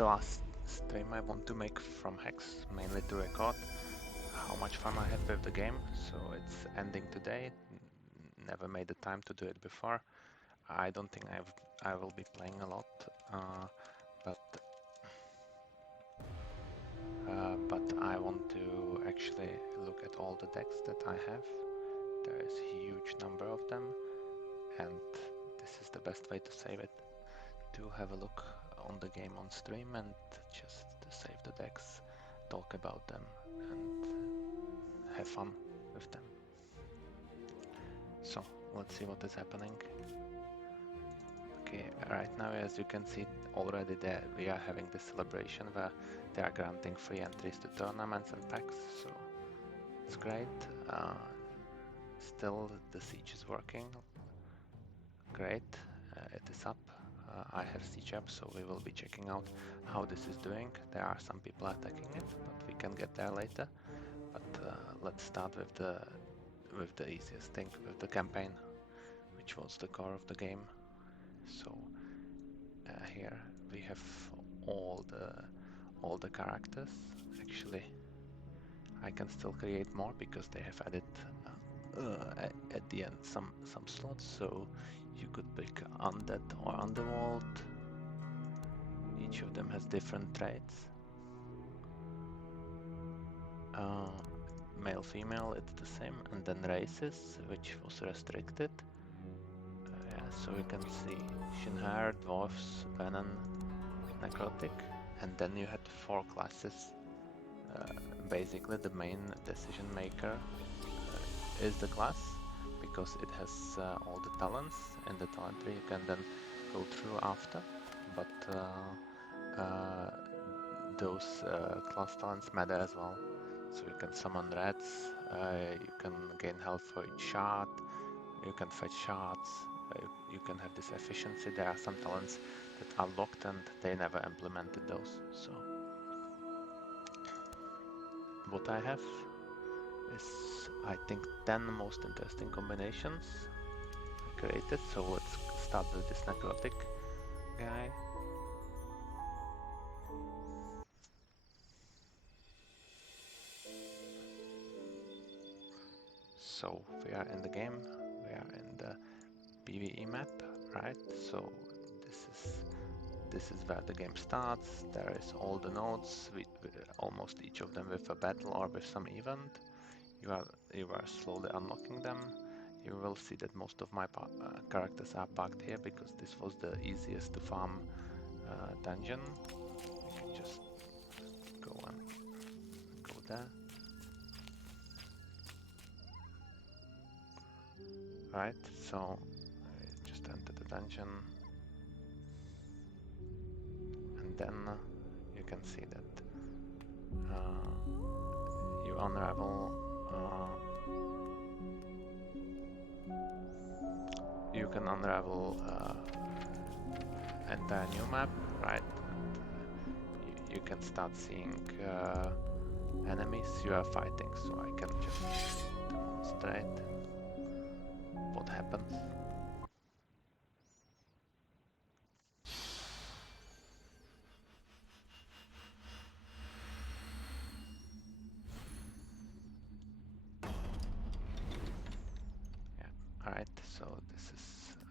the last stream I want to make from Hex, mainly to record how much fun I had with the game. So it's ending today. Never made the time to do it before. I don't think I will be playing a lot, but I want to actually look at all the decks that I have. There is a huge number of them, and this is the best way to save it. To have a look on the game on stream and just to save the decks, talk about them, and have fun with them. So let's see what is happening. Okay, right now, as you can see already, there we are having this celebration where they are granting free entries to tournaments and packs, so it's great. Still, the siege is working. Great, it is up. I have siege up, so we will be checking out how this is doing. There are some people attacking it, but we can get there later. But let's start with the easiest thing, with the campaign, which was the core of the game. So here we have all the characters. Actually, I can still create more because they have added at the end some slots, so you could pick undead or underworld. Each of them has different traits. Male, female, it's the same, and then races, which was restricted. Yeah, so you can see Shinhar, Dwarfs, Venom, Necrotic, and then you had 4 classes. Basically, the main decision maker is the class, because it has all the talents in the talent tree you can then go through after, but those class talents matter as well. So you can summon rats, you can gain health for each shard, you can fetch shards, you can have this efficiency. There are some talents that are locked and they never implemented those. So what I have is, I think, 10 most interesting combinations I created. So let's start with this necrotic guy. So we are in the game, we are in the PvE map, right? So this is where the game starts. There is all the nodes, with almost each of them with a battle or with some event. You are slowly unlocking them. You will see that most of my characters are parked here because this was the easiest to farm dungeon. You can just go there. Right, so I just enter the dungeon, and then you can see that you unravel. You can unravel entire new map, right? And you can start seeing enemies you are fighting. So I can just demonstrate what happens. Yeah, alright, so this is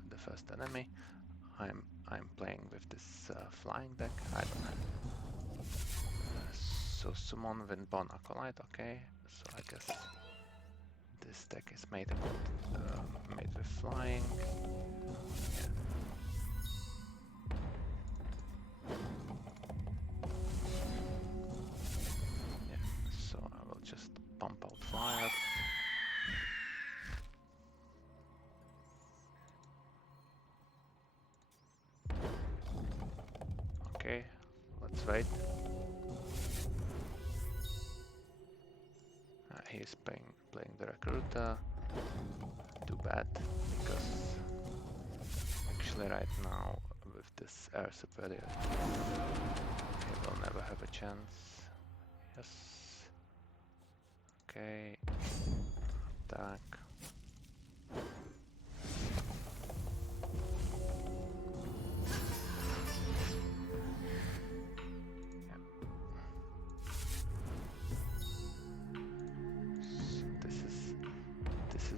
the first enemy. I'm playing with this flying deck. I don't have. So summon Windborn Acolyte, okay. So I guess this deck is made with flying. Yeah. Yeah, so I will just pump out flyers. Okay, let's wait. He's playing the recruiter. Too bad, because actually right now with this air superiority, he will never have a chance. Yes. Okay. Attack.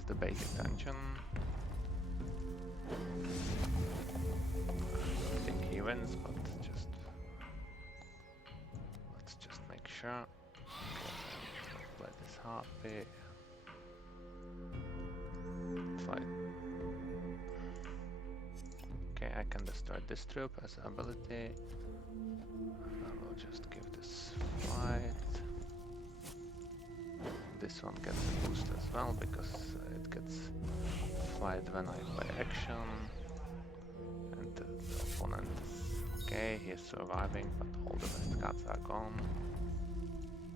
is the basic dungeon. I think he wins, but let's just make sure. Okay, play this harpy. Fight. Okay, I can destroy this troop as an ability. I will just give this flight. This one gets a boost as well because it gets flight when I play action. And the opponent is okay, he is surviving, but all the best cards are gone.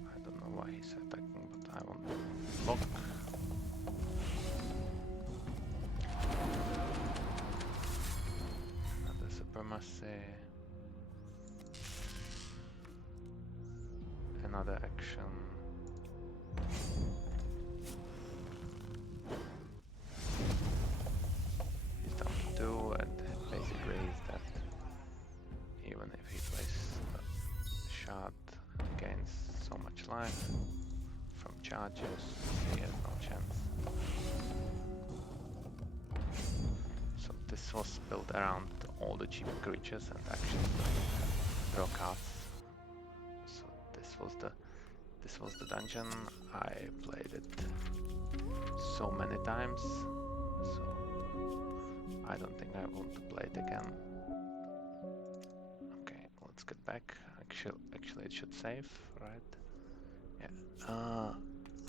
I don't know why he's attacking, but I want to block. Another supremacy. Another action. He's down to 2, and basically he's dead. Even if he plays a shot and gains so much life from charges, he has no chance. So this was built around all the cheap creatures and actions and draw cards. So this was the dungeon. I played it so many times, so I don't think I want to play it again. Okay, let's get back. Actually it should save, right? Yeah.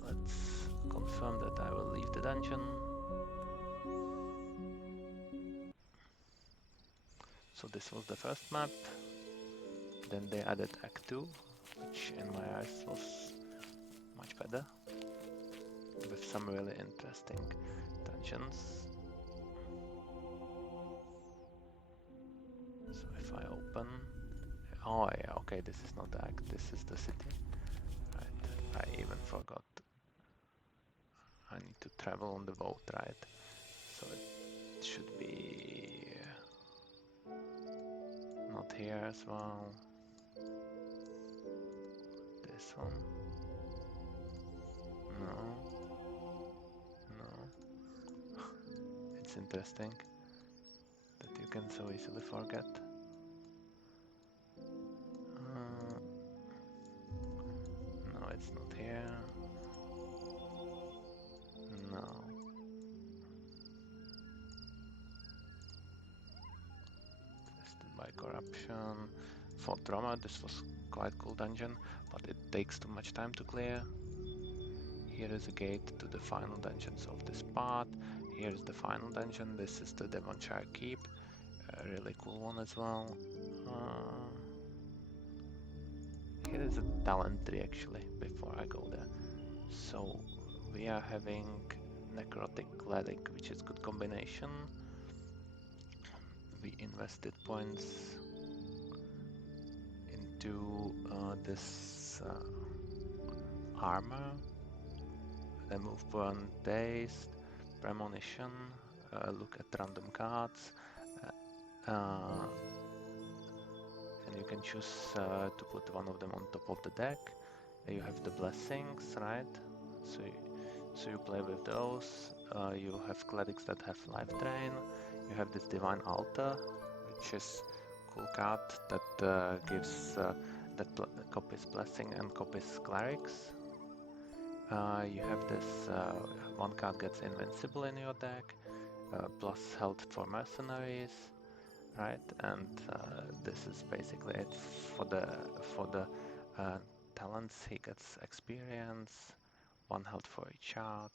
Let's confirm that I will leave the dungeon. So this was the first map. Then they added Act 2, which in my eyes was much better, with some really interesting dungeons. So if I open... Oh yeah, okay, this is not the act, this is the city. Right, I even forgot. I need to travel on the boat, right? So it should be... not here as well. This one. No. It's interesting that you can so easily forget. No, it's not here. No. Tested by corruption. For trauma, this was quite cool dungeon, but it takes too much time to clear. Here is a gate to the final dungeons of this part. Here is the final dungeon. This is the Devonshire Keep. A really cool one as well. Here is a talent tree actually, before I go there. So we are having Necrotic Cleric, which is good combination. We invested points into this armor, remove burn taste, premonition, look at random cards, and you can choose to put one of them on top of the deck. You have the blessings, right? So you play with those. You have clerics that have life drain. You have this divine altar, which is cool card that gives that copies blessing and copies clerics. You have this one card gets invincible in your deck, plus health for mercenaries, right? And this is basically it for the talents. He gets experience, 1 health for each shot,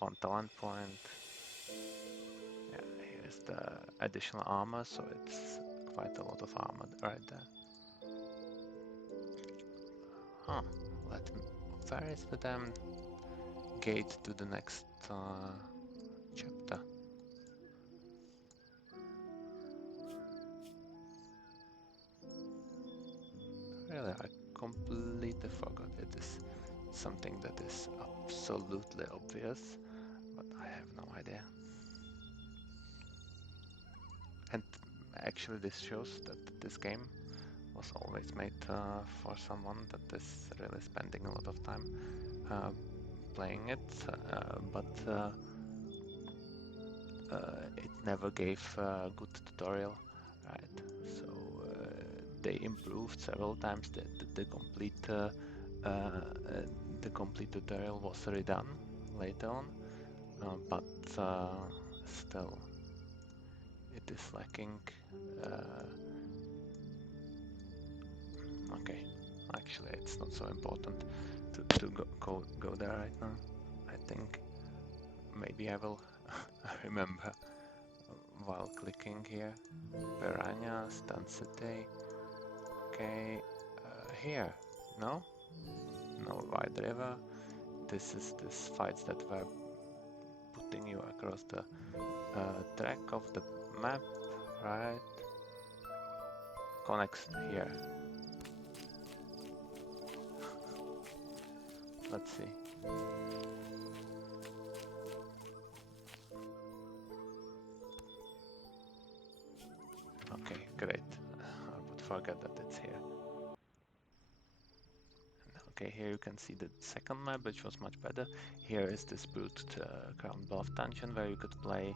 1 talent point. Yeah, here's the additional armor, so it's quite a lot of armor right there. Huh, where is the damn gate to the next chapter? Really, I completely forgot. It is something that is absolutely obvious, but I have no idea. And actually this shows that this game was always made for someone that is really spending a lot of time playing it, but it never gave a good tutorial, right? So they improved several times. The complete tutorial was redone later on, but still it is lacking. Okay, actually it's not so important to go there right now. I think maybe I will remember while clicking here. Piranha, Stunt City. Okay, here. No? No, Wide River. This is this fights that were putting you across the track of the map, right? Connects here. Let's see. Okay, great. I would forget that it's here. Okay, here you can see the second map, which was much better. Here is this Brute Crown Bluff dungeon, where you could play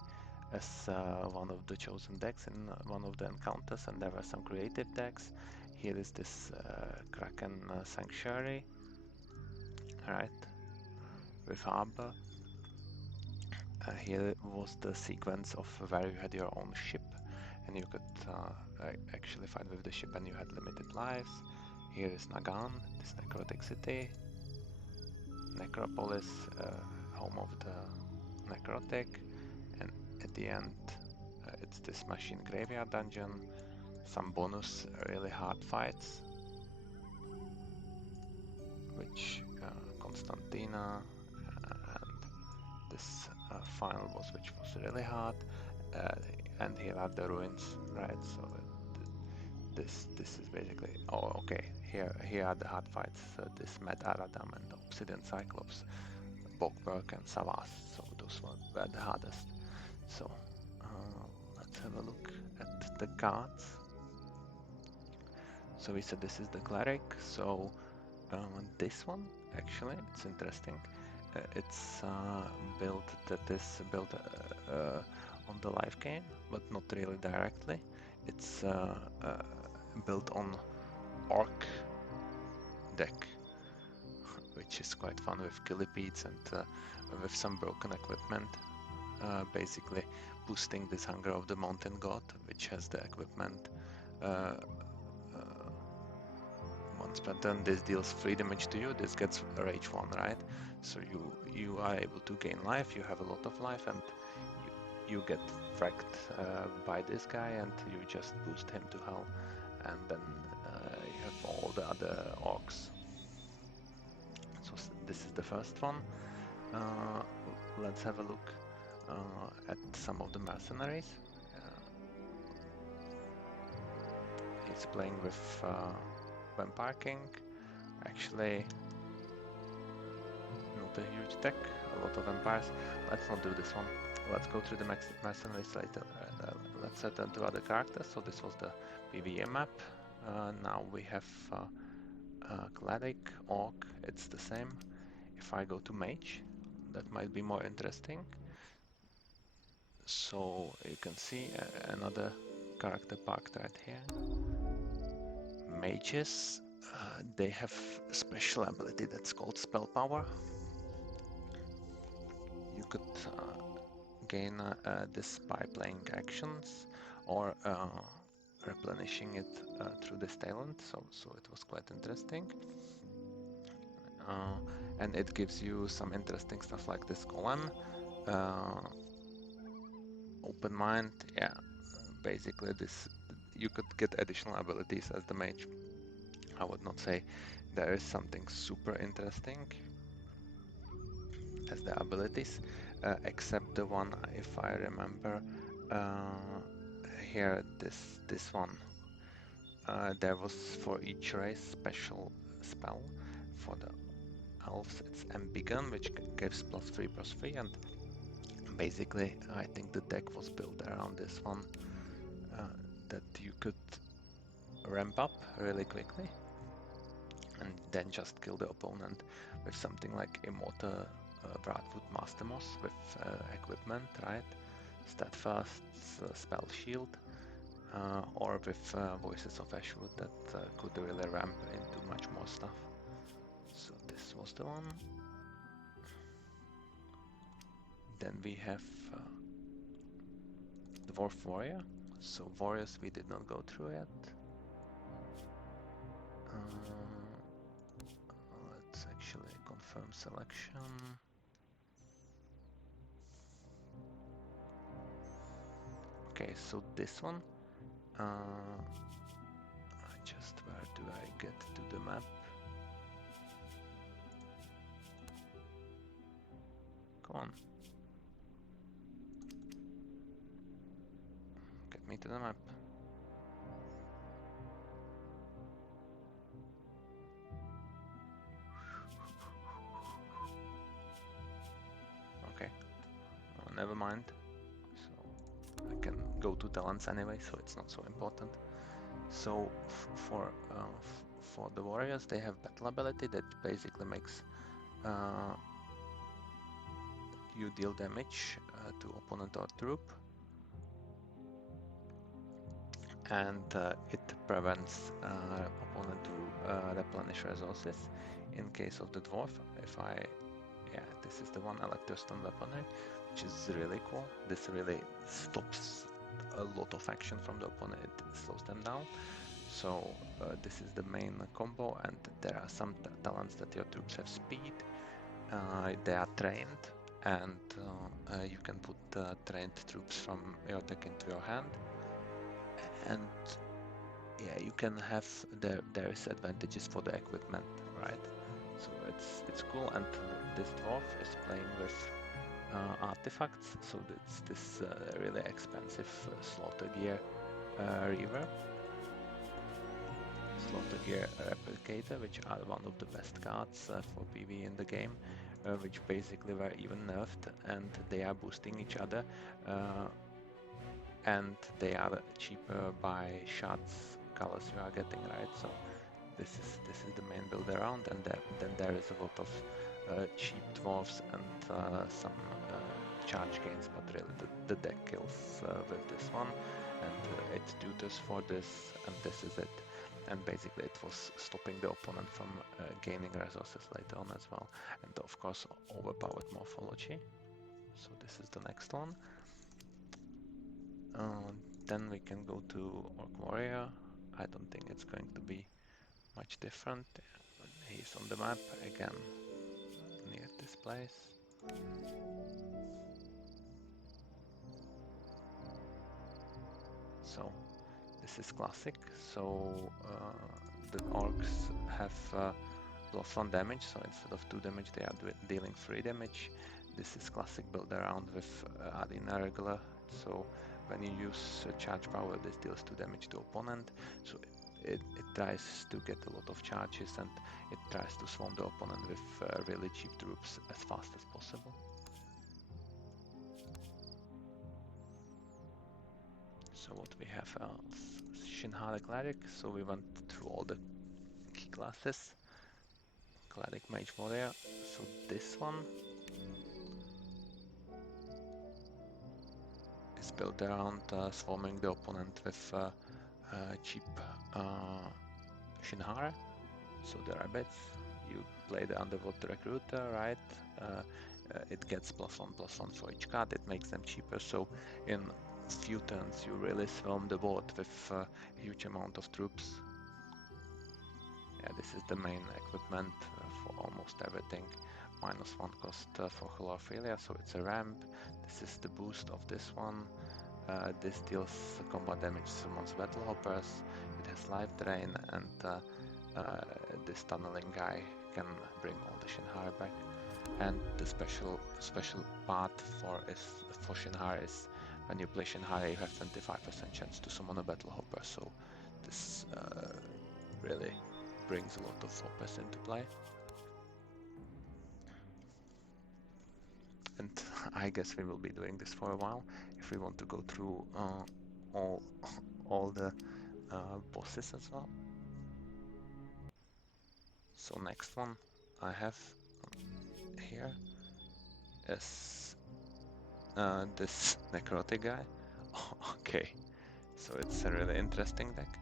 as one of the chosen decks in one of the encounters, and there were some creative decks. Here is this Kraken Sanctuary, right, with Harbor. Here was the sequence of where you had your own ship, and you could actually fight with the ship, and you had limited lives. Here is Nagan, this necrotic city. Necropolis, home of the necrotic, and at the end it's this machine graveyard dungeon, some bonus really hard fights, which Constantina, and this final boss, which was really hard, and here are the ruins, right? So this is basically, oh okay, here are the hard fights, this Mad Aradam and Obsidian Cyclops, Bogberg and Savas, so those were the hardest. So let's have a look at the cards. So we said this is the cleric, so this one actually, it's interesting. It's built that is built on the live game, but not really directly. It's built on Orc deck, which is quite fun with killipedes and with some broken equipment. Basically boosting this Hunger of the Mountain God, which has the equipment. Once per turn, this deals 3 damage to you, this gets Rage 1, right? So you are able to gain life, you have a lot of life, and you get fracked by this guy, and you just boost him to hell, and then you have all the other orcs. So this is the first one. Let's have a look at some of the mercenaries. He's playing with Vampire King. Actually, not a huge deck, a lot of vampires. Let's not do this one. Let's go through the mercenaries later. Let's turn to other characters. So this was the PvE map. Now we have Cleric, Orc, it's the same. If I go to Mage, that might be more interesting. So you can see another character parked right here. Mages, they have a special ability that's called Spell Power. You could gain this by playing actions or replenishing it through this talent, so it was quite interesting. And it gives you some interesting stuff like this Golem, Open Mind, yeah, basically this, you could get additional abilities as the mage. I would not say there is something super interesting as the abilities, except the one, if I remember, here, this one. There was for each race special spell. For the elves it's Embiggen, which gives +3/+3, and basically I think the deck was built around this one, that you could ramp up really quickly and then just kill the opponent with something like Broadwood Mastermoss with equipment, right? Steadfast, Spell Shield, or with Voices of Ashwood that could really ramp into much more stuff. So this was the one. Then we have Dwarf Warrior. So Warriors we did not go through yet. Let's actually confirm selection. Okay, so this one. Where do I get to the map? Come on. Get me to the map. Okay. Never mind. So I can go to talents anyway, so it's not so important. So for the warriors, they have battle ability that basically makes you deal damage to opponent or troop, and it prevents opponent to replenish resources. In case of the dwarf, this is the one, Electrostone Weaponry, which is really cool. This really stops a lot of action from the opponent, it slows them down. So this is the main combo, and there are some talents that your troops have speed, they are trained, and you can put trained troops from your deck into your hand. And yeah, you can have there is advantages for the equipment, right? So it's cool, and this dwarf is playing with artifacts, so it's this really expensive Slaughter Gear Reaver, Slaughter Gear Replicator, which are one of the best cards for PvE in the game, which basically were even nerfed, and they are boosting each other, and they are cheaper by shards colors you are getting, right? So this is the main build around, and then there is a lot of cheap dwarfs and some charge gains, but really the deck kills with this one, and it tutors for this, and this is it. And basically it was stopping the opponent from gaining resources later on as well, and of course overpowered morphology. So this is the next one. Then we can go to Orc Warrior. I don't think it's going to be much different. He's on the map again, near this place. So this is classic. So the orcs have +1 damage, so instead of 2 damage they are dealing 3 damage. This is classic build around with Arena Regular. So when you use charge power, this deals 2 damage to opponent. So it tries to get a lot of charges, and it tries to swarm the opponent with really cheap troops as fast as possible. So what we have else? Shinhara Cleric, so we went through all the key classes. Cleric, Mage, Warrior, so this one is built around swarming the opponent with cheap Shinhara. So the rabbits, you play the Underwater Recruiter, right? It gets +1/+1 for each card, it makes them cheaper, so in few turns you really swarm the board with a huge amount of troops. Yeah, this is the main equipment for almost everything. -1 cost for Holophilia, so it's a ramp. This is the boost of this one. This deals combat damage to summons battle hoppers. It has life drain, and this tunneling guy can bring all the Shinhara back. And the special part for Shinhara is when you play Shinhara, you have 25% chance to summon a battle hopper. So this really brings a lot of hoppers into play. And I guess we will be doing this for a while if we want to go through all the bosses as well. So next one I have here is this necrotic guy. Okay, so it's a really interesting deck.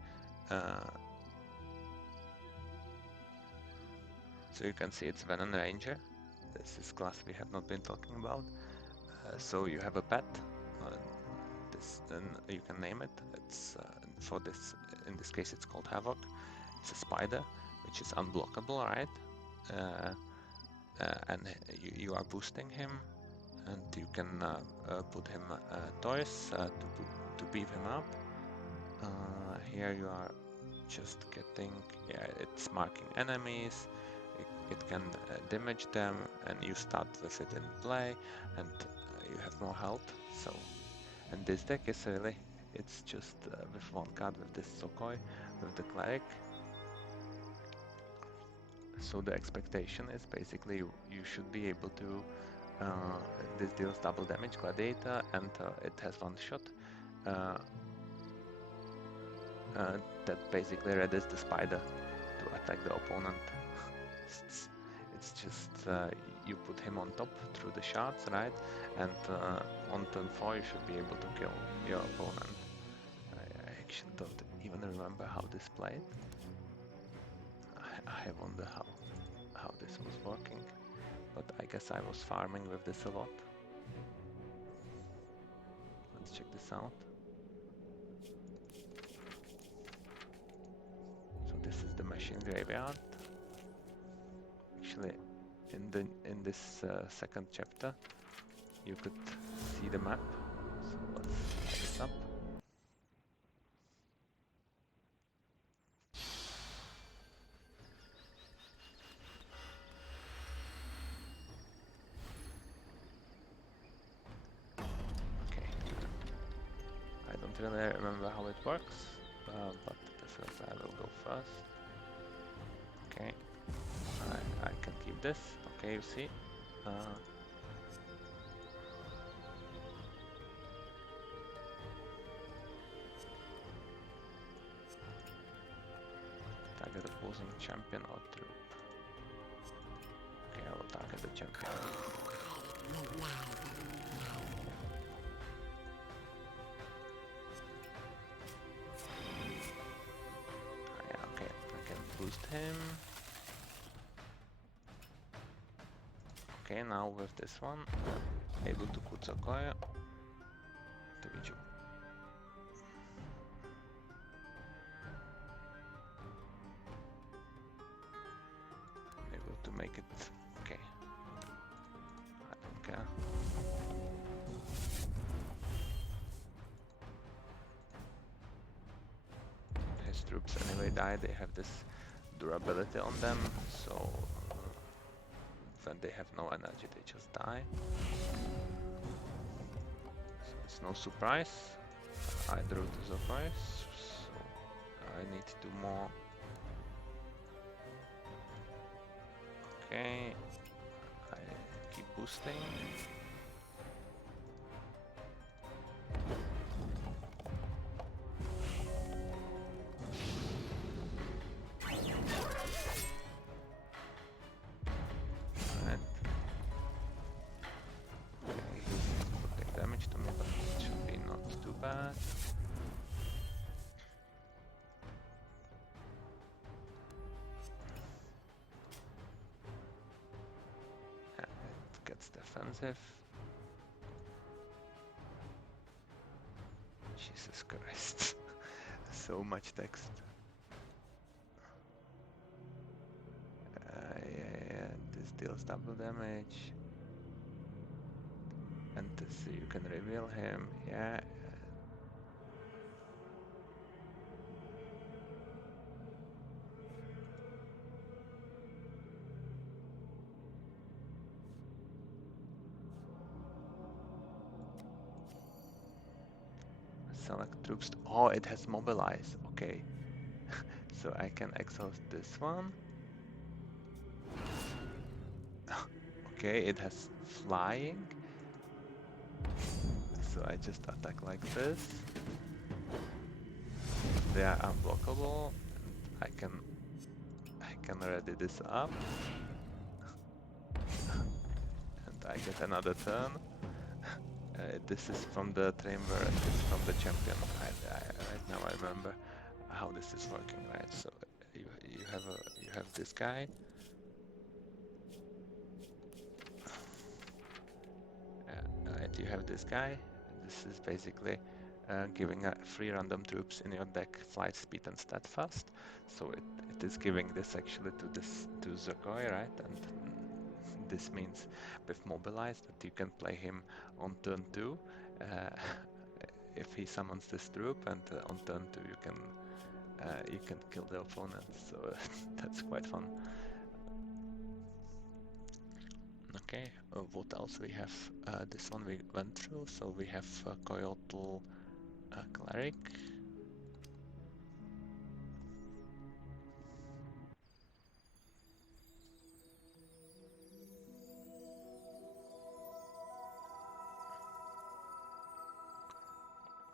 So you can see it's Venom Ranger. This is class we have not been talking about. So you have a pet. Then you can name it. It's for this. In this case, it's called Havoc. It's a spider, which is unblockable, right? And you are boosting him, and you can put him toys to beef him up. Here you are just getting, yeah, it's marking enemies. It can damage them, and you start with it in play, and you have more health. So, and this deck is really, it's just with one card with this Sokoi, with the cleric. So the expectation is basically you should be able to. This deals double damage, Gladiator, and it has one shot. That basically readies the spider to attack the opponent. It's just you put him on top through the shards, right? And on turn 4 you should be able to kill your opponent. I actually don't even remember how this played. I wonder how this was working, but I guess I was farming with this a lot. Let's check this out. So this is the machine graveyard. Actually, in this second chapter, you could see the map. So let's add this up. Okay. I don't really remember how it works, but this is I will go first. Okay. I can keep this. Okay, you see. Target opposing champion or troop. Okay, I will target the champion. Yeah, okay, I can boost him. Okay, now with this one, able to Kutsukoi to Vichu. Able to make it. Okay. I don't care. His troops anyway die, they have this durability on them, so when they have no energy they just die. So it's no surprise. I drew the surprise, so I need to do more. Okay, I keep boosting. Gets defensive. Jesus Christ. So much text. Yeah, this deals double damage. And this, you can reveal him. Yeah. Select troops. Oh, it has mobilize. Okay. So I can exhaust this one. Okay, it has flying. So I just attack like this. They are unblockable. I can ready this up. And I get another turn. This is from the Triumvirate, it's from the champion. Right now I remember how this is working, right? So you have this guy. Right, you have this guy. This is basically giving 3 random troops in your deck flight speed and steadfast. So it is giving this actually to Zergoy, right? And this means with mobilize that you can play him on turn 2 if he summons this troop, and on turn 2 you can kill the opponent. So that's quite fun. Okay, what else we have? This one we went through, so we have Coyotl Cleric.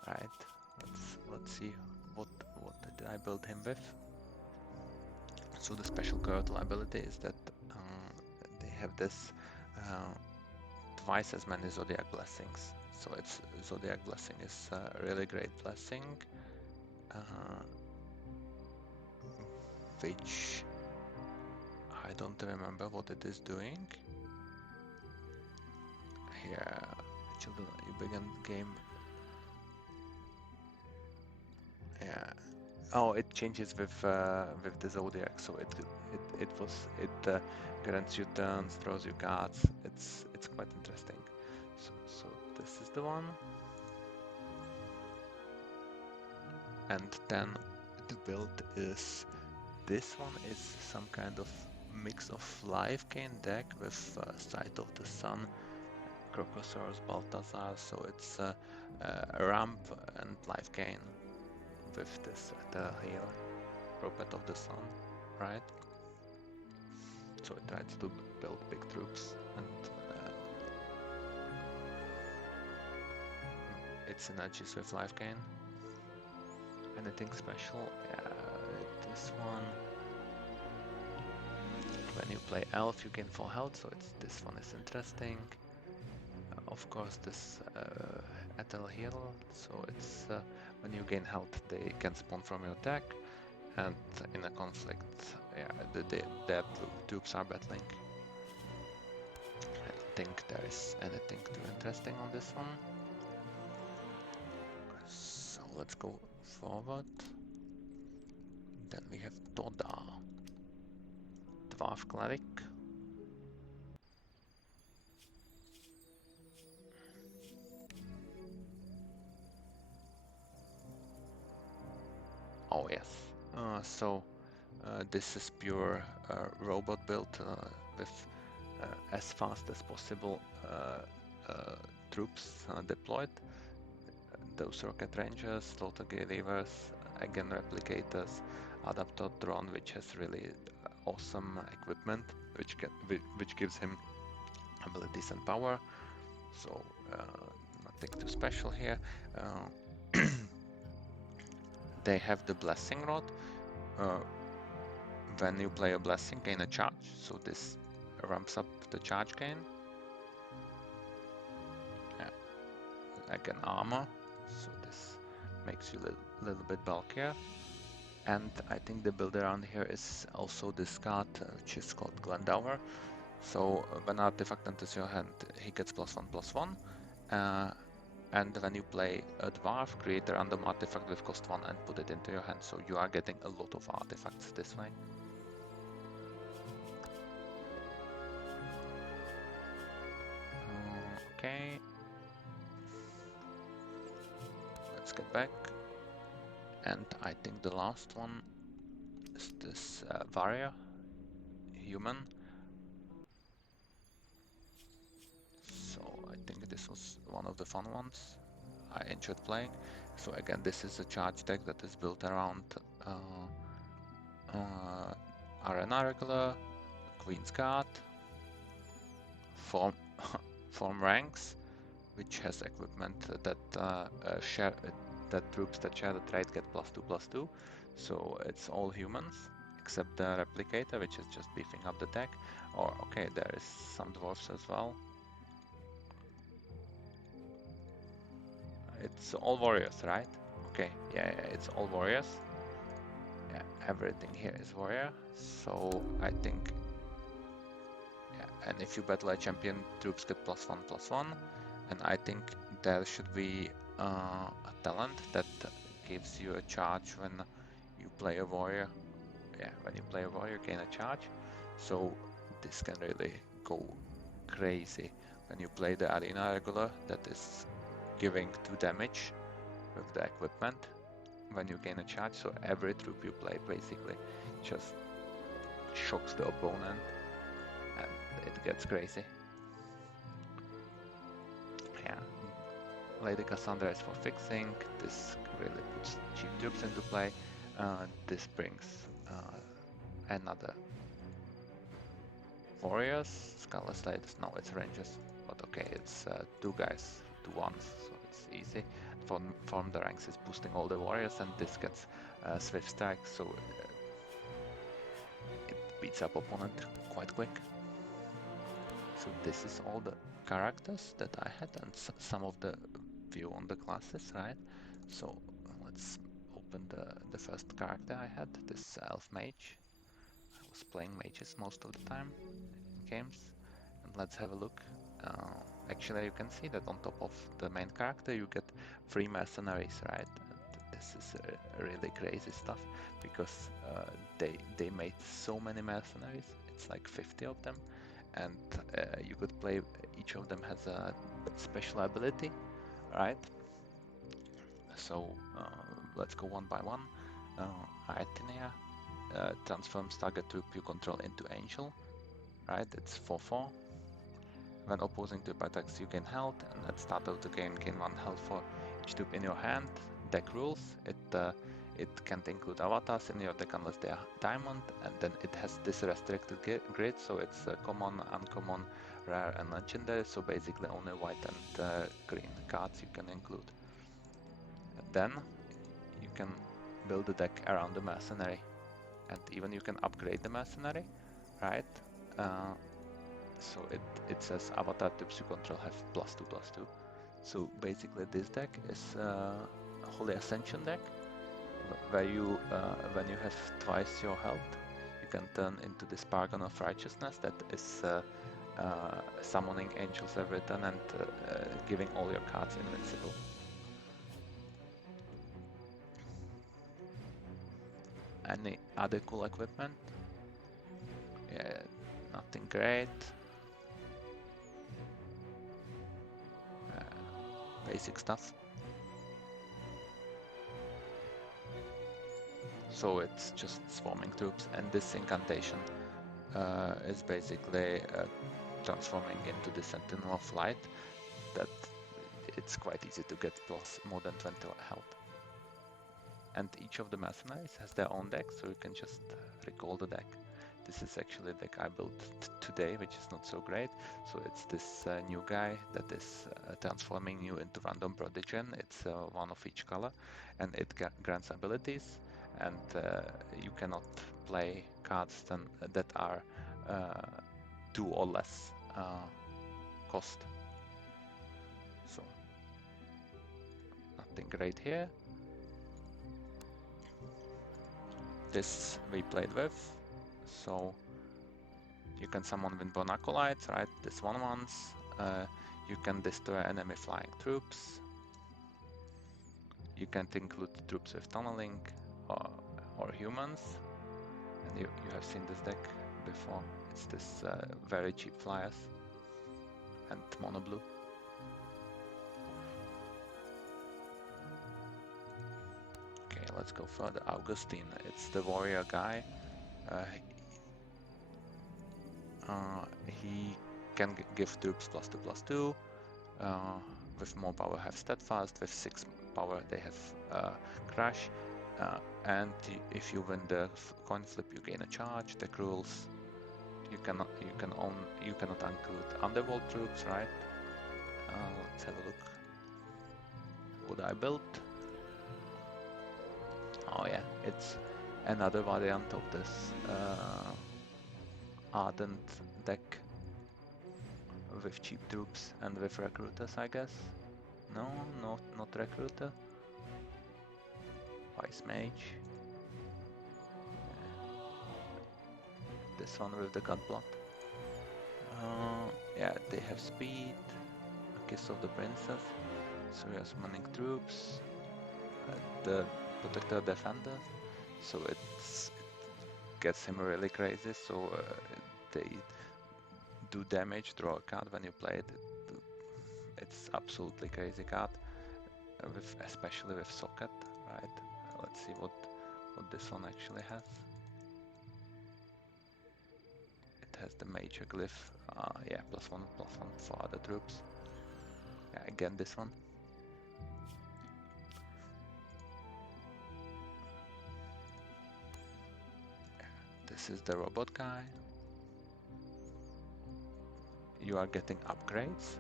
Right, let's see what did I build him with. So the special Coyotl ability is that they have this twice as many Zodiac blessings. So it's Zodiac blessing is a really great blessing, which I don't remember what it is doing. Here, children, you begin game. Yeah. Oh, it changes with the Zodiac. So it grants you turns, throws you cards. It's quite interesting. So this is the one. And then the build is this one is some kind of mix of Life Gain deck with Sight of the Sun, Crocosaurus, Balthazar. So it's a ramp and Life Gain with this here, Prophet of the Sun, right? So it tries to build big troops, and it synergies with Life Gain. Anything special? Yeah, this one. When you play Elf, you gain 4 health, so this one is interesting. Of course, this Ethel Heal, so it's when you gain health, they can spawn from your deck, and in a conflict, yeah, their troops are battling. I don't think there is anything too interesting on this one. So let's go forward. Then we have Toda, Dwarf Cleric. Oh yes. This is pure robot build with as fast as possible troops deployed. Those rocket rangers, slaughter reavers, again replicators, adapter drone, which has really awesome equipment, which gives him abilities and power. So nothing too special here. They have the blessing rod. When you play a blessing, gain a charge. So this ramps up the charge gain. Yeah. Again, armor. So this makes you a little bit bulkier. And I think the build around here is also this card, which is called Glendower. So when an artifact enters your hand, he gets +1/+1. And when you play a dwarf, create a random artifact with cost 1 and put it into your hand. So you are getting a lot of artifacts this way. Okay. Let's get back. And I think the last one is this warrior, human. So I think this was one of the fun ones I enjoyed playing. So again, this is a charge deck that is built around Arena Regular, Queen's Guard, Form Ranks, which has equipment that share that troops that share the trait get +2/+2. So it's all humans except the replicator, which is just beefing up the deck. Or okay, there is some dwarves as well. it's all warriors, right? Okay, yeah, it's all warriors. Yeah, everything here is warrior. So I think, yeah, and if you battle a champion, troops get +1/+1. And I think there should be a talent that gives you a charge when you play a warrior. Yeah, when you play a warrior, you gain a charge. So this can really go crazy when you play the arena regular that is giving 2 damage with the equipment when you gain a charge. So every troop you play basically just shocks the opponent and it gets crazy. Yeah, Lady Cassandra is for fixing. This really puts cheap troops into play. This brings another warriors, Scarlet Sliders. No, it's rangers, but okay, it's 2 guys, 2 ones, so it's easy. Form the ranks is boosting all the warriors, and this gets Swift Strike, so it beats up opponent quite quick. So this is all the characters that I had and some of the view on the classes, right? So let's open the first character I had, this Elf Mage. I was playing mages most of the time in games. And let's have a look. Actually, you can see that on top of the main character you get 3 mercenaries, right? And this is really crazy stuff because they made so many mercenaries. It's like 50 of them, and you could play. Each of them has a special ability, right? So let's go one by one. Aethenia transforms target troop you control into angel, right? It's 4/4. When opposing troop attacks, you gain health, and at start of the game, gain 1 health for each troop in your hand. Deck rules: it can't include avatars in your deck unless they are diamond, and then it has this restricted grid, so it's common, uncommon, rare, and legendary. So basically, only white and green cards you can include. And then you can build a deck around the mercenary, and even you can upgrade the mercenary, right? So it says avatar troops you control have +2/+2. So basically this deck is a Holy Ascension deck, where you when you have twice your health, you can turn into this Paragon of Righteousness that is summoning angels every turn and giving all your cards invincible. Any other cool equipment? Yeah, nothing great. Basic stuff. So it's just swarming troops, and this incantation is basically transforming into the Sentinel of Light, that it's quite easy to get plus more than 20 health. And each of the mercenaries has their own deck, so you can just recall the deck. This is actually the deck I built today, which is not so great. So it's this new guy that is transforming you into random prodigen. It's 1 of each color, and it grants abilities, and you cannot play cards that are 2 or less cost. So nothing great here. This we played with, so you can summon Windborn Acolytes, right? This 1/1s. You can destroy enemy flying troops. You can't include troops with tunneling or humans. And you have seen this deck before. It's this very cheap flyers and mono blue. Okay, let's go further. Augustine, it's the warrior guy. He can give troops +2/+2. With more power have steadfast. With 6 power they have crash. And if you win the coin flip, you gain a charge. Deck rules: you cannot include underworld troops, right? Let's have a look. What I built. Oh yeah, it's another variant of this Ardent deck with cheap troops and with recruiters, I guess. No, not recruiter. Vice mage. This one with the Godblood. Yeah, they have speed. Kiss of the Princess. So we are summoning troops. The Protector Defender. So it gets him really crazy. So they do damage, draw a card when you play it. It's absolutely crazy card, especially with Socket, right? Let's see what this one actually has. It has the major glyph, yeah, +1/+1 for other troops. Yeah, again this one. This is the robot guy. You are getting upgrades.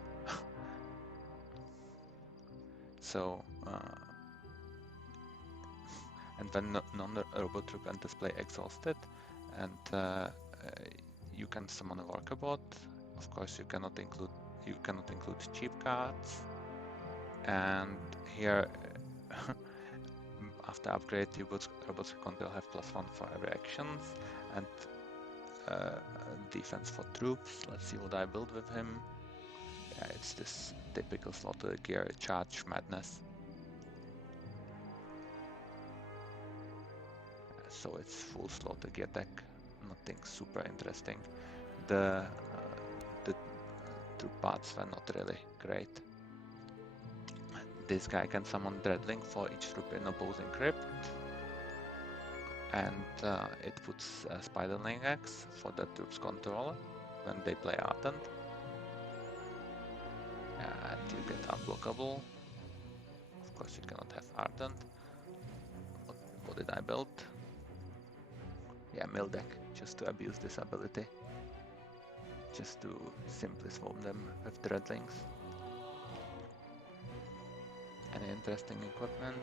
So, and when non-robot troop enters play exhausted, and you can summon a worker bot. Of course, you cannot include cheap cards. And here, after upgrade, robots control have +1 for every actions, and defense for troops. Let's see what I build with him. Yeah, it's this typical slaughter gear charge madness. So it's full slaughter gear deck, nothing super interesting. The troop parts were not really great. This guy can summon Dreadling for each troop in opposing crypt. And it puts Spiderling X for the troops controller when they play Ardent. And you get unblockable. Of course you cannot have Ardent. What did I build? Yeah, mill deck, just to abuse this ability. Just to simply swarm them with Dreadlings. Any interesting equipment?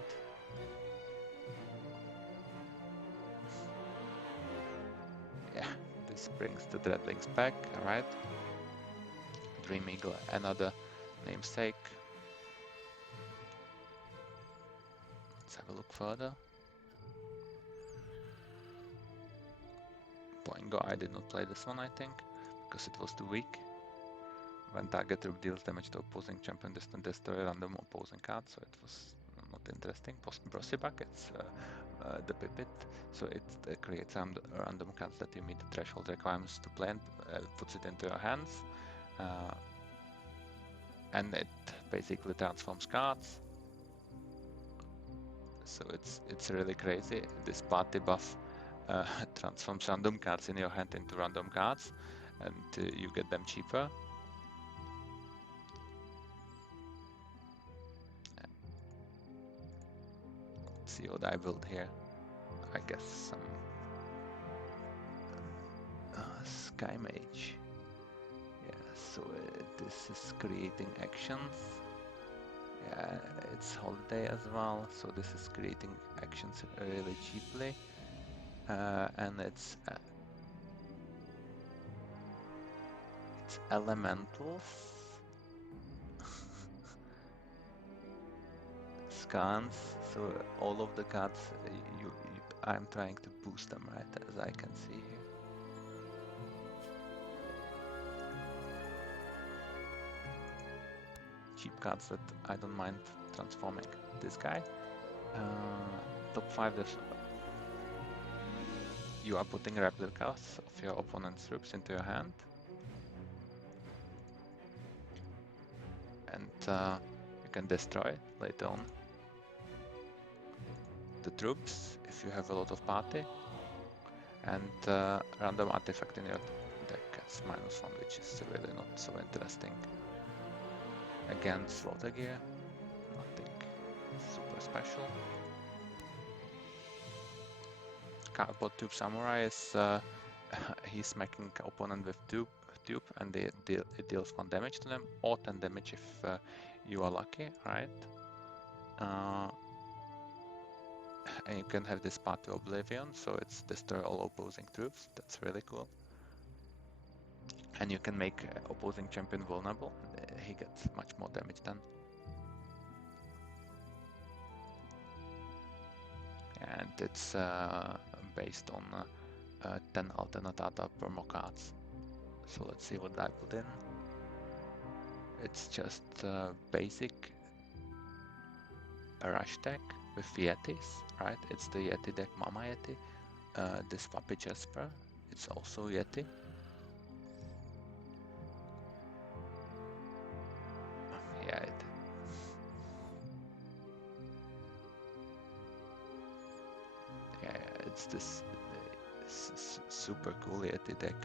Yeah, this brings the Dreadlings back, alright. Dream Eagle, another namesake. Let's have a look further. Boingo, I did not play this one, I think, because it was too weak. When target troop deals damage to opposing champion, destroy random opposing card, so it was not interesting. Brosibak, it's the Pipit, so it creates random cards that you meet the threshold requirements to play and puts it into your hands. And it basically transforms cards. So it's really crazy. This party buff transforms random cards in your hand into random cards, and you get them cheaper. Let's see what I build here. I guess some Sky Mage. Yeah, so this is creating actions. Yeah, it's holiday as well, so this is creating actions really cheaply. And it's elementals. Scans, so all of the cards, I'm trying to boost them, right, as I can see here. Cheap cards that I don't mind transforming. This guy, top 5, you are putting replicas of your opponent's troops into your hand. And you can destroy later on the troops if you have a lot of party. And random artifact in your deck gets -1, which is really not so interesting. Again, slaughter gear, nothing super special. Cardboard Tube Samurai is he's smacking opponent with tube, and it deals 1 damage to them, or 10 damage if you are lucky, right? And you can have this Path to Oblivion, so it's destroy all opposing troops. That's really cool. And you can make opposing champion vulnerable. He gets much more damage then. and it's based on 10 alternata permo-cards. So let's see what I put in. It's just basic rush deck with Yetis, right? It's the Yeti deck Mama Yeti. This Puppy Jasper, it's also Yeti. Yeah, it's this super cool Yeti deck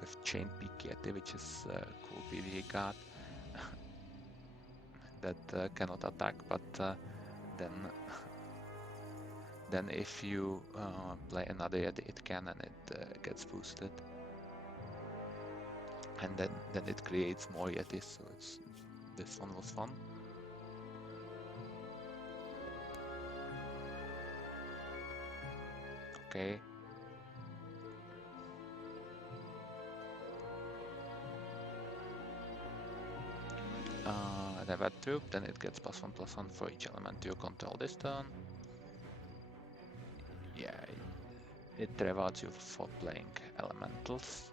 with Chain Peak Yeti, which is a cool PvE card that cannot attack, but then if you play another Yeti, it can, and it gets boosted, and then it creates more Yetis. So this one was fun. Okay. Never troop, then it gets +1/+1 for each element you control this turn. Yeah, it rewards you for playing elementals.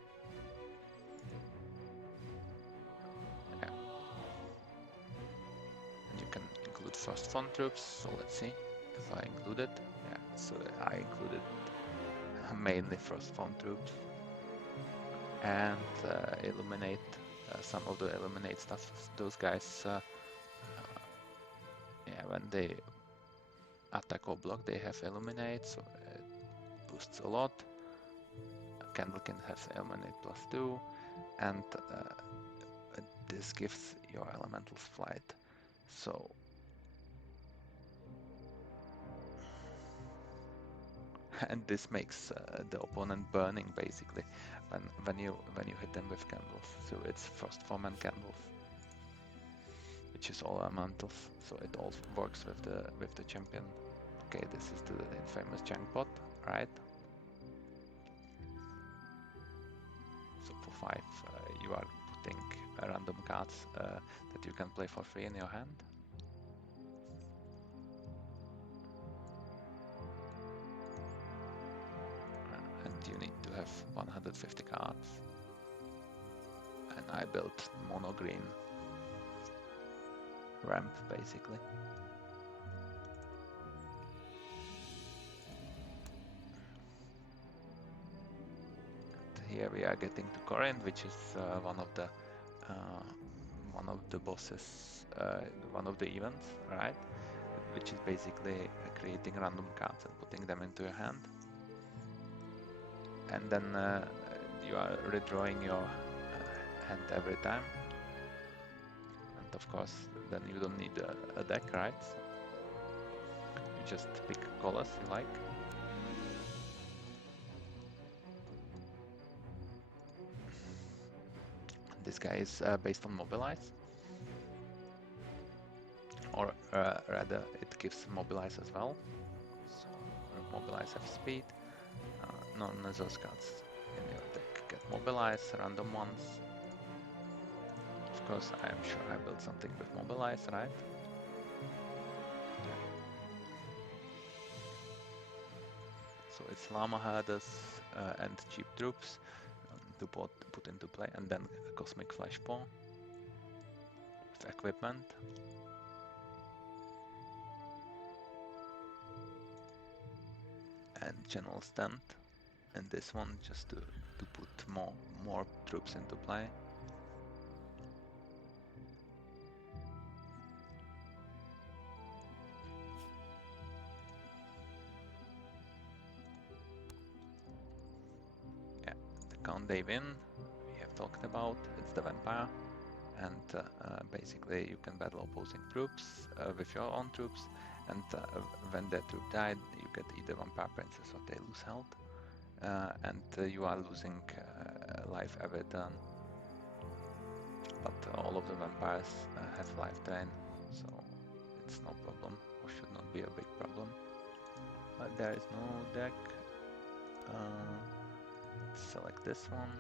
Yeah. And you can include first phone troops, so let's see if I include it. Yeah, so I included mainly first phone troops. And eliminate some of the eliminate stuff. Those guys, yeah, when they attack or block, they have eliminate, so it boosts a lot. Candle can have eliminate +2, and this gives your elementals flight. So and this makes the opponent burning basically when you hit them with candles. So it's first form and candles, which is all elementals. So it all works with the champion. Okay, this is the infamous junk pot, right? So for 5, you are putting random cards that you can play for free in your hand. And you need to have 150 cards. And I built mono green ramp basically. Here we are getting to Corinth, which is one of the bosses, one of the events, right? Which is basically creating random cards and putting them into your hand, and then you are redrawing your hand every time. And of course, then you don't need a deck, right? You just pick colors you like. This guy is based on Mobilize, or rather it gives Mobilize as well. So Mobilize have speed. None of those cards in your deck get Mobilize, random ones. Of course, I am sure I built something with Mobilize, right? Yeah. So it's Llama Herders and cheap troops to put into play, and then Cosmic Flashpaw with equipment. And General Stand, and this one just to put more troops into play. Yeah, the count they win, we have talked about, it's the vampire, and basically you can battle opposing troops with your own troops, and when that troop died, you get either vampire princess or they lose health, and you are losing life every turn. But all of the vampires have life drain, so it's no problem, or should not be a big problem. But there is no deck. Let's select this one.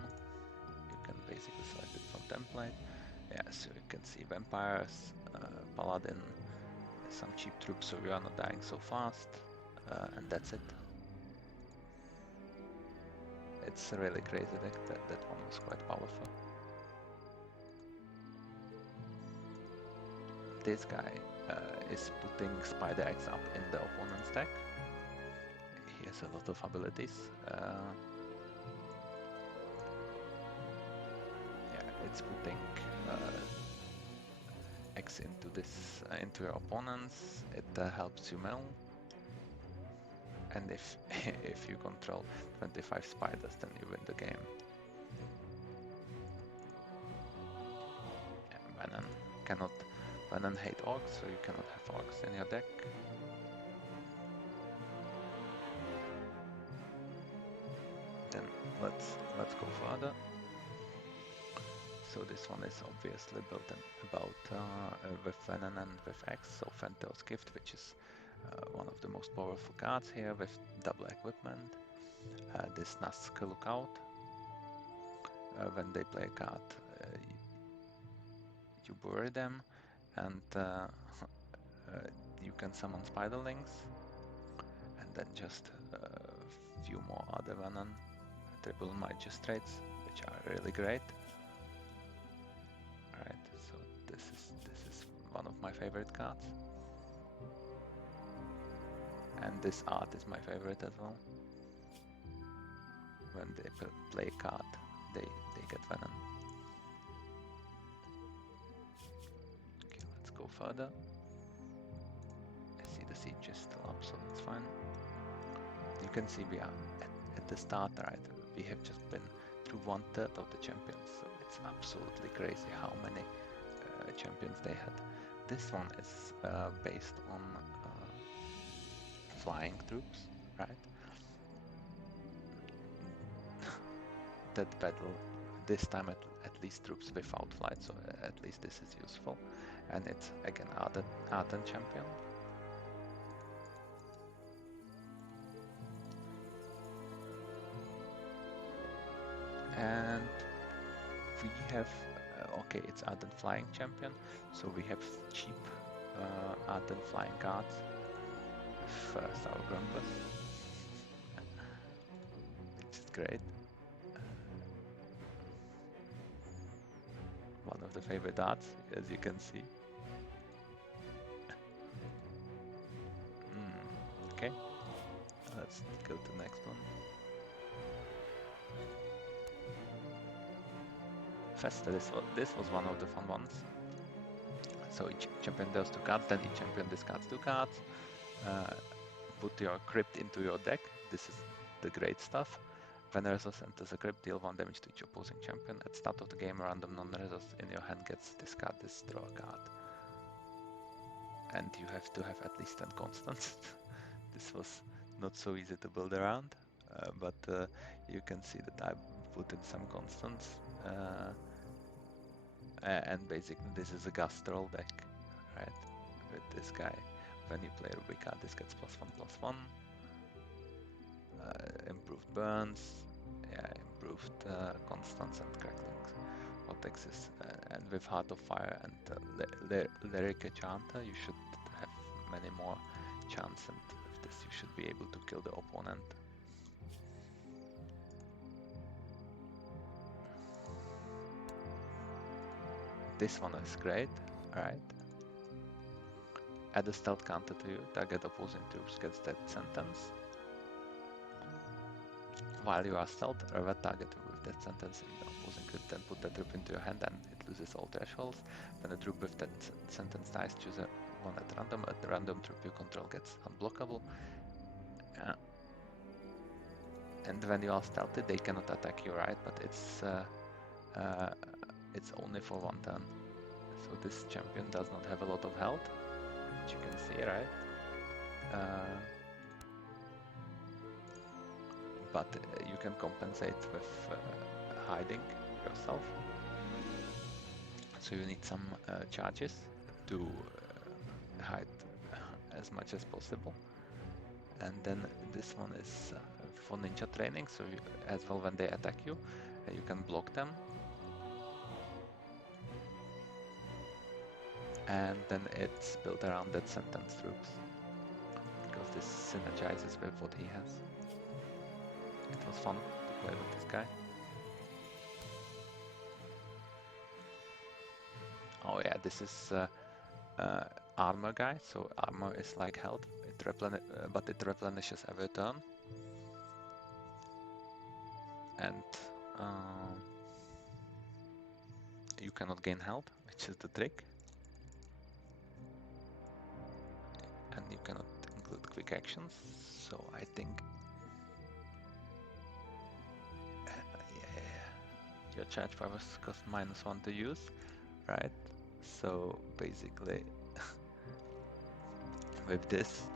You can basically select it from template. Yeah, so you can see vampires, paladin, some cheap troops, so you are not dying so fast. and that's it. It's a really crazy deck. That one was quite powerful. This guy is putting Spider Eggs up in the opponent's deck. He has a lot of abilities. Yeah, it's putting X into this into your opponents. It helps you mill. And if if you control 25 spiders, then you win the game. Yeah, Venom hate orcs, so you cannot have orcs in your deck. Then let's go further. So this one is obviously built with Venom and with X, so Fentel's Gift, which is one of the most powerful cards here with double equipment. This Nask Lookout. When they play a card, you bury them, and you can summon Spiderlings, and then just a few more other Venom triple magistrates, which are really great. Alright, so this is one of my favorite cards. And this art is my favorite as well. When they play a card, they get Venom. Okay, let's go further. I see the siege is still up, so that's fine. You can see we are at the start, right? We have just been through 1/3 of the champions, so it's absolutely crazy how many champions they had. This one is based on flying troops, right? That battle this time at least troops without flight, so at least this is useful. And it's again Arden champion. And we have okay, it's Arden flying champion, so we have cheap Arden flying cards with Sour Grumpus, which is great. One of the favorite arts, as you can see. Okay, let's go to the next one. Festa, this was one of the fun ones. So each champion does 2 cards, then each champion discards 2 cards. Put your crypt into your deck. This is the great stuff. When Resos enters a crypt, deal 1 damage to each opposing champion. At start of the game, a random non-Resos in your hand gets discarded, this draw a card. And you have to have at least 10 constants. This was not so easy to build around, but you can see that I put in some constants. And basically this is a Gastrol deck, right? With this guy. When you play Rubica, this gets +1/+1. Improved burns, yeah, improved constants and cracklings. What Texas, and with Heart of Fire and Lyric Chanter, you should have many more chance, and with this you should be able to kill the opponent. This one is great, right? Add a stealth counter to you, target opposing troops gets death sentence. While you are stealth, revert target with death sentence in the opposing group, then put that troop into your hand and it loses all thresholds. When a troop with that sentence dies, choose one at random. A random troop you control gets unblockable. And when you are stealthy, they cannot attack you, right? But it's only for 1 turn. So this champion does not have a lot of health, which you can see, right? But you can compensate with hiding yourself. So you need some charges to hide as much as possible. And then this one is for ninja training, so you, as well when they attack you, you can block them. And then it's built around that sentence troops, because this synergizes with what he has. It was fun to play with this guy. Oh yeah, this is armor guy, so armor is like health, but it replenishes every turn. And you cannot gain health, which is the trick. And you cannot include quick actions, so I think your charge powers cost -1 to use, right? So basically with this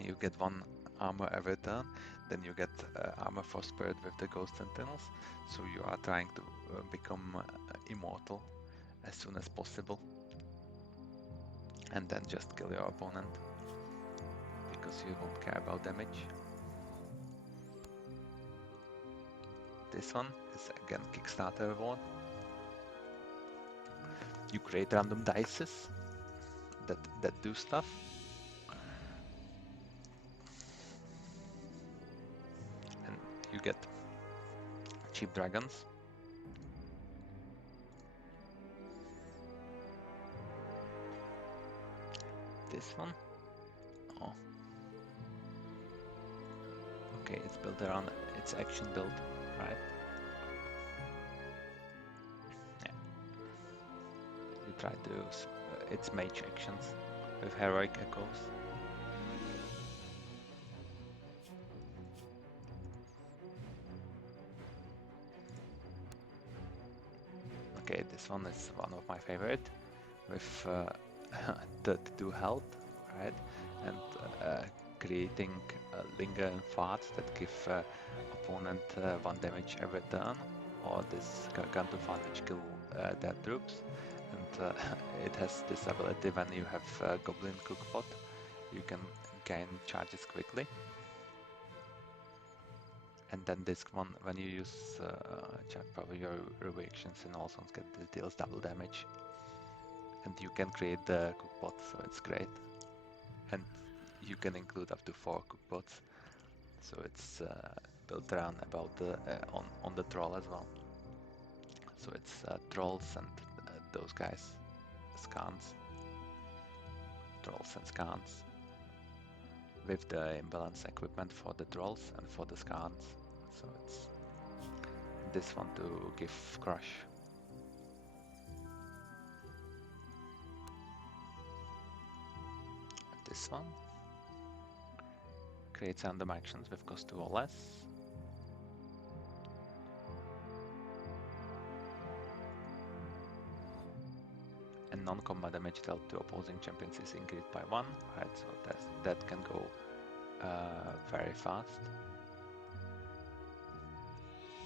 you get 1 armor every turn, then you get armor for spirit with the ghost sentinels, so you are trying to become immortal as soon as possible and then just kill your opponent because you won't care about damage. This one is again Kickstarter reward. You create random dices that do stuff. And you get cheap dragons. This one. Oh. Okay, it's built around its action build, right? Yeah. You try to use its mage actions with heroic echoes. Okay, this one is one of my favorite, with 32 health, right? And creating linger and farts that give opponent 1 damage every turn, or this Gargantu fart which kill their troops. And it has this ability when you have Goblin Cookpot, you can gain charges quickly. And then this one, when you use charge power, your reactions and all songs deals double damage. And you can create the cookpots, so it's great. And you can include up to 4 cookpots, so it's built around about the on the troll as well. So it's trolls and those guys, scans, trolls and scans, with the imbalance equipment for the trolls and for the scans. So it's this one to give crush. This one creates random actions with cost 2 or less. And non-combat damage dealt to opposing champions is increased by 1, right? So that can go very fast.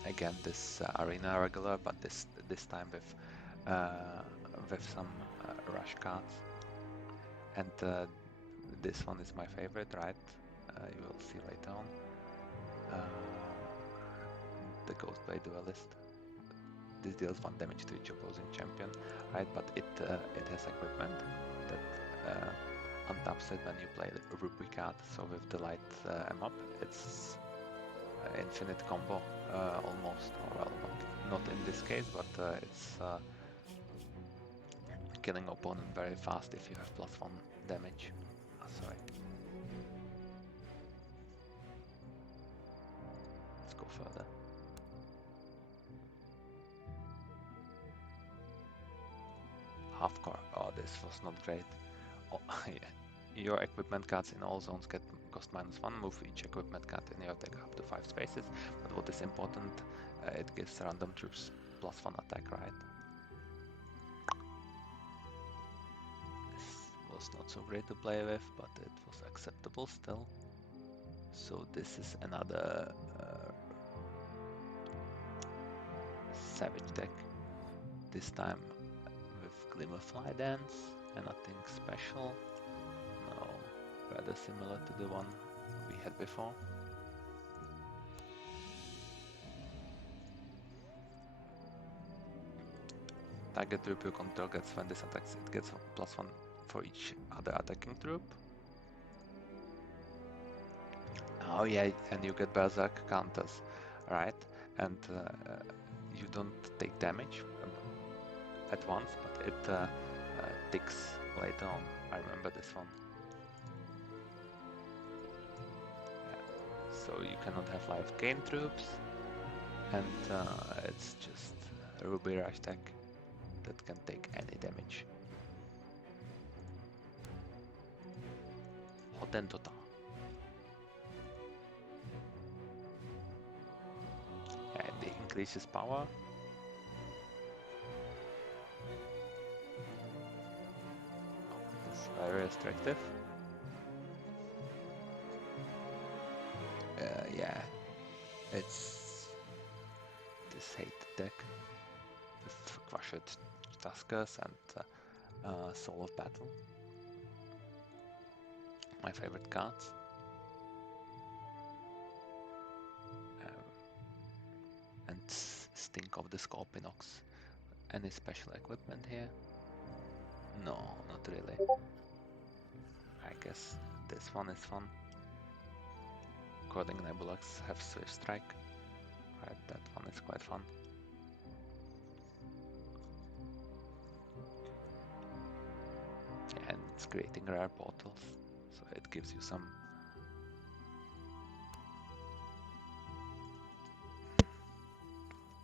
Again, this arena regular, but this time with some rush cards. And this one is my favorite, right? You will see later on. The Ghostblade Duelist. This deals 1 damage to each opposing champion, right? But it has equipment that untaps it when you play the Rupee card. So with the light up, it's infinite combo almost. Well, not in this case, but it's killing opponent very fast if you have +1 damage. Sorry. Let's go further. Halfcore. Oh, this was not great. Oh, yeah. Your equipment cards in all zones cost -1. Move each equipment card in your deck up to 5 spaces. But what is important, it gives random troops +1 attack, right? This was not so great to play with, but it was acceptable still. So this is another Savage deck. This time with Glimmerfly Dance and nothing special. No, rather similar to the one we had before. Target troop you control gets, when this attacks, it gets +1 for each other attacking troop. Oh yeah, and you get Berserk counters, right? And you don't take damage at once, but it ticks later on. I remember this one. So you cannot have life gain troops, and it's just a Ruby Rush deck that can take any damage. Hotentota. And it increases power. It's very restrictive. Yeah, it's this hate deck with Crushed Tuskers and Soul of Battle. My favorite cards. And Stink of the Scorpionox. Any special equipment here? No, not really. I guess this one is fun. Coding Nebulax have Swift Strike. Right, that one is quite fun. And it's creating rare portals, so it gives you some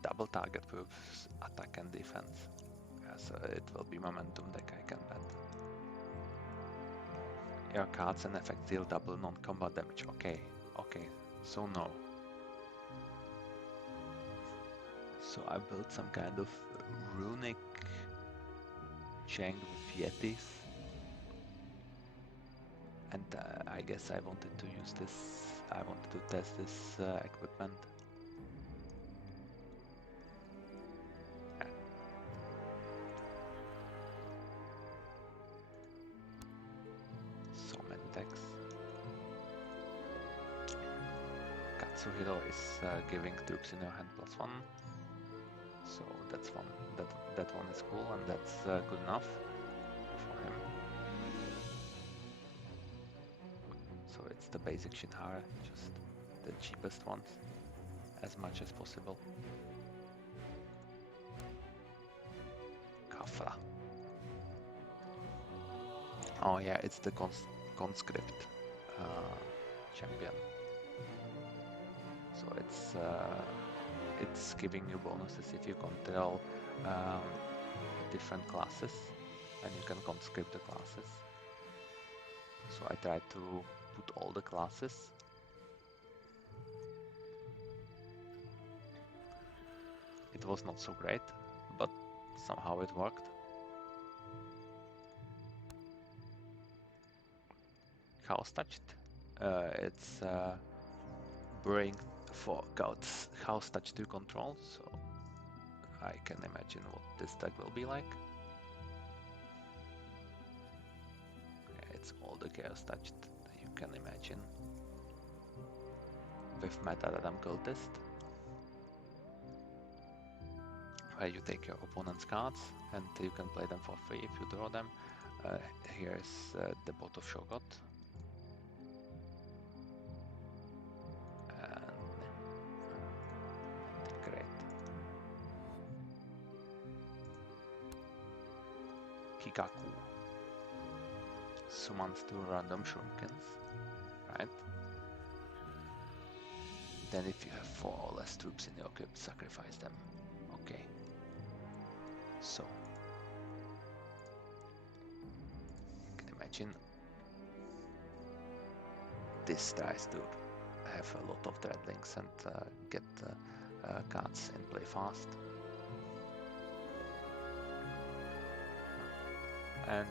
double target with attack and defense. Yeah, so it will be momentum deck, I can bet. Your cards and effects deal double non-combat damage. Okay, so no. So I built some kind of runic Chang with Yetis. And I guess I wanted to use this, I wanted to test this equipment. Yeah. So many decks. Katsuhiro is giving troops in your hand +1. So that's one. That one is cool, and that's good enough for him. So it's the basic Shinhara, just the cheapest ones, as much as possible. Kafra. Oh yeah, it's the conscript champion. So it's giving you bonuses if you control different classes, and you can conscript the classes. So I tried to put all the classes. It was not so great, but somehow it worked. House touched. It's brewing for God's house touch 2 control, so I can imagine what this deck will be like. It's all the chaos touched you can imagine. With Meta-Radam Cultist, where you take your opponent's cards and you can play them for free if you draw them. Here's the Bot of Shogot. And great. Kikaku summons 2 random shurikens, right? Then if you have 4 or less troops in your crypt, sacrifice them. Okay. So you can imagine this tries to have a lot of dreadlings and get cards in play fast. And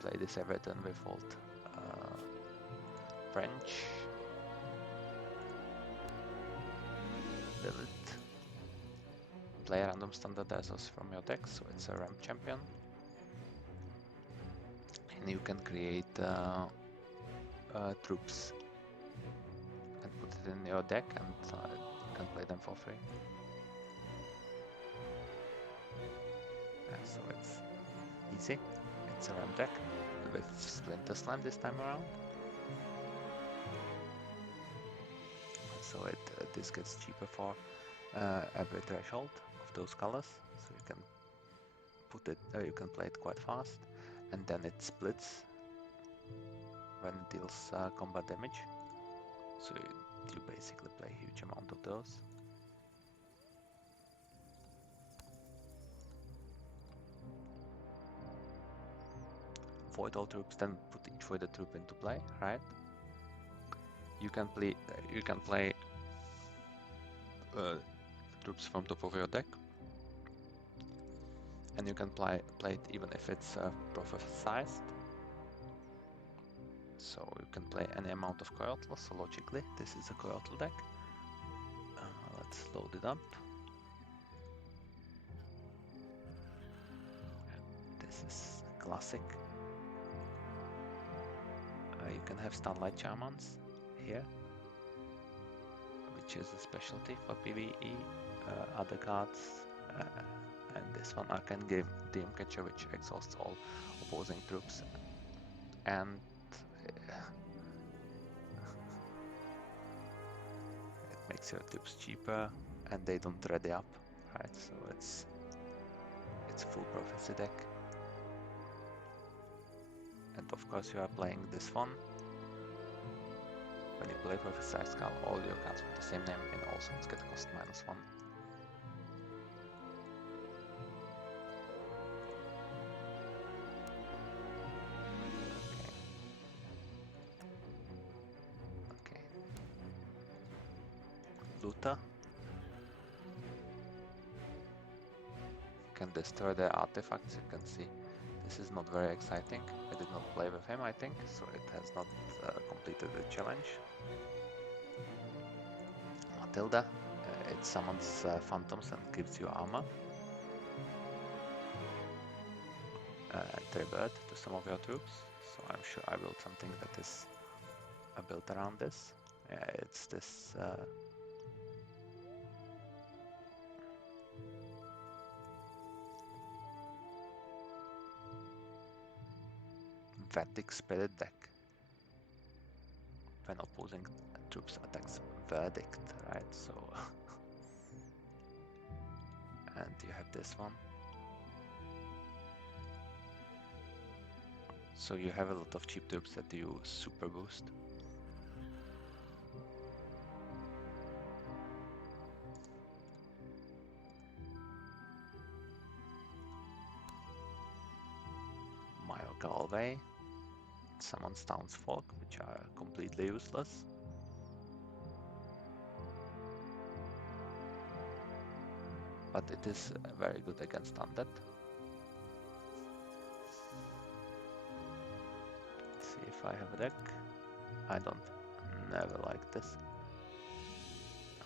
play this every turn with Volt French. Build it. Play random standardizers from your deck, so it's a ramp champion. And you can create troops and put it in your deck, and you can play them for free. So it's easy. It's a ramp deck with Splinter Slam this time around. so this gets cheaper for every threshold of those colors. So you can put it, you can play it quite fast, and then it splits when it deals combat damage. So you basically play a huge amount of those. Void all troops, then put each voided troop into play, right? You can play troops from top of your deck, and you can play it even if it's prophesized. So you can play any amount of Coyotl, so logically this is a Coyotl deck. Let's load it up. This is classic. You can have Starlight Shamans here, which is a specialty for PvE. Other cards, and this one Arcane DM Catcher, which exhausts all opposing troops, and it makes your troops cheaper, and they don't ready up, right? So it's a full prophecy deck. And of course you are playing this one. When you play Prophesied Skull, all your cards with the same name in all zones get cost -1. Okay. Looter. Can destroy the artifacts, you can see. This is not very exciting. I did not play with him, I think, so it has not completed the challenge. Matilda, it summons phantoms and gives you armor. And rebirth to some of your troops, so I'm sure I built something that is built around this. It's this Verdict Spirit deck. When opposing troops attacks Verdict, right? So and you have this one. So you have a lot of cheap troops that you super boost. Mayo Galway, summons Townsfolk, which are completely useless. But it is very good against undead. Let's see if I have a deck. I don't. Never like this.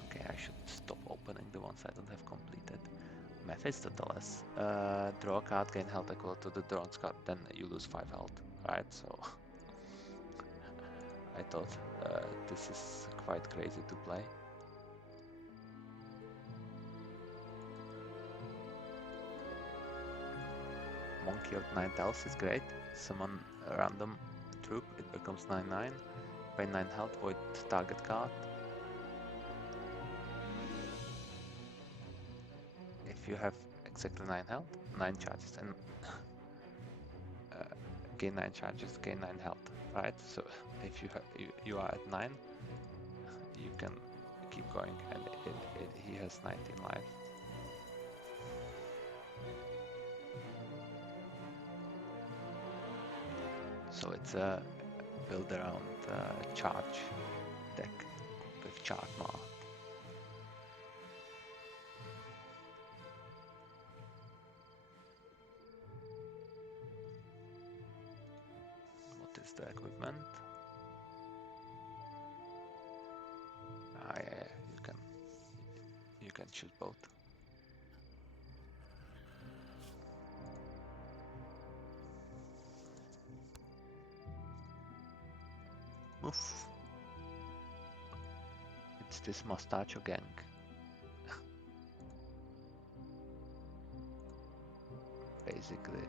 Okay, I should stop opening the ones I don't have completed. Mephistopheles. Draw a card, gain health equal to the drawn card, then you lose 5 health, right? So I thought this is quite crazy to play. Monkey of 9 health is great. Summon a random troop, it becomes 9/9. Pay 9 health, void target card. If you have exactly 9 health, 9 charges, and gain 9 charges, gain 9 health, right? So if you are at 9, you can keep going, and he has 19 life. So it's a build around charge deck with charge mark. What is the equipment? Yeah, you can choose both. Oof. It's this Mustacho gang. Basically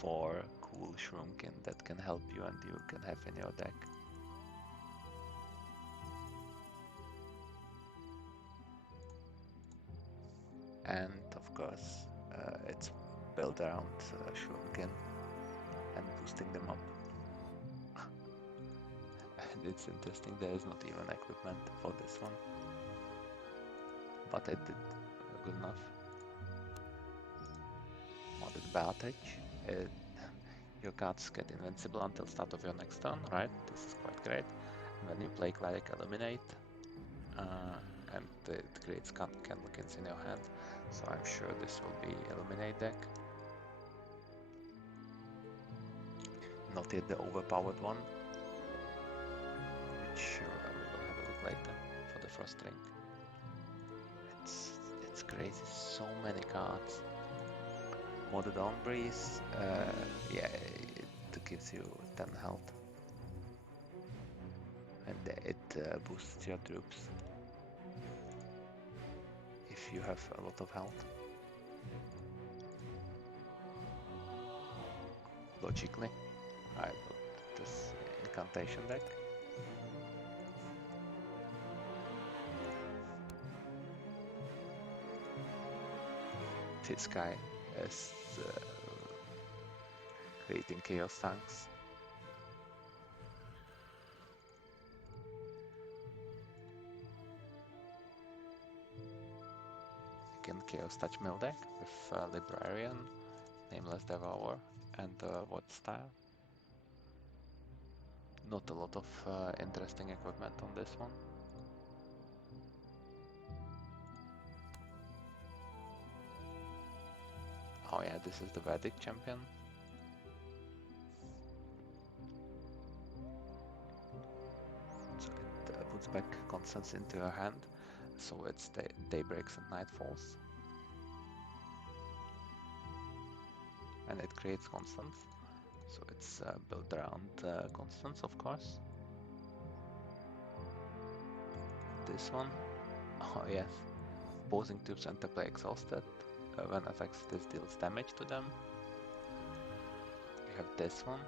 4 cool Shroomkin that can help you and you can have in your deck. and of course it's built around Shuriken and boosting them up. And it's interesting, there is not even equipment for this one, but it did good enough. Modded Baltage. Your cards get invincible until start of your next turn, right? This is quite great. And when you play Cleric Illuminate, and it creates Candlecins in your hand, so I'm sure this will be Illuminate deck. Not yet the overpowered one, which we will have a look later for the Frost Ring. It's crazy, so many cards. Modded Ombres, yeah, it gives you 10 health. And it boosts your troops if you have a lot of health. Logically, I built this incantation deck. This guy is creating chaos tanks. You can chaos touch mill deck with Librarian, Nameless Devourer, and Void Style. Not a lot of interesting equipment on this one. Oh yeah, this is the Vedic champion. So it puts back constants into your hand, so it's daybreaks and nightfalls. And it creates constants, so it's built around constants, of course. This one, oh yes, opposing troops enter play exhausted. When attacks, this deals damage to them. You have this one.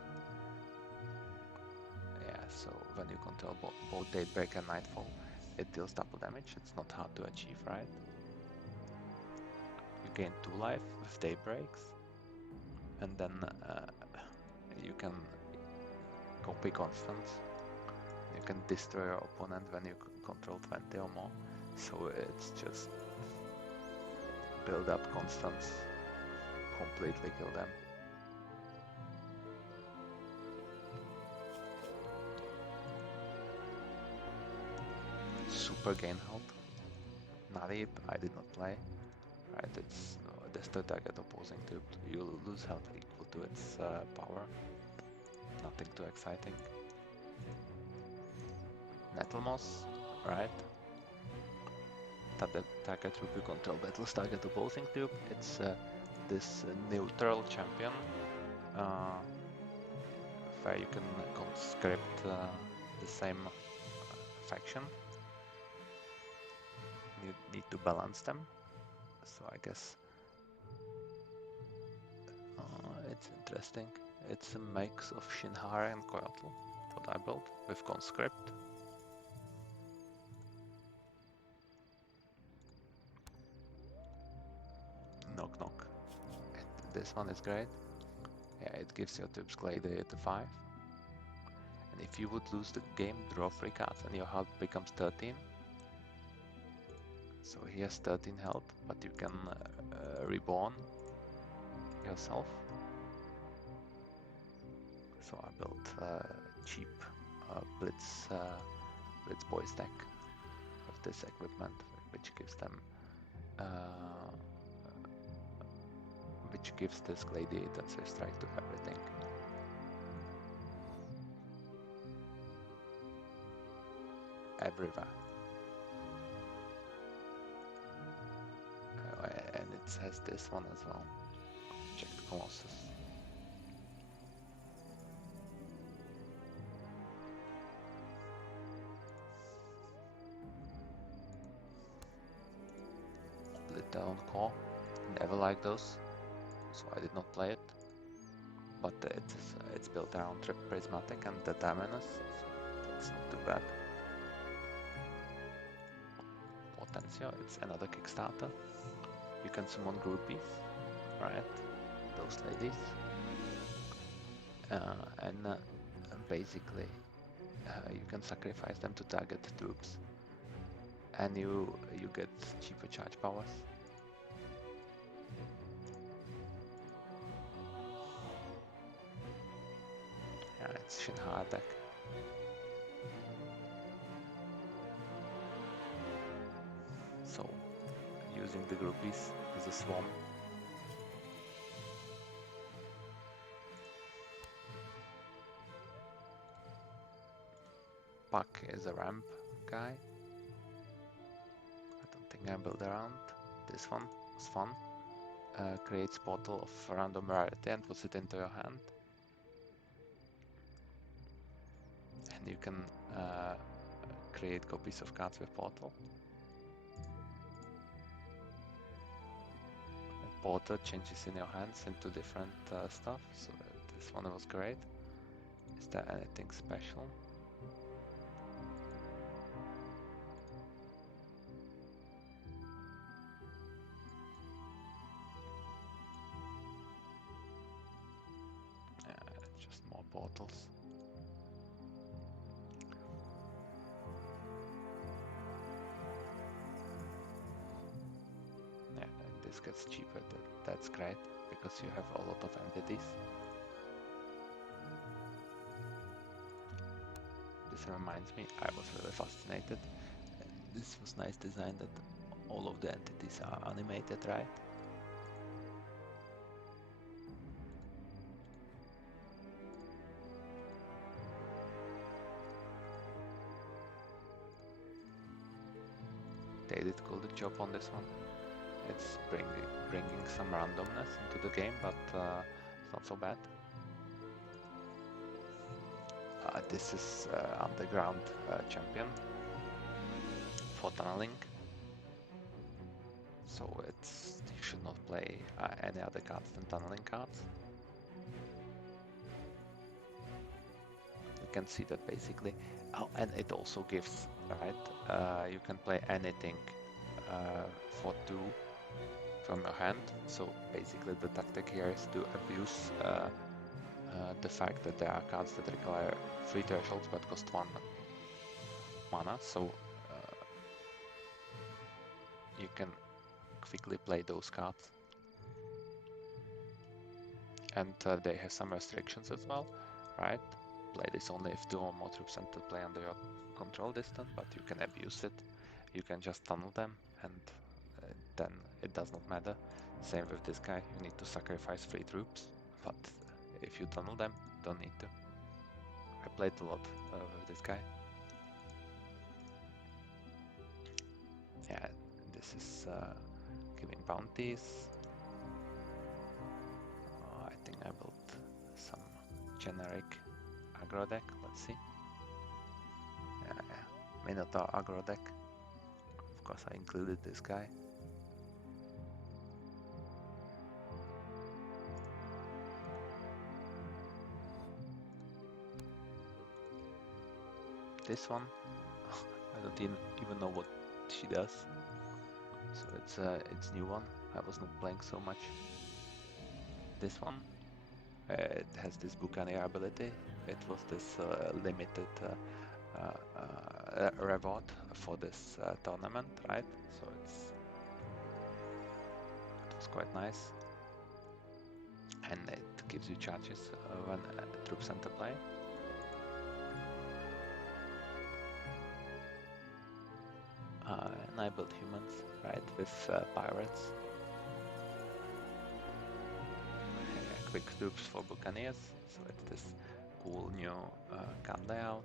Yeah, so when you control both Daybreak and Nightfall, it deals double damage. It's not hard to achieve, right? You gain 2 life with Daybreaks, and then you can copy constants. You can destroy your opponent when you control 20 or more. So it's just build up constants, completely kill them. Super gain health. Nalib, I did not play. Right, it's destroy target opposing to it. You lose health equal to its power. Nothing too exciting. Nettlemoss, right? Target troop you control battles target opposing troop. It's this neutral champion where you can conscript the same faction. You need to balance them. So I guess it's interesting. It's a mix of Shinhara and Coyotl, what I built with conscript. Knock knock. This one is great. Yeah, it gives your troops Gladiator to 5. And if you would lose the game, draw 3 cards and your health becomes 13. So he has 13 health, but you can reborn yourself. So I built cheap Blitz Boys deck with this equipment, which gives them which gives this Gladiator and Swift Strike to everything. Everywhere. And it has this one as well. Check the Colossus. Glitter on core. Never liked those, so I did not play it. But it's built around Prismatic and the Terminus, so it's not too bad. Potentia, it's another Kickstarter. You can summon groupies, right? Those ladies. And basically you can sacrifice them to target troops, and you get cheaper charge powers. Yeah, it's Shinra attack. So using the groupies as a swarm. Puck is a ramp guy. I don't think I built around. This one was fun. Creates portal of random rarity and puts it into your hand. And you can create copies of cards with portal. And portal changes in your hands into different stuff, so this one was great. Is there anything special? Just more portals. Yeah, and this gets cheaper. That's great, because you have a lot of entities. This reminds me, I was really fascinated. This was nice design that all of the entities are animated, right? They did a good job on this one. It's bringing some randomness into the game, but it's not so bad. This is underground champion for tunneling. So you should not play any other cards than tunneling cards. You can see that basically. Oh, and it also gives, right? You can play anything for 2 from your hand. So basically the tactic here is to abuse the fact that there are cards that require 3 thresholds but cost 1 mana. So you can quickly play those cards. And they have some restrictions as well, right? Play this only if 2 or more troops enter play under your control distance, but you can abuse it. You can just tunnel them, and then it does not matter. Same with this guy, you need to sacrifice 3 troops, but if you tunnel them, don't need to. I played a lot with this guy. Yeah, this is giving bounties. I think I built some generic aggro deck, let's see. Minotaur aggro deck. Of course I included this guy. This one, I don't even know what she does. So it's new one. I was not playing so much. This one, it has this Buccaneer ability. It was this limited reward for this tournament, right? So it was quite nice, and it gives you charges when troops enter play. And I built humans, right, with pirates. Quick troops for Buccaneers, so it's this cool new card layout.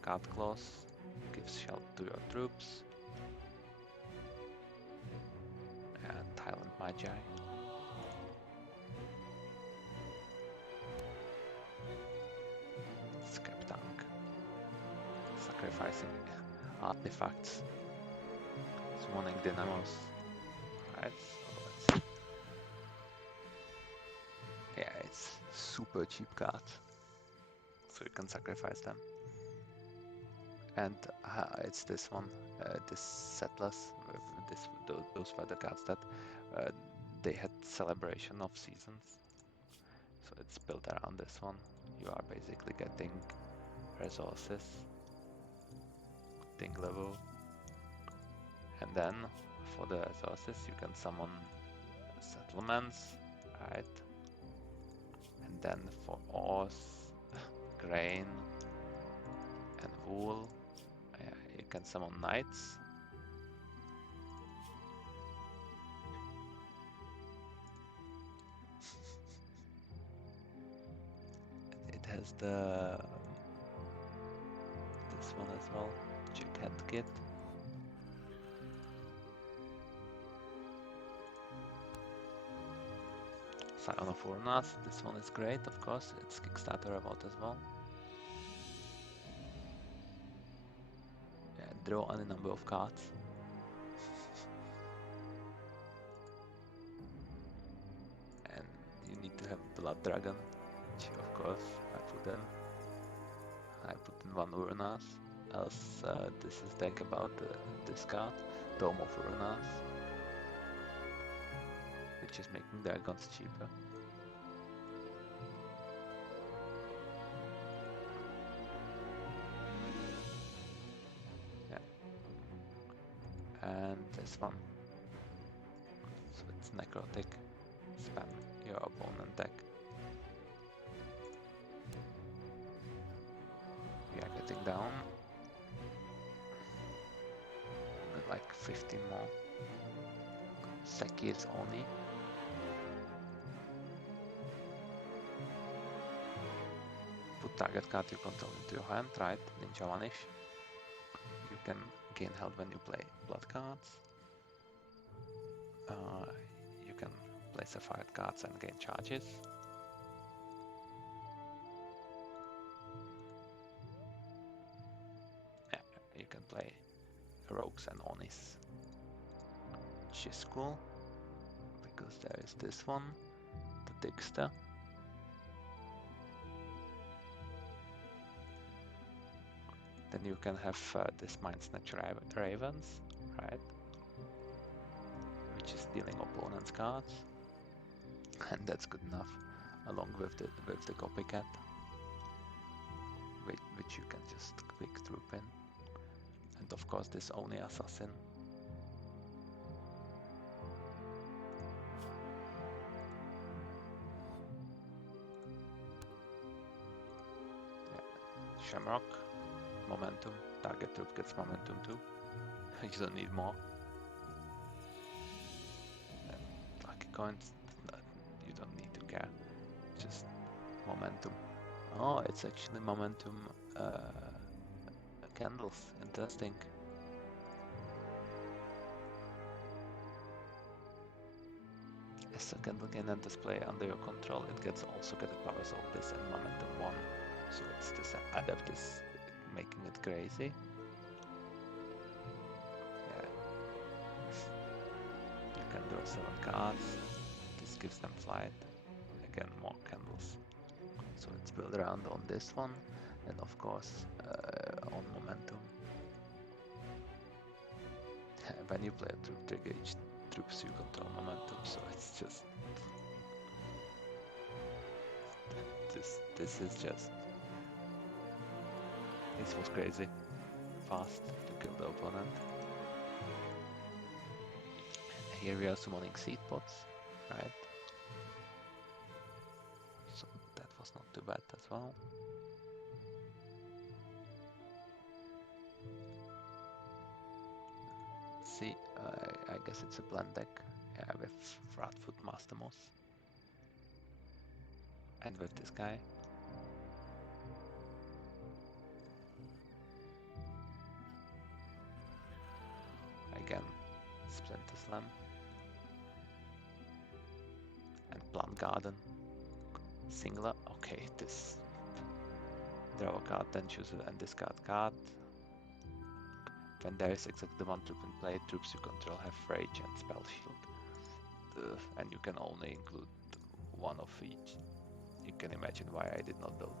Card clause gives shelter to your troops. And Thailand Magi. Scrap tank. Sacrificing artifacts. Summoning dynamos. Right, so let's see. Yeah, it's super cheap cards, so you can sacrifice them. And it's this one, this Settlers, with those were the cards that they had Celebration of Seasons. So it's built around this one. You are basically getting resources, thing level, and then for the resources you can summon settlements, right? And then for ores, grain, and wool, you can summon knights. It has the this one as well, Chick Head Kit. Scion of Urnas, this one is great, of course, it's Kickstarter about as well. Yeah, draw any number of cards. And you need to have Blood Dragon, which of course I put in. I put in one Urnas, else this is deck about this card, Dome of Urnas, which is making dragons cheaper. Yeah. And this one. So it's Necrotic. Spam your opponent deck. We are getting down. With like 15 more. Sekir's Oni. Put target card you control into your hand, right? Ninja Vanish. You can gain health when you play blood cards. You can play Sapphire cards and gain charges. Yeah, you can play Rogues and Onis. Which is cool, because there is this one, the Digster. Then you can have this Mind Snatch Ravens, right? Which is dealing opponent's cards, and that's good enough, along with the Copycat, which you can just quick troop in, and of course this Oni Assassin. Yeah. Shamrock, momentum. Target troop gets momentum too. You don't need more. Lucky coins, you don't need to care. Just momentum. Oh, it's actually momentum candles. Interesting. As a candle can then display under your control, it gets also get the powers of this and momentum 1. So it's this Adept is making it crazy. Yeah. You can draw 7 cards. This gives them flight. Again, more candles. So it's built around on this one, and of course on momentum. When you play a troop trigger, each troops you control momentum, so it's just this is just this was crazy fast to kill the opponent. Here we are summoning seed pots, right? So that was not too bad as well. See, I guess it's a blend deck, yeah, with Fratfoot Mastermoss. And with this guy. Again, Splinter Slam. And Plant Garden. Singular, okay, this. Draw a card, then choose and discard card. When there is exactly one troop in play, troops you control have Rage and Spell Shield. And you can only include one of each. You can imagine why I did not build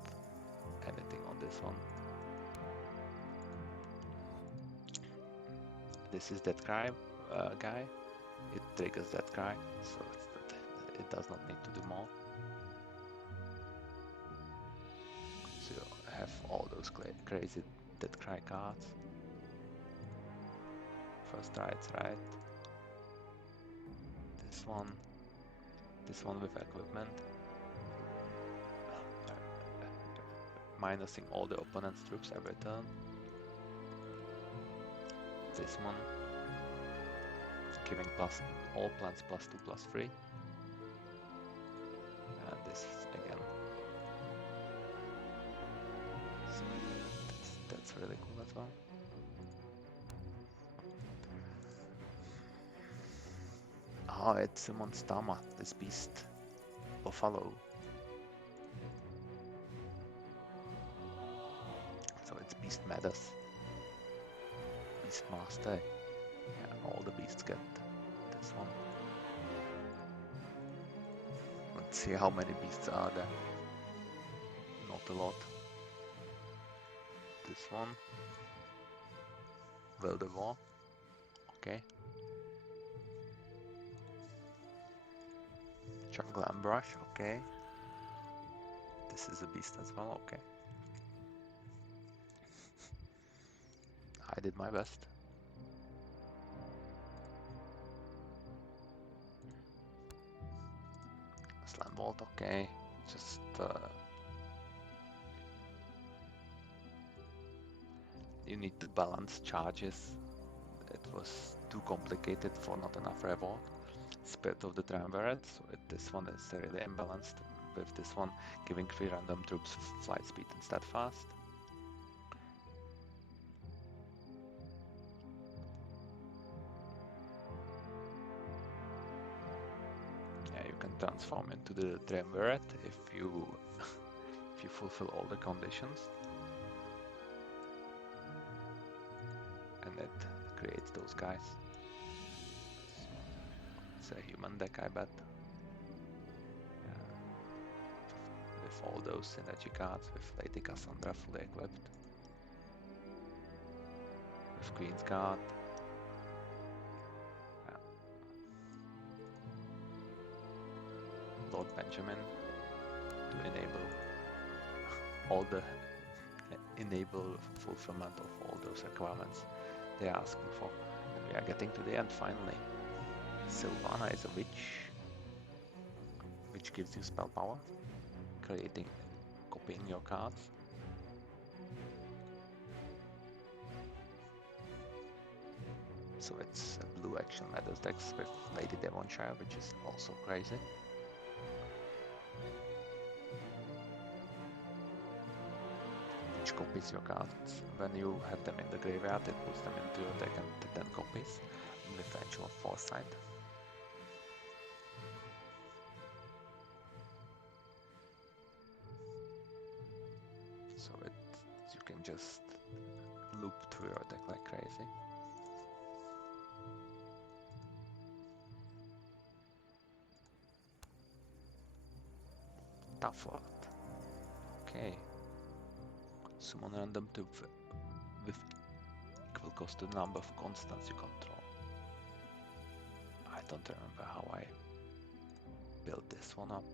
anything on this one. this is that cry guy. It triggers that cry, so it does not need to do more. So you have all those crazy dead cry cards. First try, it's right. This one with equipment. Minusing all the opponent's troops every turn. This one giving plus all plants +2/+3. And this again. So that's really cool as well. Oh, it's a Monstama, this beast. Buffalo. So it's Beast Medas. Beast Master. Yeah, all the beasts get this one. Let's see how many beasts are there. Not a lot. This one. War. Okay. Jungle Ambush. Okay. This is a beast as well. Okay. I did my best. Slam Bolt. Okay. Just you need to balance charges. It was too complicated for not enough reward. Spirit of the Triumvirate, so this one is really imbalanced, with this one giving 3 random troops flight speed instead fast. Yeah, you can transform into the Triumvirate if you fulfill all the conditions. And it creates those guys. It's a human deck, I bet. Yeah. With all those synergy cards, with Lady Cassandra fully equipped. With Queen's Guard. Yeah. Lord Benjamin to enable fulfillment of all those requirements they are asking for. We are getting to the end finally. Sylvana is a witch, which gives you spell power, copying your cards. So it's a blue action Meadows deck with Lady Devonshire, which is also crazy. Which copies your cards. When you have them in the graveyard, it puts them into your deck and then copies with actual foresight. So you can just loop through your deck like crazy. Tough Lord. Okay. Summon random troop with equal cost to the number of constants you control. I don't remember how I built this one up.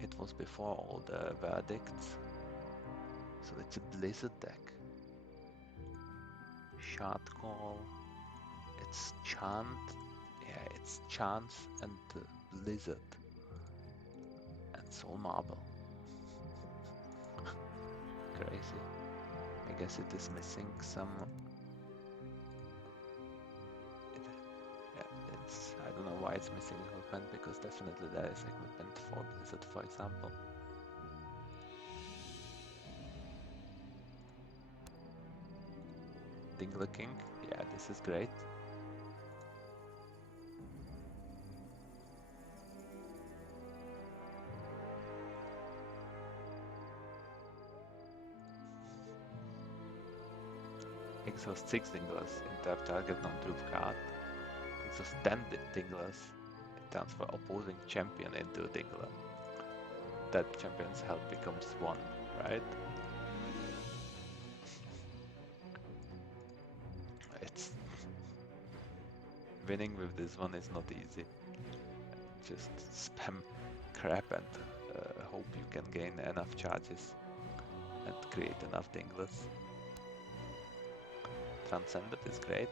It was before all the verdicts. So it's a Blizzard deck. Shard Call. It's Chant. Yeah, it's Chance and Blizzard. And Soul Marble. Crazy. I guess it is missing some. I don't know why it's missing equipment, because definitely there is equipment for Blizzard, for example. Dingler King, yeah, this is great. Exhaust 6 Dinglers, interrupt target non-troop card. Exhaust 10 Dinglers, transfer opposing champion into a Dingler. That champion's health becomes 1, right? winning with this one is not easy. Just spam crap and hope you can gain enough charges and create enough dinglers. Transcended is great.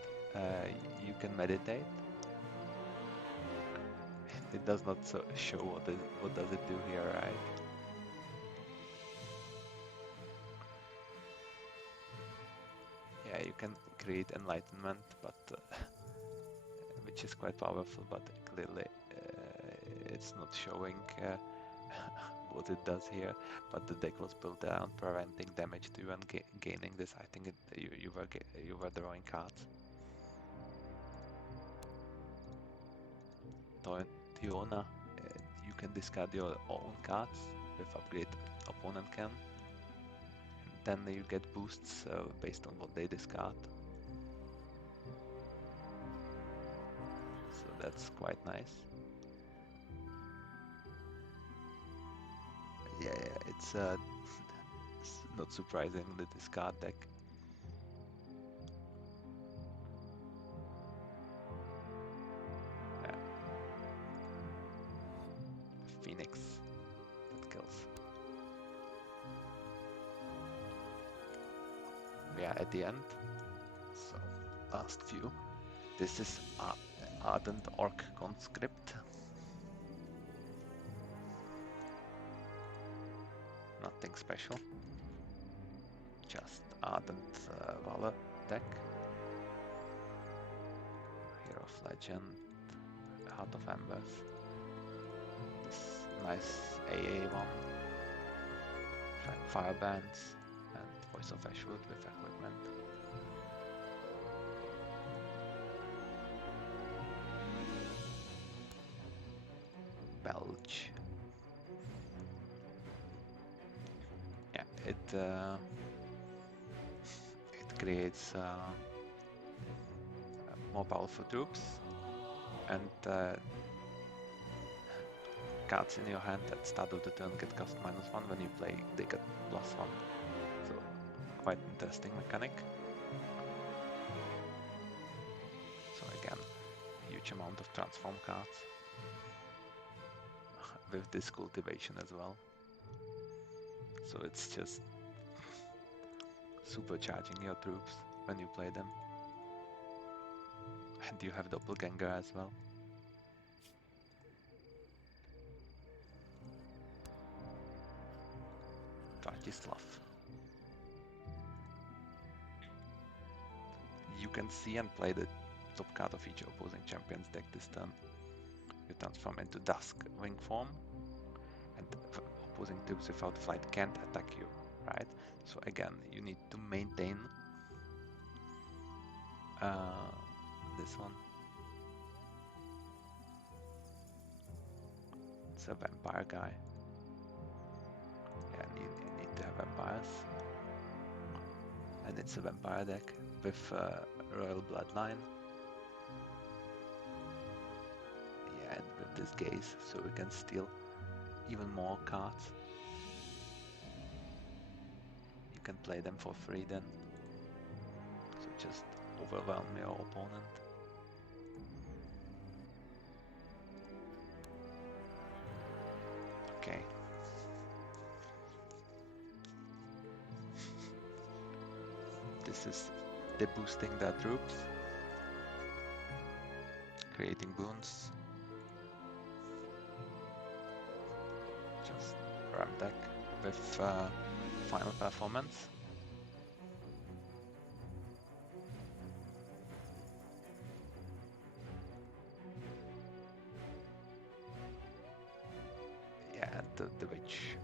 You can meditate. It does not show what does it do here, right? Yeah, you can create enlightenment, but which is quite powerful, but clearly it's not showing what it does here. But the deck was built around preventing damage to you and gaining this. I think you were drawing cards. Tiona, you can discard your own cards with upgrade opponent can. Then you get boosts based on what they discard. So that's quite nice. Yeah, it's not surprising, the discard deck. Yeah. Phoenix that kills. We are at the end. So last few. This is Ardent Orc Conscript. Nothing special. Just Ardent Valor deck. Hero of Legend, Heart of Embers. This nice AA one. Firebands and Voice of Ashwood with equipment. Belch. Yeah, it creates more powerful troops, and cards in your hand at start of the turn get cost -1. When you play, they get +1. So quite interesting mechanic. So again, huge amount of transform cards with this cultivation as well. So it's just supercharging your troops when you play them. And you have Doppelganger as well. Vratislav. You can see and play the top card of each opposing champion's deck this turn. You transform into Dusk Wing form, and opposing troops without flight can't attack you, right? So again, you need to maintain this one. It's a vampire guy. Yeah, you need to have vampires. And it's a vampire deck with Royal Bloodline. Yeah, and with this gaze, so we can steal even more cards. You can play them for free then. So just overwhelm your opponent. Okay. This is deboosting their troops, creating boons. Just ram deck with final performance. Yeah, the witch.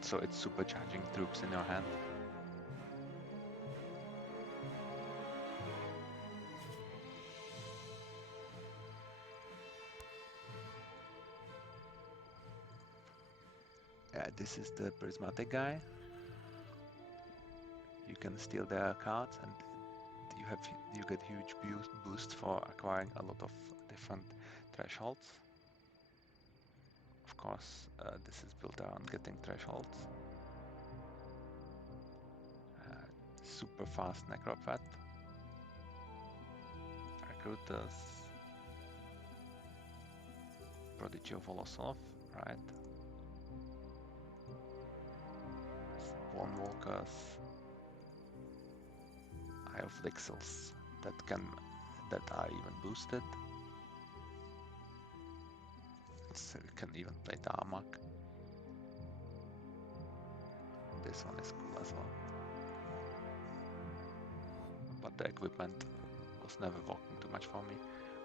So it's supercharging troops in your hand. Yeah, this is the prismatic guy. You can steal their cards, and you get huge boosts for acquiring a lot of different thresholds. Of course, this is built around getting thresholds. super fast Necropet. Recruiters. Prodigy of Volosov, right? Spawn Walkers. Eye of Vixels that are even boosted. So you can even play Tarmac. This one is cool as well. But the equipment was never working too much for me.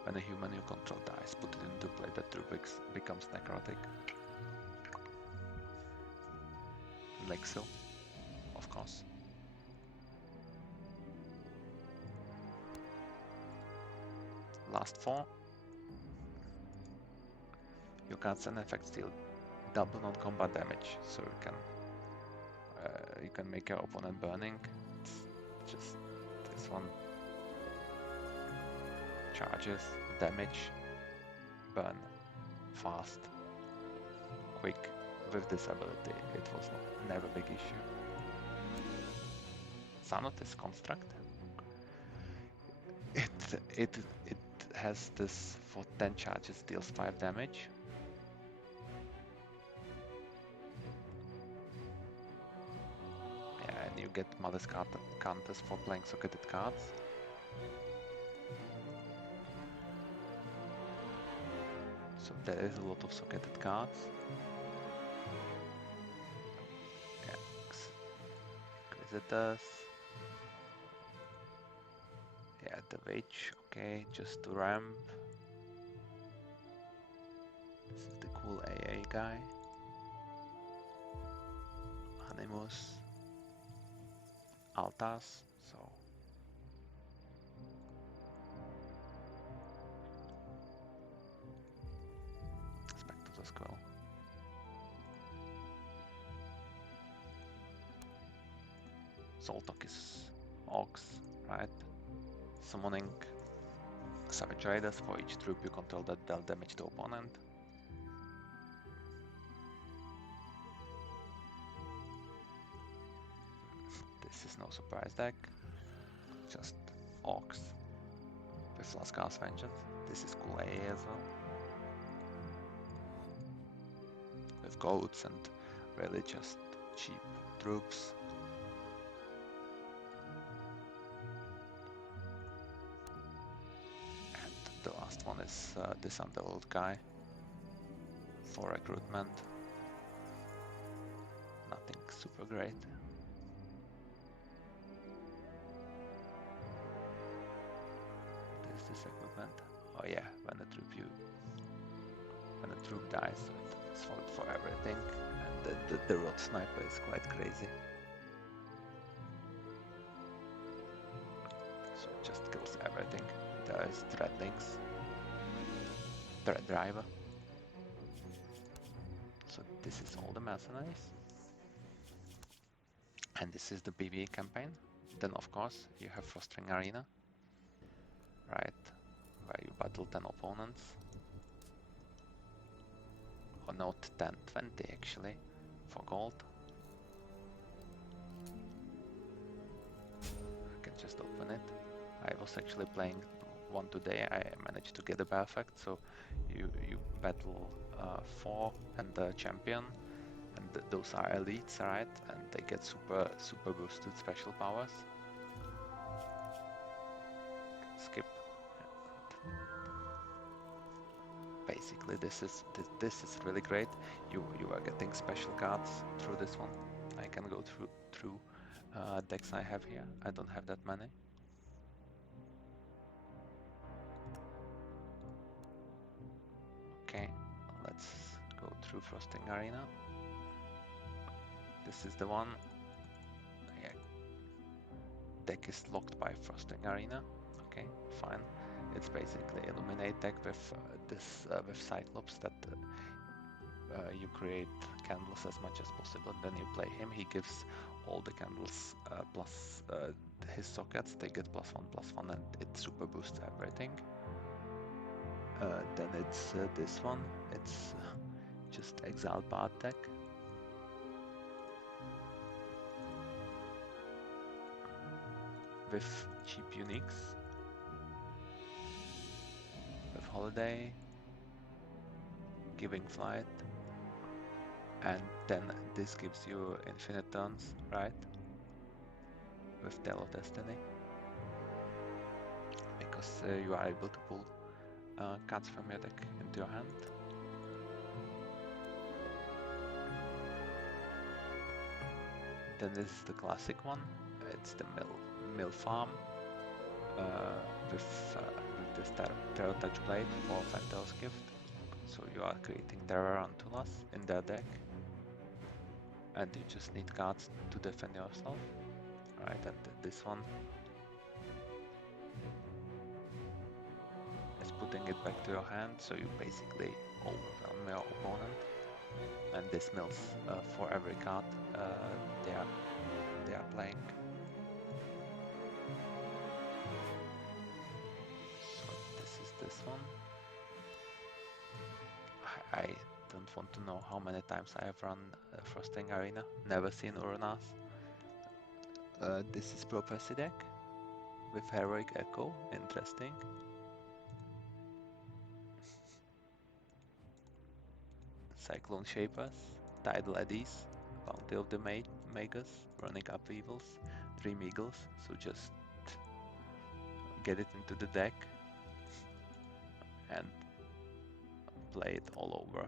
When a human you control dies, put it into play, that Rubik's becomes necrotic. Lexil, of course. Last 4. Your cards and effects deal double non-combat damage, so you can make your opponent burning. It's just this one. Charges, damage, burn, fast, quick. With this ability, it was never a big issue. Sanotis Construct. It has this for 10 charges deals 5 damage. Yeah, and you get Malice counters for playing socketed cards. So there is a lot of socketed cards. Visitors. Yeah, the witch, okay, just to ramp. This is the cool AA guy. Animus. Altas, so. Spectre Skull. Soltok is Ox, right? Summoning Savage Raiders for each troop you control that dealt damage to opponent. This is no surprise deck, just Ox with Laskar's Vengeance. This is cool AA as well. With goats and really just cheap troops. The last one is this Underworld guy for recruitment. Nothing super great. There's this equipment. Oh yeah, when a troop dies, so it's for everything. And the Rod Sniper is quite crazy. So it just kills everything. There is Threadlings, Thread Driver. So this is all the mercenaries. And this is the PvE campaign. Then of course you have Frostring Arena, right, where you battle 10 opponents. Or not 10, 20 actually, for gold. I can just open it. I was actually playing one today. I managed to get a perfect, so you battle 4 and the champion, and those are elites, right? And they get super boosted special powers. Skip. Basically, this is really great. You are getting special cards through this one. I can go through decks I have here. I don't have that many. Okay, let's go through Frosting Arena. This is the one. Yeah. Deck is locked by Frosting Arena. Okay, fine. It's basically Illuminate deck with with Cyclops that you create candles as much as possible. Then you play him. He gives all the candles plus his sockets. They get +1/+1, and it super boosts everything. Then it's this one. It's just Exile Bard deck. with cheap uniques, with holiday, giving flight, and then this gives you infinite turns, right? With Tale of Destiny, because you are able to pull cards from your deck into your hand. Then this is the classic one. It's the mill farm with this Terror Touch Blade for Fantail's Gift. So you are creating terror on Tulas in their deck, and you just need cards to defend yourself. Right, and this one is putting it back to your hand, so you basically overwhelm your opponent. And this mills for every card they are playing. So this is this one. I don't want to know how many times I have run Frosting Arena. Never seen Urunas. This is Prophecy deck with Heroic Echo. Interesting. Cyclone Shapers, Tidal Eddies, Bounty of the Magus, Running Up Evils, Dream Eagles. So just get it into the deck and play it all over.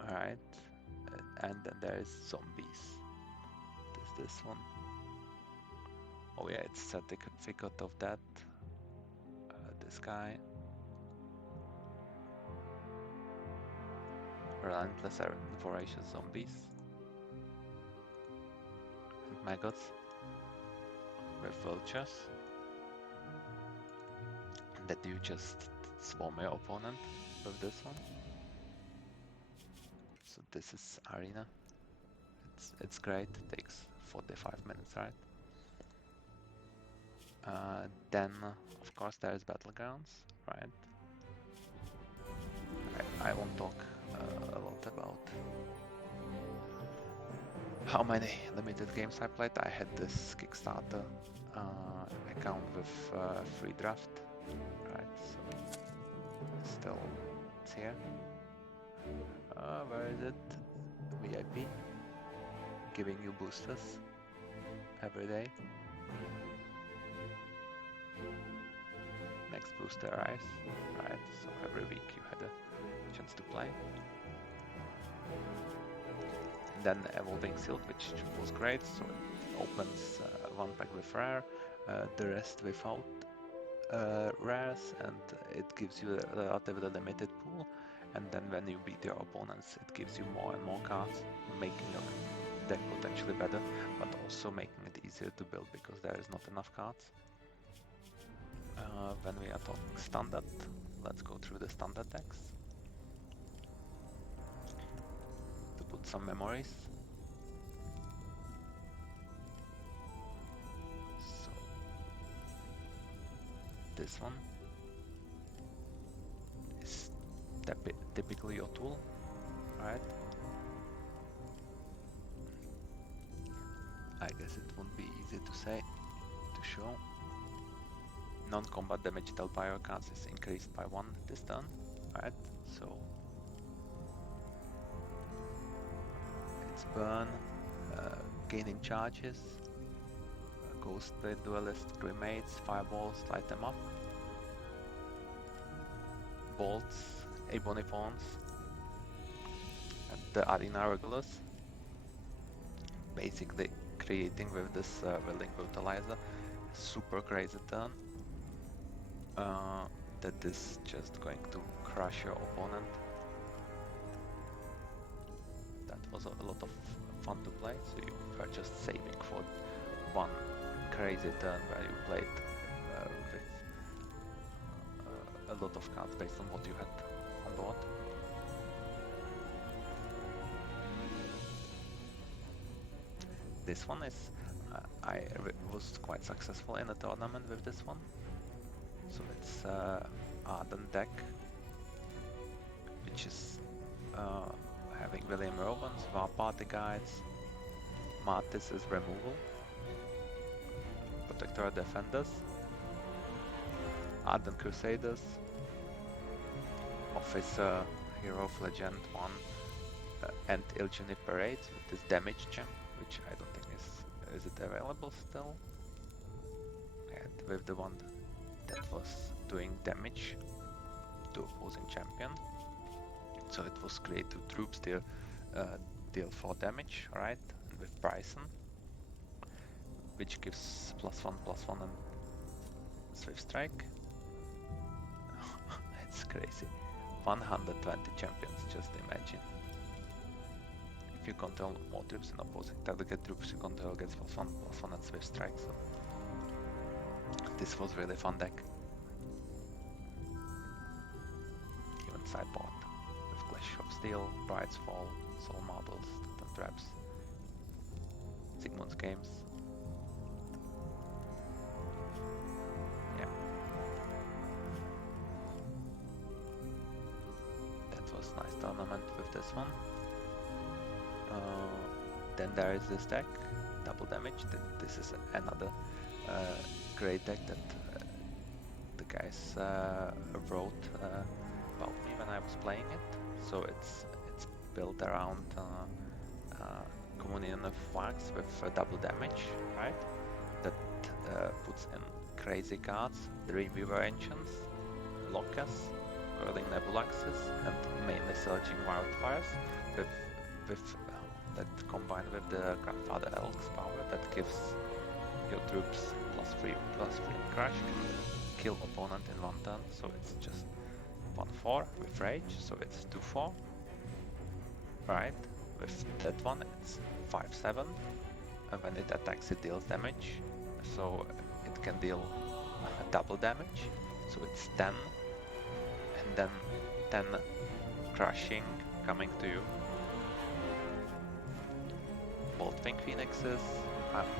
Alright, and then there is Zombies. This one. Oh yeah, it's Certificate of Death. This guy. Relentless and Voracious Zombies. And Maggots. With Vultures. And that you just swarm your opponent with this one. So this is Arena. It's great, it takes 45 minutes, right? Then, of course, there's Battlegrounds, right? I won't talk a lot about how many limited games I played. I had this Kickstarter account with free draft, right? So still, it's here. Where is it? VIP. Giving you boosters every day. Next booster arrives, right? So every week you had a chance to play. And then Evolving Silt, which was great, so it opens one pack with rare, the rest without rares, and it gives you a relatively limited pool. And then when you beat your opponents, it gives you more and more cards, making your deck potentially better, but also making it easier to build because there is not enough cards. When we are talking standard, let's go through the standard decks to put some memories. So this one is typically your tool, right? I guess it won't be easy to say, to show. Non-combat damage dealt by your cards is increased by 1 this turn, right? So it's burn, gaining charges, Ghost Blade Duelist, Grenades, Fireballs, light them up, Bolts, Ebony Pawns, and the Arena Regulars. Basically creating with this Welding Brutalizer super crazy turn. That is just going to crush your opponent. That was a lot of fun to play, so you are just saving for one crazy turn where you played with a lot of cards based on what you had on board. This one is, I was quite successful in a tournament with this one. So it's Arden deck, which is having William Robins, War Party Guides, Martis' removal, Protector Defenders, Ardent Crusaders, Officer Hero of Legend 1, and Illusionary Parades with this damage gem, which I don't think is it available still? And with the one that was doing damage to opposing champion. So it was create 2 troops deal 4 damage, right? And with Bryson, which gives +1/+1 and Swift Strike. It's crazy. 120 champions, just imagine. If you control more troops in opposing target troops, you control gets +1/+1 and Swift Strike. So this was really fun deck. Even sideboard with Clash of Steel, Bride's Fall, Soul Marbles, Totem Traps, Sigmund's Games. Yeah. That was nice tournament with this one. Then there is this deck, double damage. This is another great deck that the guys wrote about me when I was playing it. So it's built around Communion of Wax with double damage, right? That puts in crazy cards, Dreamweaver Ancients, Locus, Whirling Nebulaxes, and mainly Surging Wildfires with that combined with the Grandfather Elk's power that gives your troops +3/+3 crash, kill opponent in 1 turn, so it's just 1/4 with rage, so it's 2/4, right? With that one it's 5/7, and when it attacks it deals damage, so it can deal double damage, so it's 10, and then 10 crushing coming to you. Boltwing Phoenixes,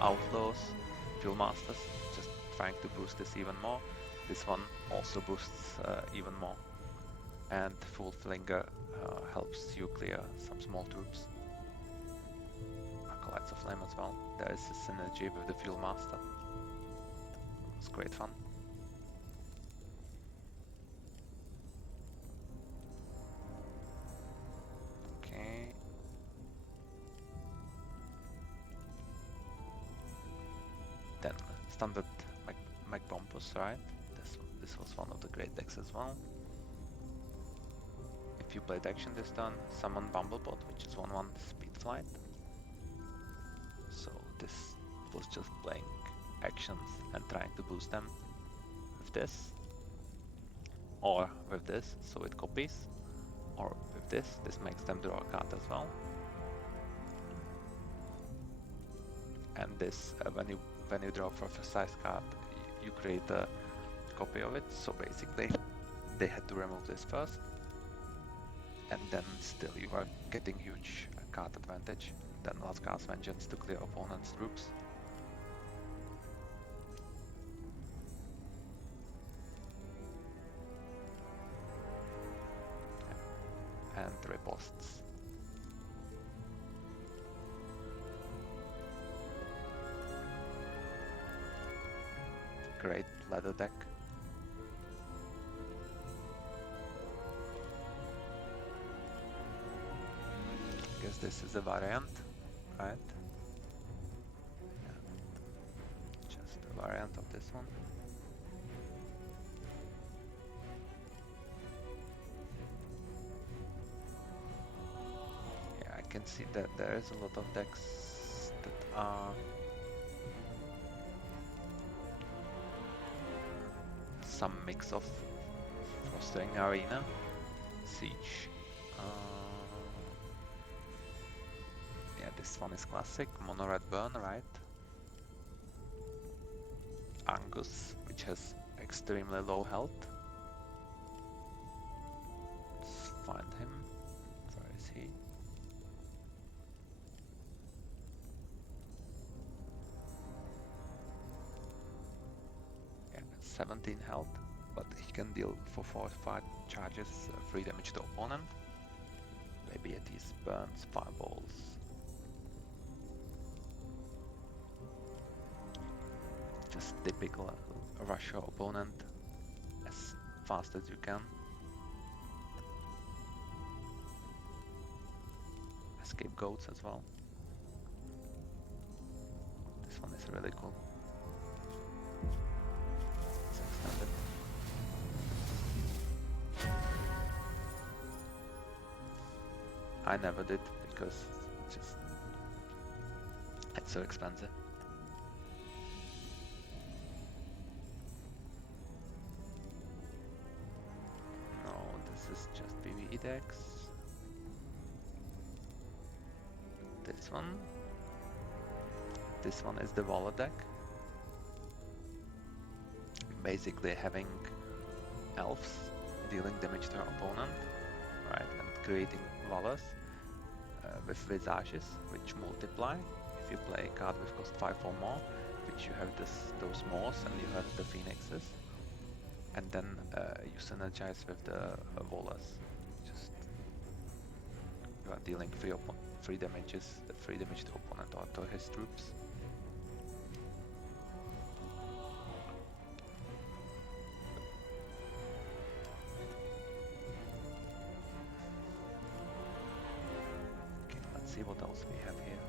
Outlaws, Fuel Masters, just trying to boost this even more. This one also boosts even more. And Fulfillinger helps you clear some small troops. Acolytes of Flame as well. There is a synergy with the Fuel Master. It's great fun. Okay. Then standard Magbompus, right? This was one of the great decks as well. If you played action this turn, summon Bumblebot, which is 1/1 speed flight. So this was just playing actions and trying to boost them with this, or with this, so it copies, or with this makes them draw a card as well. And this, when you draw a prophesize card, you create a copy of it. So basically, they had to remove this first, and then still you are getting huge card advantage. Then Last Cast Vengeance to clear opponent's troops. Yeah. And riposts. Great ladder deck. I guess this is a variant, right? Yeah. Just a variant of this one. Yeah, I can see that there is a lot of decks that are some mix of Fostering Arena, Siege. Yeah, this one is classic, Mono Red Burn, right? Angus, which has extremely low health. Let's find him. Where is he? Yeah, 17 health, but he can deal for 4 or 5 charges 3 damage to opponent. deities, burns, fireballs. Just typical rush your opponent as fast as you can. Scapegoats as well. This one is really cool. It's extended. I never did because it's so expensive. No, this is just PvE decks. This one is the Waller deck. Basically having elves dealing damage to your opponent, right, and creating Wallers with visages which multiply. If you play a card with cost 5 or more, which you have those Moors and you have the Phoenixes, and then you synergize with the Wallers. Just you are dealing 3 damage to opponent or to his troops. Okay, let's see what else we have here.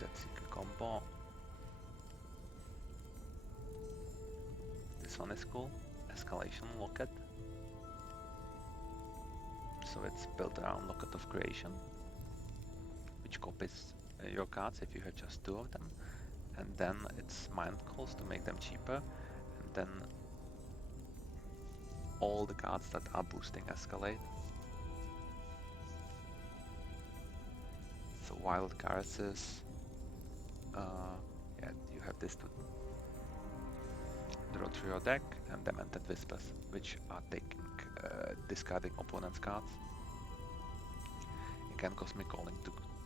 That's a combo. This one is cool. Escalation Locket. So it's built around Locket of Creation, which copies your cards if you have just 2 of them, and then it's Mind Calls to make them cheaper, and then all the cards that are boosting escalate. So Wild Caresses, yeah, you have this to draw through your deck, and Demented Whispers, which are discarding opponent's cards. You can Cosmic Calling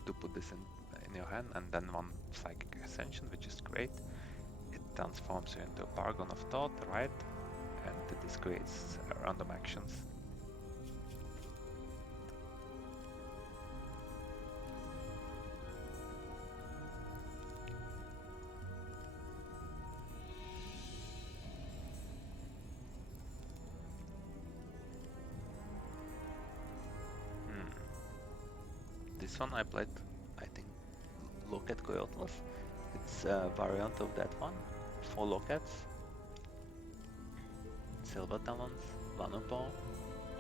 to put this in your hand, and then one Psychic Ascension, which is great. It transforms you into a Paragon of Thought, right? And this creates random actions. This one I played, I think, Locket Coyotless. It's a variant of that one. 4 Lockets, Silver Talons, Vanupo,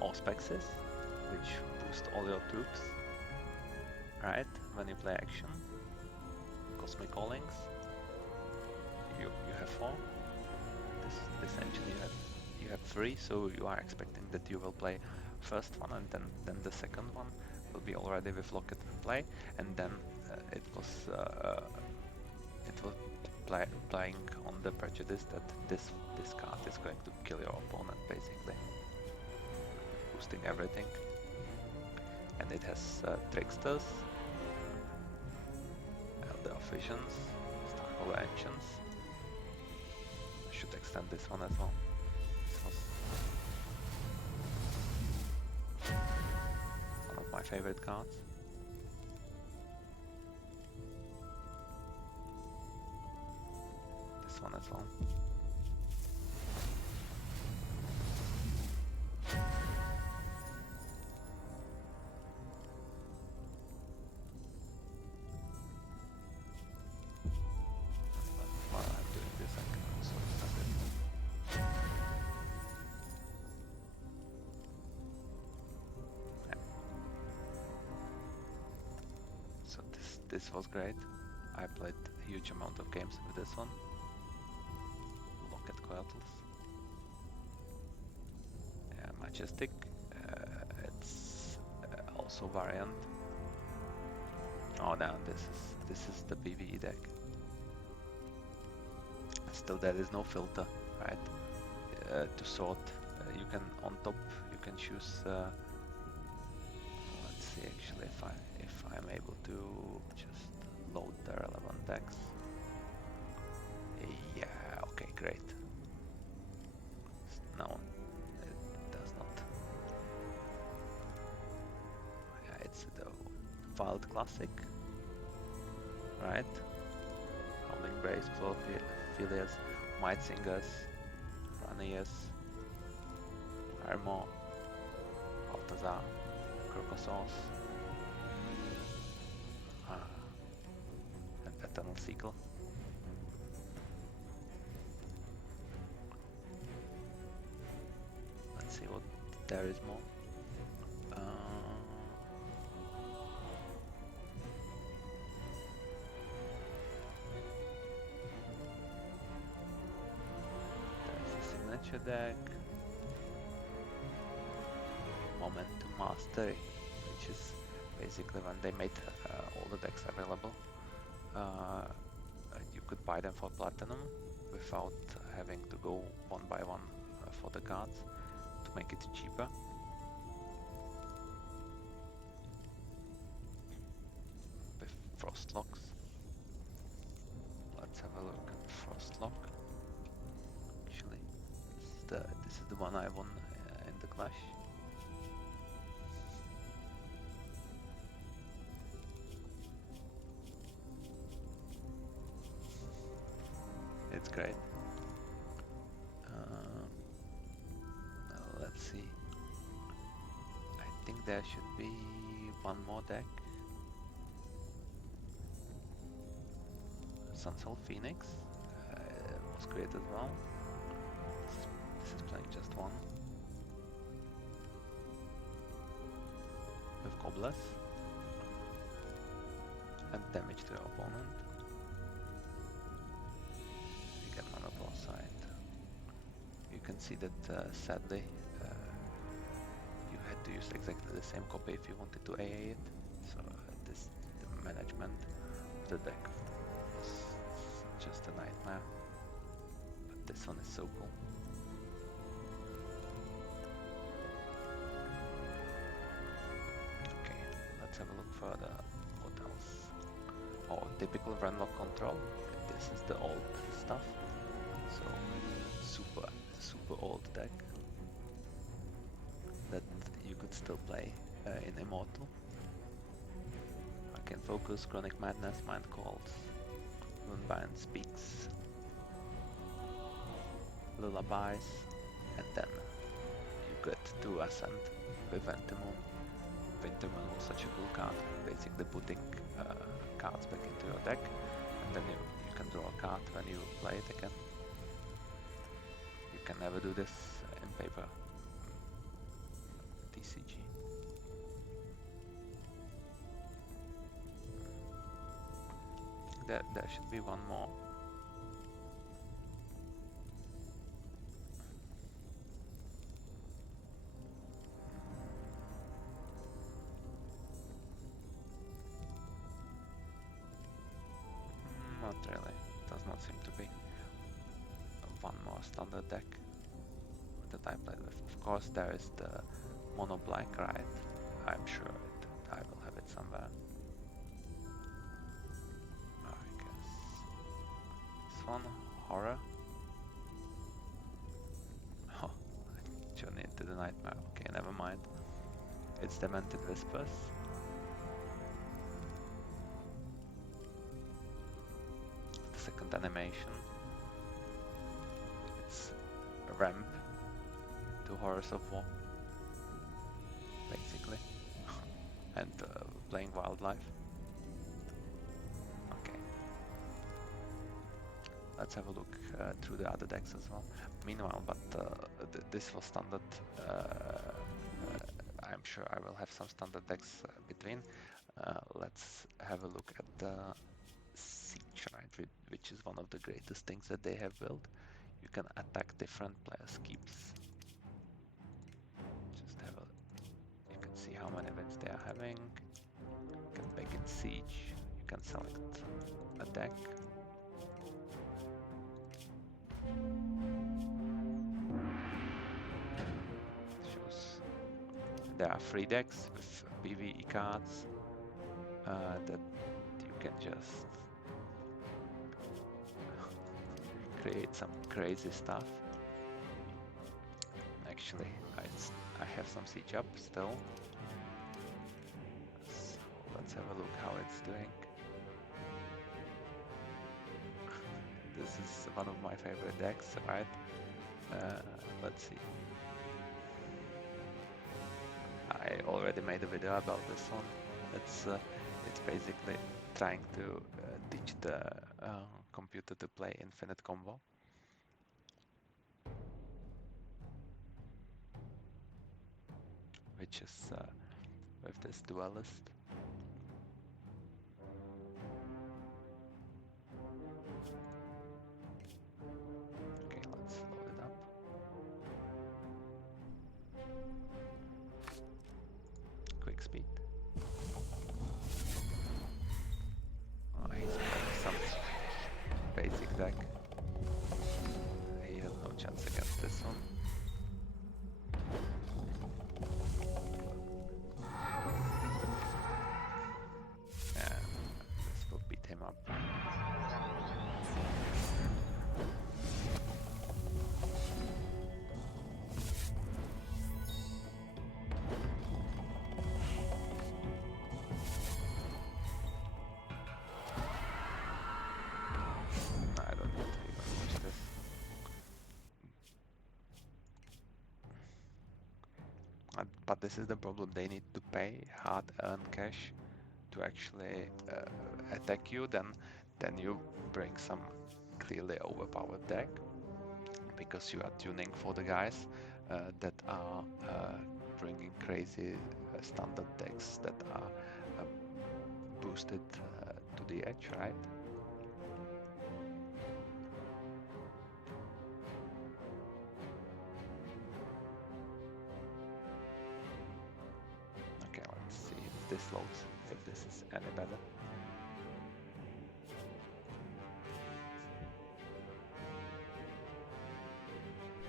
Auspexes, which boost all your troops, right, when you play action. Cosmic Callings, you have 4. This engine you have 3, so you are expecting that you will play first one, and then the second one will be already with Locket in play, and then it was playing on the prejudice that this card is going to kill your opponent, basically, boosting everything. And it has Tricksters, Elder of Visions, Starcaller Ancients. I should extend this one as well. This was one of my favorite cards. This one as well. While I'm doing this, I can also extend it. Yeah. So this was great. I played a huge amount of games with this one. Locket Coyotless. Yeah, Majestic. It's also variant. Oh no, this is the PvE deck. Still, there is no filter, right? To sort, you can on top you can choose. Let's see, actually, if I'm able to just load the relevant decks. Yeah, okay, great. Wild Classic, right? Howling Brace, Philias, Might Singers, Ranias, Hermo, Balthazar, Crocosaurus, and Eternal Sequel. Let's see what there is more. There's a signature deck, Momentum Mastery, which is basically when they made all the decks available. You could buy them for platinum without having to go one by one for the cards to make it cheaper. With Frostlocks. Let's have a look at Frostlock. Actually, this is the one I won in the Clash. It's great. Let's see. I think there should be one more deck. Sunsoul Phoenix was great as well. This is playing just one. With Cobblers. And damage to your opponent. You get mana side. You can see that sadly you had to use exactly the same copy if you wanted to AA it. So the management of the deck was just a nightmare. But this one is so cool. Okay, let's have a look further. What else? Oh, typical Renlock control. This is the old stuff. So super old deck that you could still play in Immortal. I can focus, Chronic Madness, Mind Calls, Moonbind Speaks, Lullabies, and then you get to Ascend with Wintermoon. Wintermoon was such a cool card, basically putting cards back into your deck, and then you can draw a card when you play it again. You can never do this in paper. TCG. There should be one more. Not really. Does not seem to be. One more standard deck that I played with. Of course, there is the mono black, right? I'm sure I will have it somewhere. I guess this one, Horror. Oh, Journey into the Nightmare. Okay, never mind. It's Demented Whispers. The second animation. It's a ramp to Horrors of War, basically, and playing wildlife. Okay, let's have a look through the other decks as well. Meanwhile, but this was standard. I'm sure I will have some standard decks between. Let's have a look at the Siege, right, which is one of the greatest things that they have built. You can attack different players' keeps. Just have a... You can see how many events they are having. You can back in Siege. You can select a deck. Shows there are 3 decks with PvE cards that you can just create some crazy stuff. Actually, I have some siege up still, so let's have a look how it's doing. This is one of my favorite decks, right? Let's see. I already made a video about this one. It's basically trying to teach the computer to play infinite combo. Which is with this duelist. Okay, let's load it up. Quick speed. Oh, he's playing some basic deck. He has no chance against this one. And this will beat him up. I don't need to even watch this. But this is the problem, they need to pay hard-earned cash to actually attack you, then you bring some clearly overpowered deck, because you are tuning for the guys that are bringing crazy standard decks that are boosted to the edge, right? Okay, let's see if this loads, if this is any better.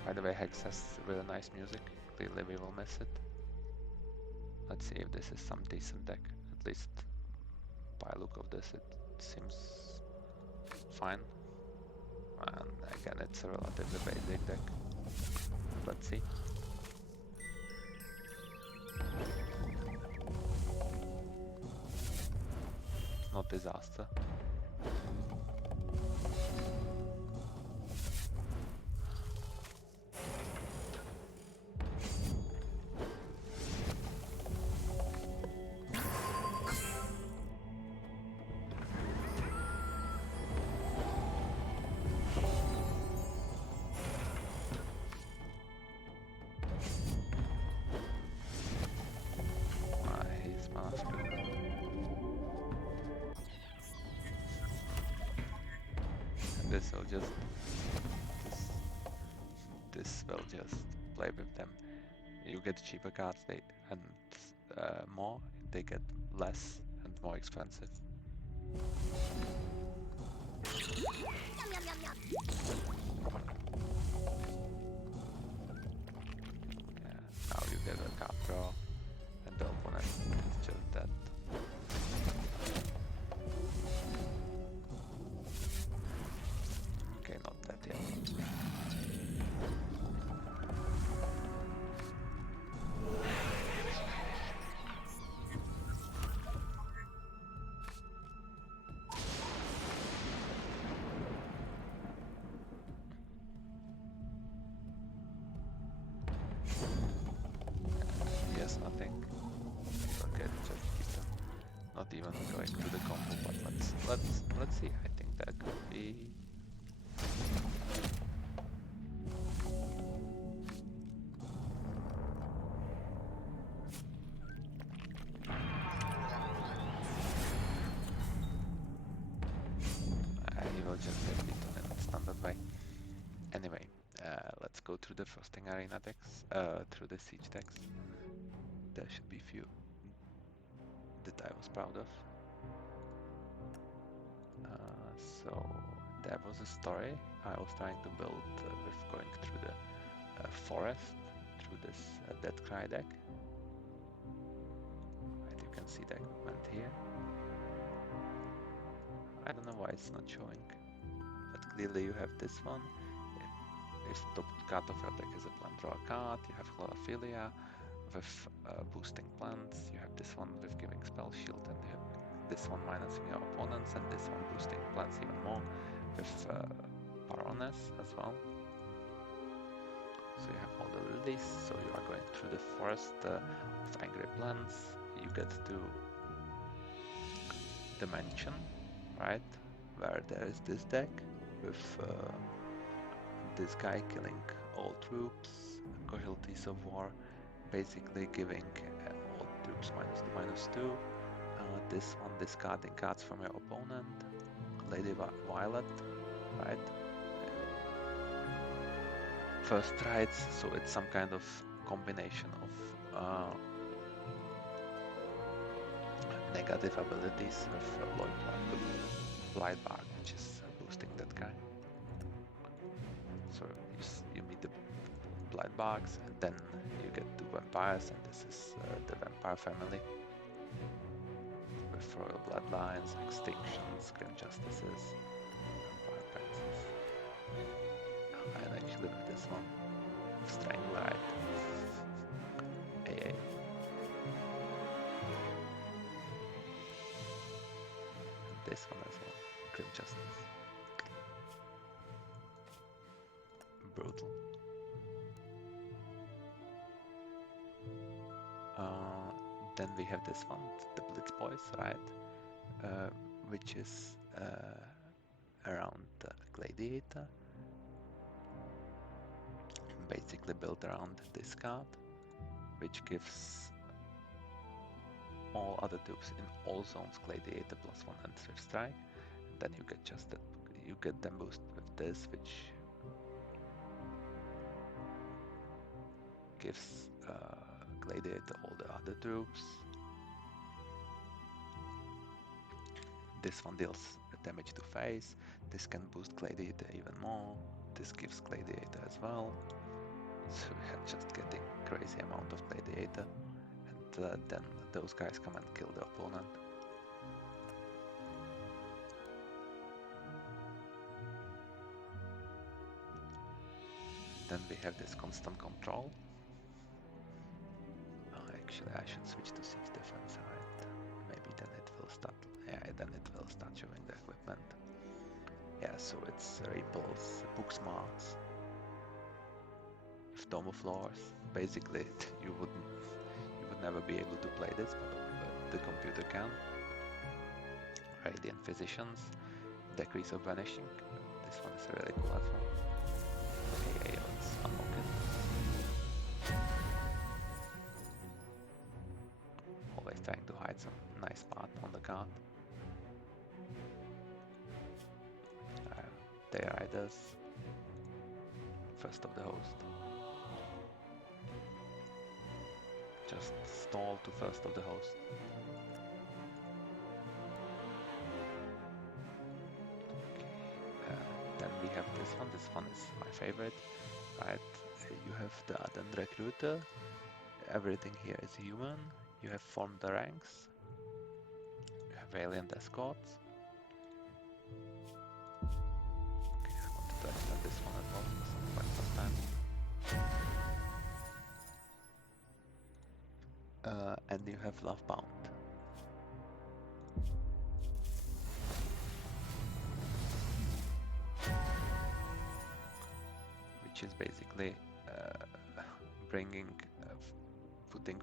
By the way, Hex has really nice music. Clearly we will miss it. Let's see if this is some decent deck. At least by look of this, it seems fine. And again, it's a relatively basic deck. Let's see. It's not disaster. He's mana screwed. And this will just this will just play with them. You get cheaper cards, and more. They get less and more expensive. Yeah, now you get a card draw, and the opponent is just dead. Okay, not that yet. Yes, nothing. Okay, just keep them. Not even going to the combo, but let's see. I think that could be. He will just get beaten in standard way. Anyway, let's go through the frosting arena decks, through the siege decks. There should be few that I was proud of. So there was a story I was trying to build with going through the forest, through this Dead Cry deck. And you can see the equipment here. I don't know why it's not showing, but clearly you have this one. If top card of your deck is a plant, draw a card. You have Chlorophilia, with boosting plants, you have this one with giving spell shield, and you have this one minusing your opponents, and this one boosting plants even more with Baroness as well. So you have all the lilies, so you are going through the forest of angry plants. You get to the mansion, right, where there is this deck with this guy killing all troops, casualties of war, basically giving all troops -2/-2. This one discarding cards from your opponent, Lady Violet, right? First rights, so it's some kind of combination of negative abilities with Blightbark, which is boosting that guy. So you meet the Blightbarks, and then you get two vampires, and this is the vampire family with royal bloodlines, extinctions, grim justices, vampire princes, and actually with this one, Stranglerite, AA. This one as well, grim justice, brutal. Then we have this one, the Blitz Boys, right? Which is around Gladiator, basically built around this card, which gives all other troops in all zones Gladiator +1 and Swift Strike. And then you get just that, you get them boosted with this, which gives Gladiator all the other troops. This one deals damage to face. This can boost Gladiator even more. This gives Gladiator as well. So we are just getting crazy amount of Gladiator. And then those guys come and kill the opponent. Then we have this constant control. Actually, I should switch to siege defense, right? Maybe then it will start. Yeah, then it will start showing the equipment. Yeah, so it's Ripples, Booksmarts, with Dome of Floors. Basically, you would never be able to play this, but the computer can. Radiant Physicians, Decrease of Vanishing. This one is really cool as well. Okay, let's unlock it. Always trying to hide some nice part on the card. Day Riders, First of the Host. Just stall to First of the Host. Then we have this one. This one is my favorite, right? You have the Ardent Recruiter. Everything here is human. You have formed the ranks. You have Valiant Escorts. Okay, I wanted to extend this one as well for quite some time. And you have Lovebound. Which is basically bringing, putting.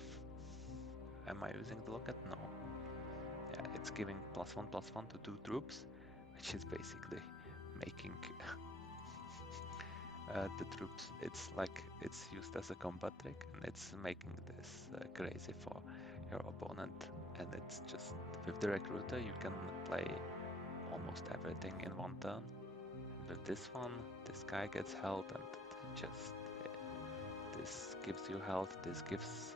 Am I using the locket? No. Yeah, it's giving +1/+1 to 2 troops, which is basically making the troops. It's like it's used as a combat trick, and it's making this crazy for your opponent. And it's just with the recruiter, you can play almost everything in one turn. With this one, this guy gets health, and just this gives you health. This gives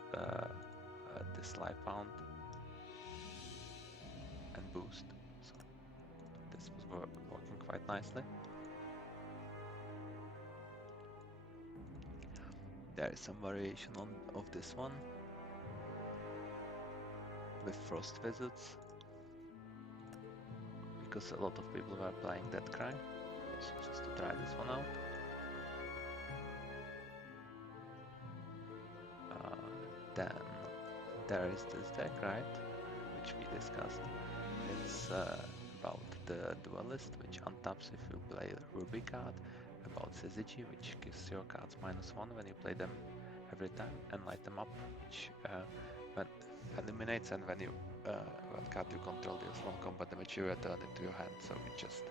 this life bound and boost. So this was working quite nicely. There is some variation of this one with Frost Wizards, because a lot of people were playing that cry. So just to try this one out. Then there is this deck, right, which we discussed. It's about the duelist, which untaps if you play a Ruby card, about Syzygy, which gives your cards -1 when you play them every time, and light them up, which when eliminates, and when you what card you control deals 1 combat damage, you return it to your hand. So we just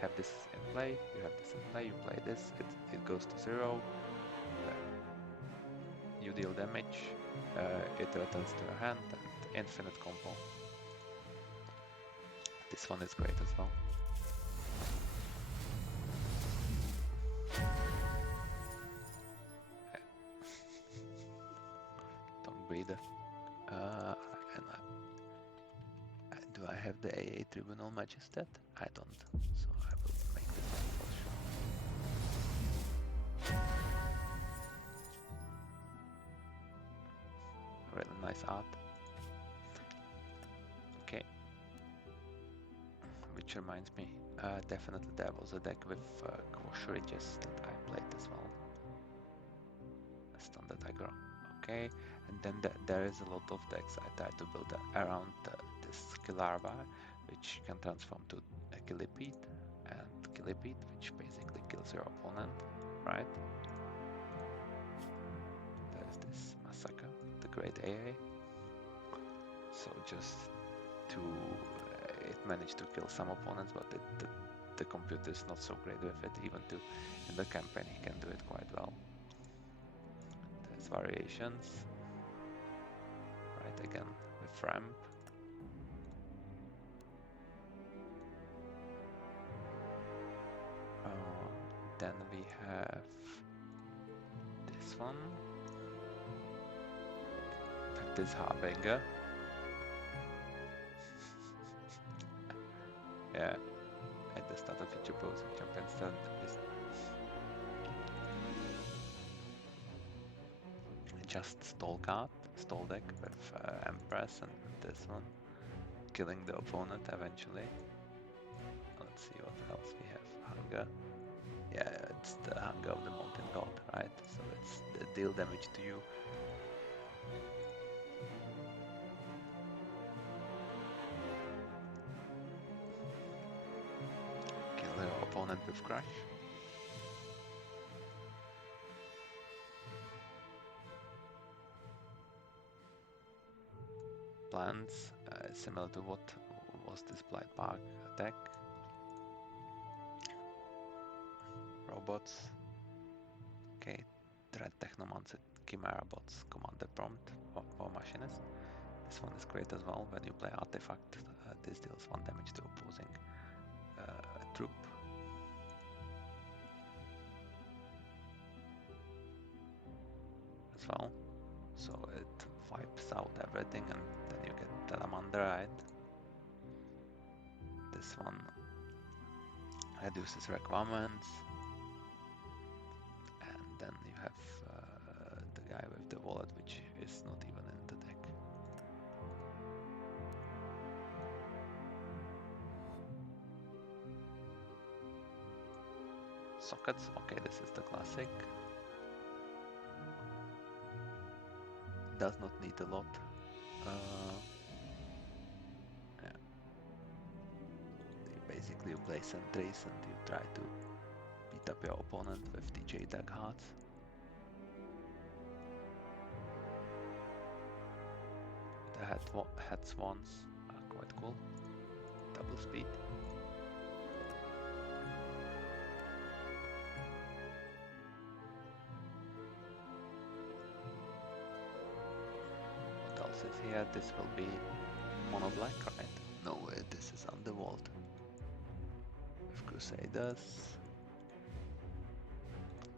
have this in play, you have this in play, you play this, it goes to 0, you deal damage, it returns to your hand, and infinite combo. This one is great as well. Don't breathe. Do I have the AA Tribunal Majestat? I don't, so I will make this one for sure. Really nice art. Okay. Which reminds me, definitely there was a deck with Quash Ridges that I played as well. Standard aggro. Okay, and then there is a lot of decks I try to build around this Killarva, which can transform to a Killipede, and Killipede, which basically kills your opponent, right? There's this Massacre, the great AA. So just to it managed to kill some opponents, but the computer is not so great with it. Even in the campaign, he can do it quite well. There's variations, right? Again with ramp. Then we have this one. This Harbinger. Yeah, at the start of each opposing champion stand is just stall card, stall deck with Empress and this one, killing the opponent eventually. Let's see what else we have. Hunger. Yeah, it's the Hunger of the Mountain God, right? So it's the deal damage to you. Kill your opponent with Crush. Plants, similar to what was this Blight Park attack. Robots. Okay, Dread Technomancer, Chimera bots, Commander Prompt, or Machinist. This one is great as well. When you play Artifact, this deals 1 damage to opposing troop. As well. So it wipes out everything, and then you get Telamander, right? This one reduces requirements. And then you have the guy with the wallet, which is not even in the deck. Sockets, okay, this is the classic. Does not need a lot. Yeah. Basically you play sentries and you try to beat up your opponent with DJ Dark Hearts. The head swans are quite cool. Double speed. What else is here? This will be mono black, right? No way, this is Underworld. With Crusaders.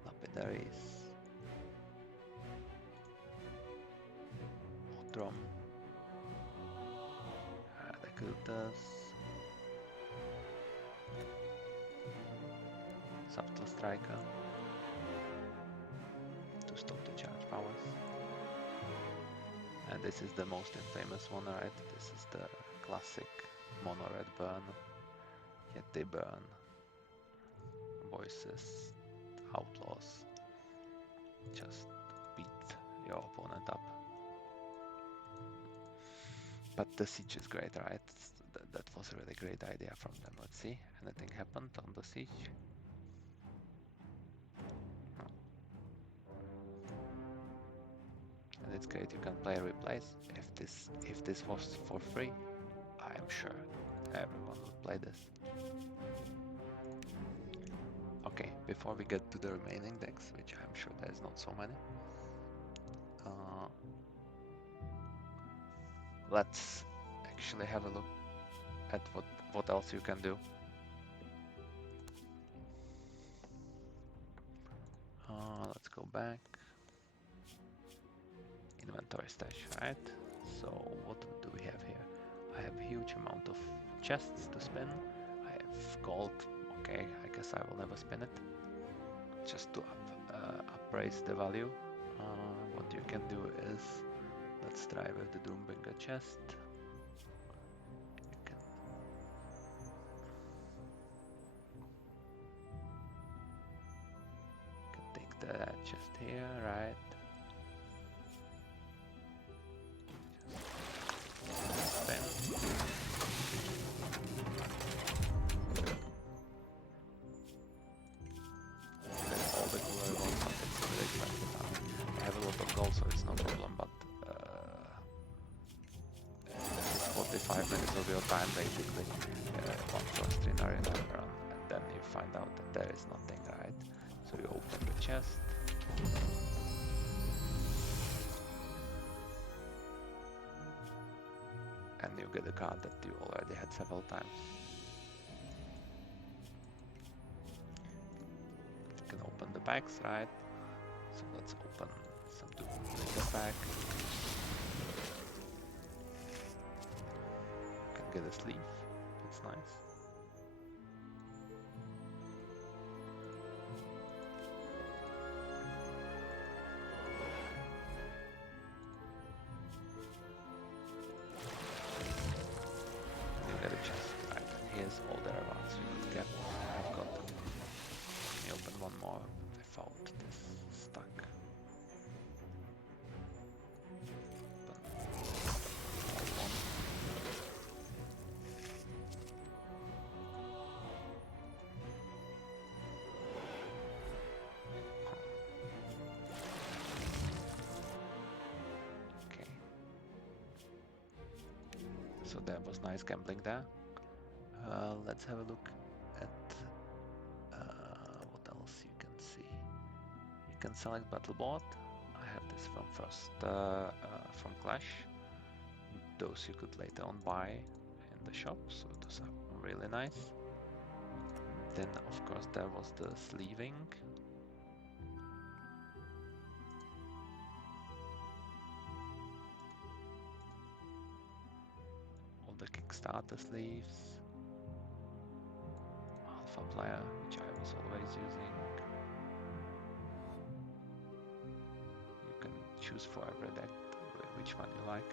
Lapidaries. Drum. Recruiters. Subtle Striker. To stop the charge powers. And this is the most infamous one, right? This is the classic mono red burn. Yet they burn. Voices. Outlaws. Just beat your opponent up. But the siege is great, right? That was a really great idea from them. Let's see, anything happened on the siege? No. And it's great you can play replays. If this was for free, I am sure everyone would play this. Okay, before we get to the remaining decks, which I'm sure there's not so many, let's actually have a look at what else you can do. Let's go back. Inventory stash, right? So what do we have here? I have a huge amount of chests to spin. I have gold. Okay, I guess I will never spin it. Just to appraise the value. What you can do is, let's try with the Doombringer chest. You can take the chest here, right? Just spin. All the cooler ones, but it's really expensive. I have a lot of gold, so it's no problem, but 45 minutes of your time basically, one first in arena run, and then you find out that there is nothing, right? So you open the chest. And you get a card that you already had several times. You can open the packs, right? So let's open some Doombringer pack. You can get a sleeve, that's nice. You get a chest, right? Here's all the rewards you could get. I've got them. Let me open one more. I found this stuck. So that was nice gambling there. Let's have a look at what else you can see. You can select battle board. I have this from from Clash. Those you could later on buy in the shop, so those are really nice. Then of course there was the sleeving. All the Kickstarter sleeves. Alpha player, which I was always using. You can choose for every deck which one you like.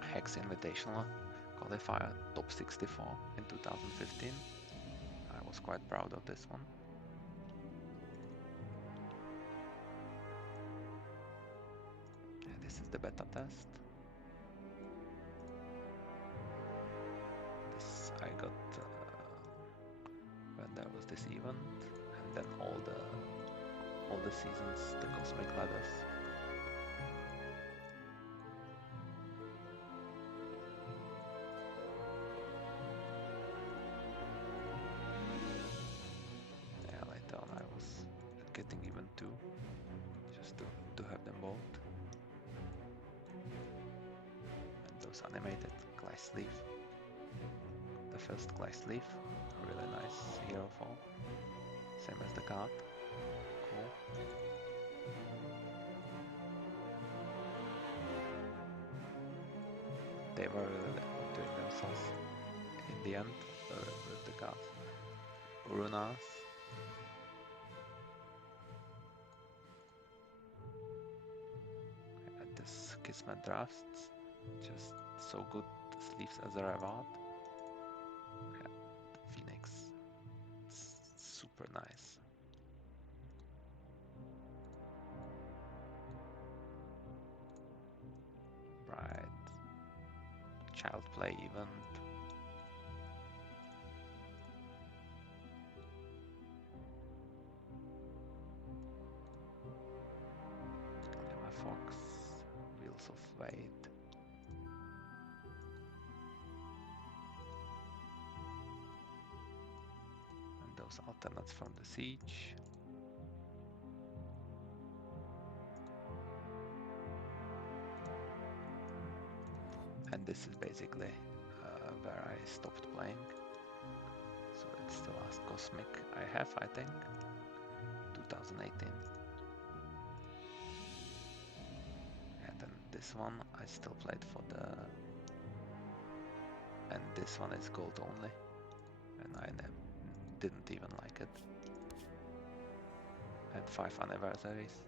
Hex Invitational qualifier top 64 in 2015. I was quite proud of this one. And this is the beta test. This I got when there was this event, and then all the seasons, the Cosmic Ladders. Yeah, later on I was getting even two, just to have them both. And those animated Clash sleeve. The first Clash sleeve, really nice hero fall. Same as the card. Cool. They were really doing themselves in the end with the cards. Runas. And this Kismet drafts. Just so good sleeves as a reward. Yeah, Phoenix. It's super nice. Right. child play event. Fox, Wheels of Fate. And those alternates from the siege. And this is basically where I stopped playing. So it's the last Cosmic I have, I think. 2018. And then this one I still played for the... And this one is gold only. And I didn't even like it. And 5 anniversaries.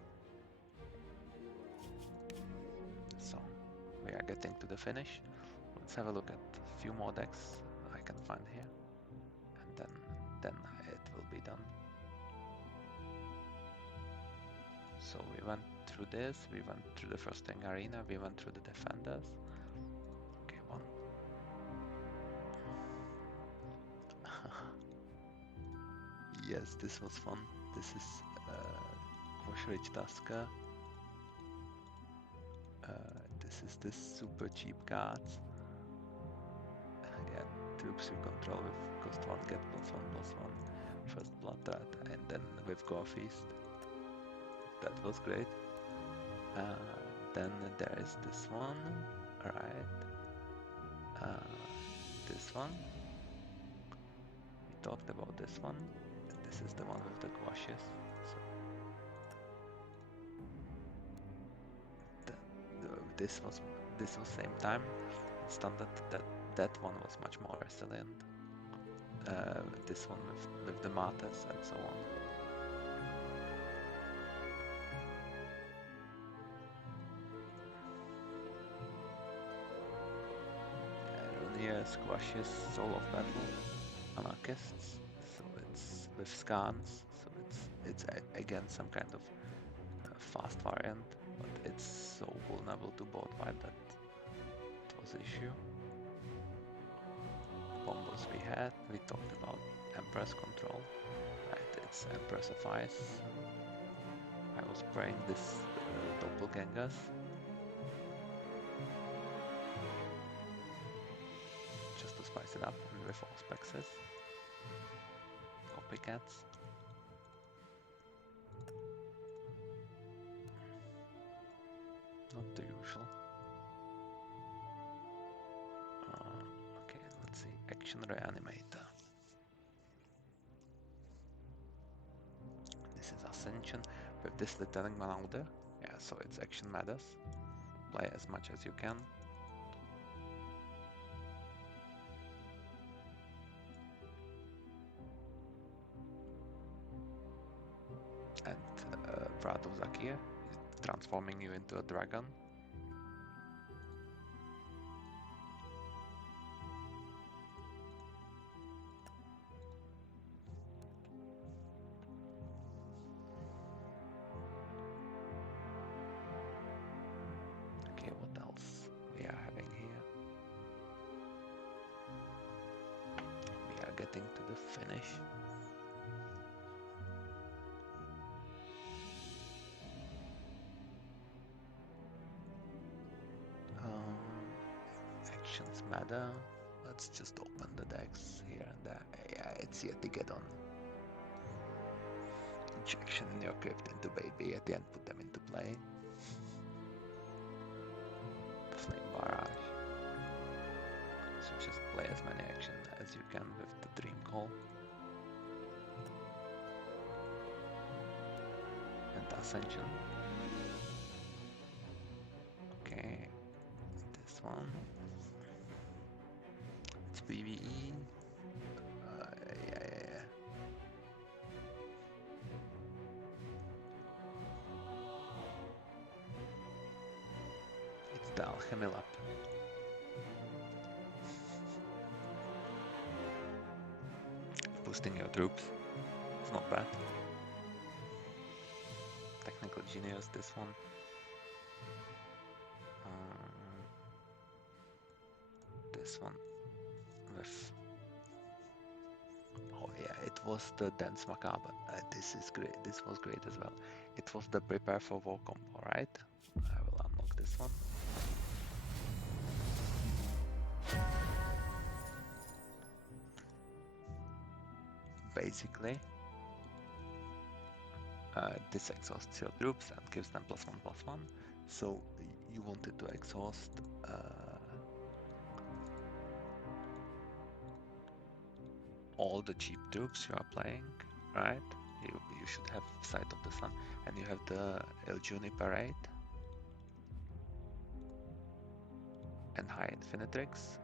So we are getting to the finish. Let's have a look at a few more decks I can find here. And then it will be done. So we went through this, we went through the first thing arena, we went through the defenders. Okay, one. Yes, this was fun. This is Quashridge Tusker. This is this super cheap cards. Yeah, troops you control with cost 1, get +1/+1, first blood threat, and then with Gore Feast. That was great. Then there is this one, right? This one. We talked about this one. This is the one with the quashes. So this was same time. It's done that one was much more resilient. This one with the Martyrs and so on. Here squashes Soul of Battle, Anarchists, so it's with Scans, so it's again some kind of fast variant, but it's so vulnerable to board wipe that it was an issue. Bombos we talked about Empress Control, right, it's Empress of Ice. I was playing this Doppelgangers. Just to spice it up, and with Auspexes, Copycats. Not the usual. Okay, let's see. Action Reanimator. This is Ascension with this Lieutenant Manauder. Yeah, so it's Action Matters. Play as much as you can. And Prat of Zakir is transforming you into a dragon. Okay, what else we are having here? We are getting to the finish. Actions matter. Let's just open the decks here and there. Yeah, it's Yetigeddon. Injection in your crypt into baby, at the end put them into play. Flame Barrage. So just play as many action as you can with the Dream Call. And Ascension. Okay, this one. It's PvE. Yeah. It's the Alchemy Lab. Boosting your troops. It's not bad. Technical Genius, this one. this one with... Oh yeah, it was the Dance Macabre. This is great. This was great as well. It was the Prepare for War combo, right? I will unlock this one. Basically, this exhausts your troops and gives them +1/+1. So you wanted to exhaust all the cheap troops you are playing, right? You should have Sight of the Sun, and you have the Eljuni Parade and High Infinitrix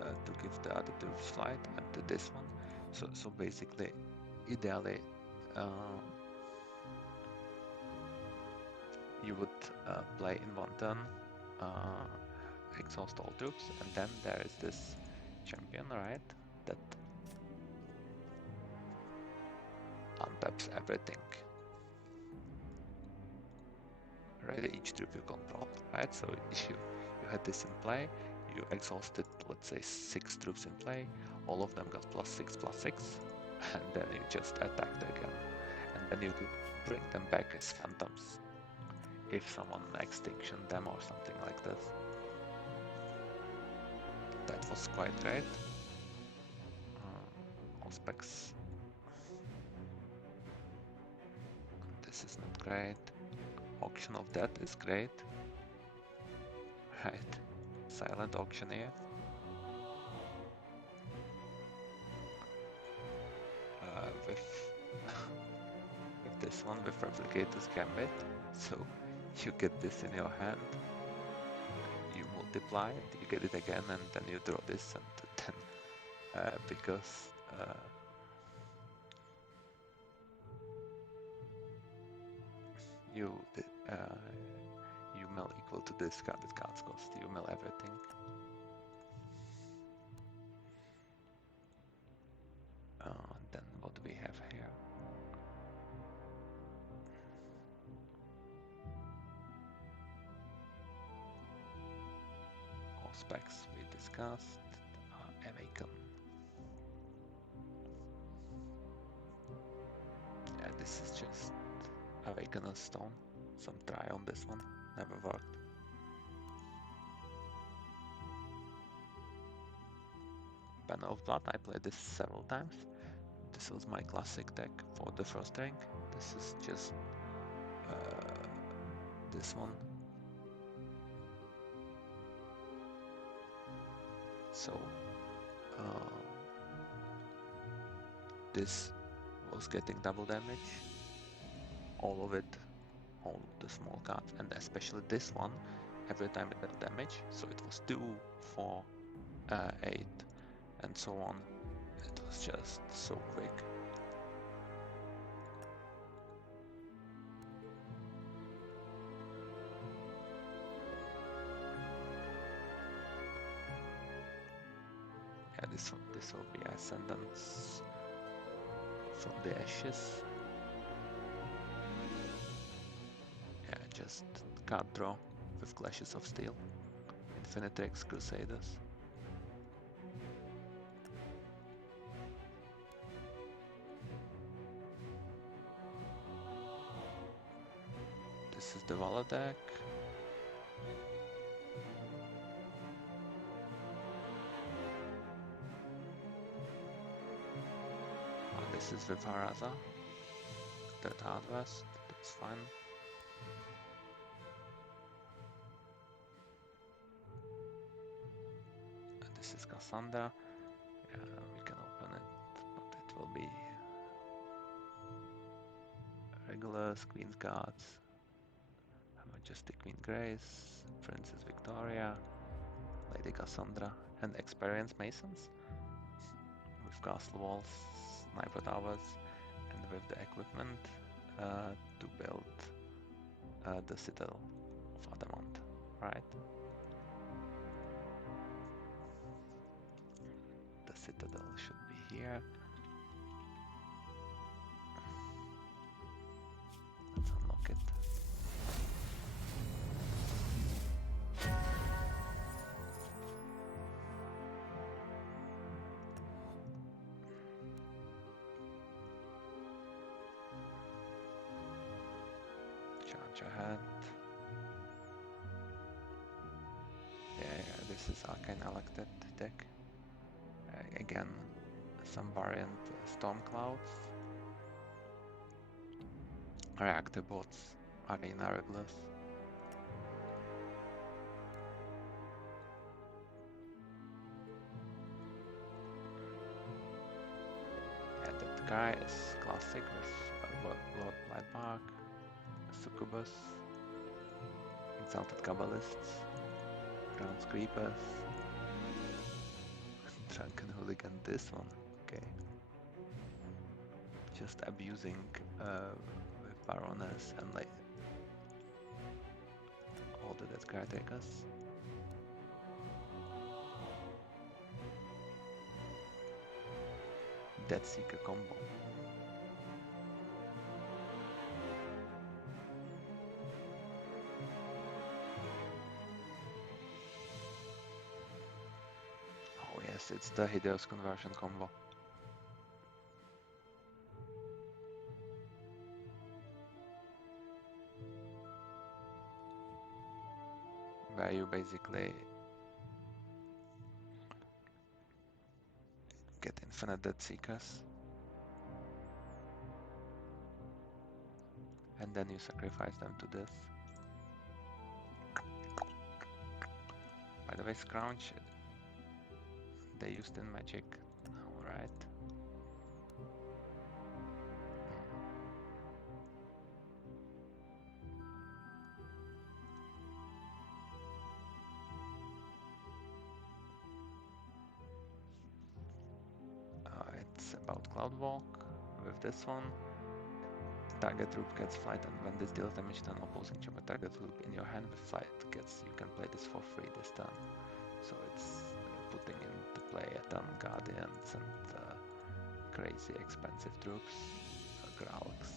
to give the other troops flight, and to this one. So basically, ideally, you would play in one turn, exhaust all troops, and then there is this champion, right, that untaps everything. Right, each troop you control, right? So you had this in play, you exhausted, let's say, 6 troops in play, all of them got +6/+6, and then you just attacked again, and then you could bring them back as phantoms if someone extinction them or something like this. That was quite great. All specs. This is not great. Auction of Death is great. Right. Silent Auctioneer. With this one, with Replicator's Gambit. So you get this in your hand, you multiply it, you get it again, and then you draw this, and then because you mill equal to discarded cards cost, you mill everything. Then what do we have here? All specs we discussed. Awaken. Yeah, this is just Awaken a Stone. Some try on this one, never worked. Banner of Blood, I played this several times. This was my classic deck for the first rank. This is just this one. So this was getting double damage, all of it, all the small cards, and especially this one, every time it dealt damage, so it was 2, 4, 8, and so on. It was just so quick. Yeah, this will be Ascendance from the Ashes. Yeah, just card draw with Clashes of Steel, Infinitrix, Crusaders. This is the Valor deck. This is with Haraza, that Hardwest, that's fine. And this is Cassandra. Yeah, we can open it, but it will be regulars, Queen's Guards, Majestic Queen Grace, Princess Victoria, Lady Cassandra, and Experienced Masons with Castle Walls, Sniper Towers, and with the equipment to build the Citadel of Adamant, right? The Citadel should be here. Let's unlock it. charge ahead. Yeah, this is Arcane elected deck. Again, some variant Storm Clouds, Reactor Bots, Arena Regulars. Yeah, that guy is classic with Lord Blightbark, Succubus, Exalted Kabbalists, Ground Creepers, Drunken Hooligan, this one, okay. Just abusing with Baroness and like all the dead caretakers. Death Seeker combo. Oh yes, it's the Hideous Conversion combo. Where you basically get infinite Death Seekers. And then you sacrifice them to this. By the way, Scrounge, they used in Magic. Alright. It's about Cloudwalk with this one. Target troop gets flight, and when this deals damage to an opposing chamber target troop in your hand with flight gets, you can play this for free this turn. So it's putting into play a ton Guardians and crazy expensive troops, Gralks.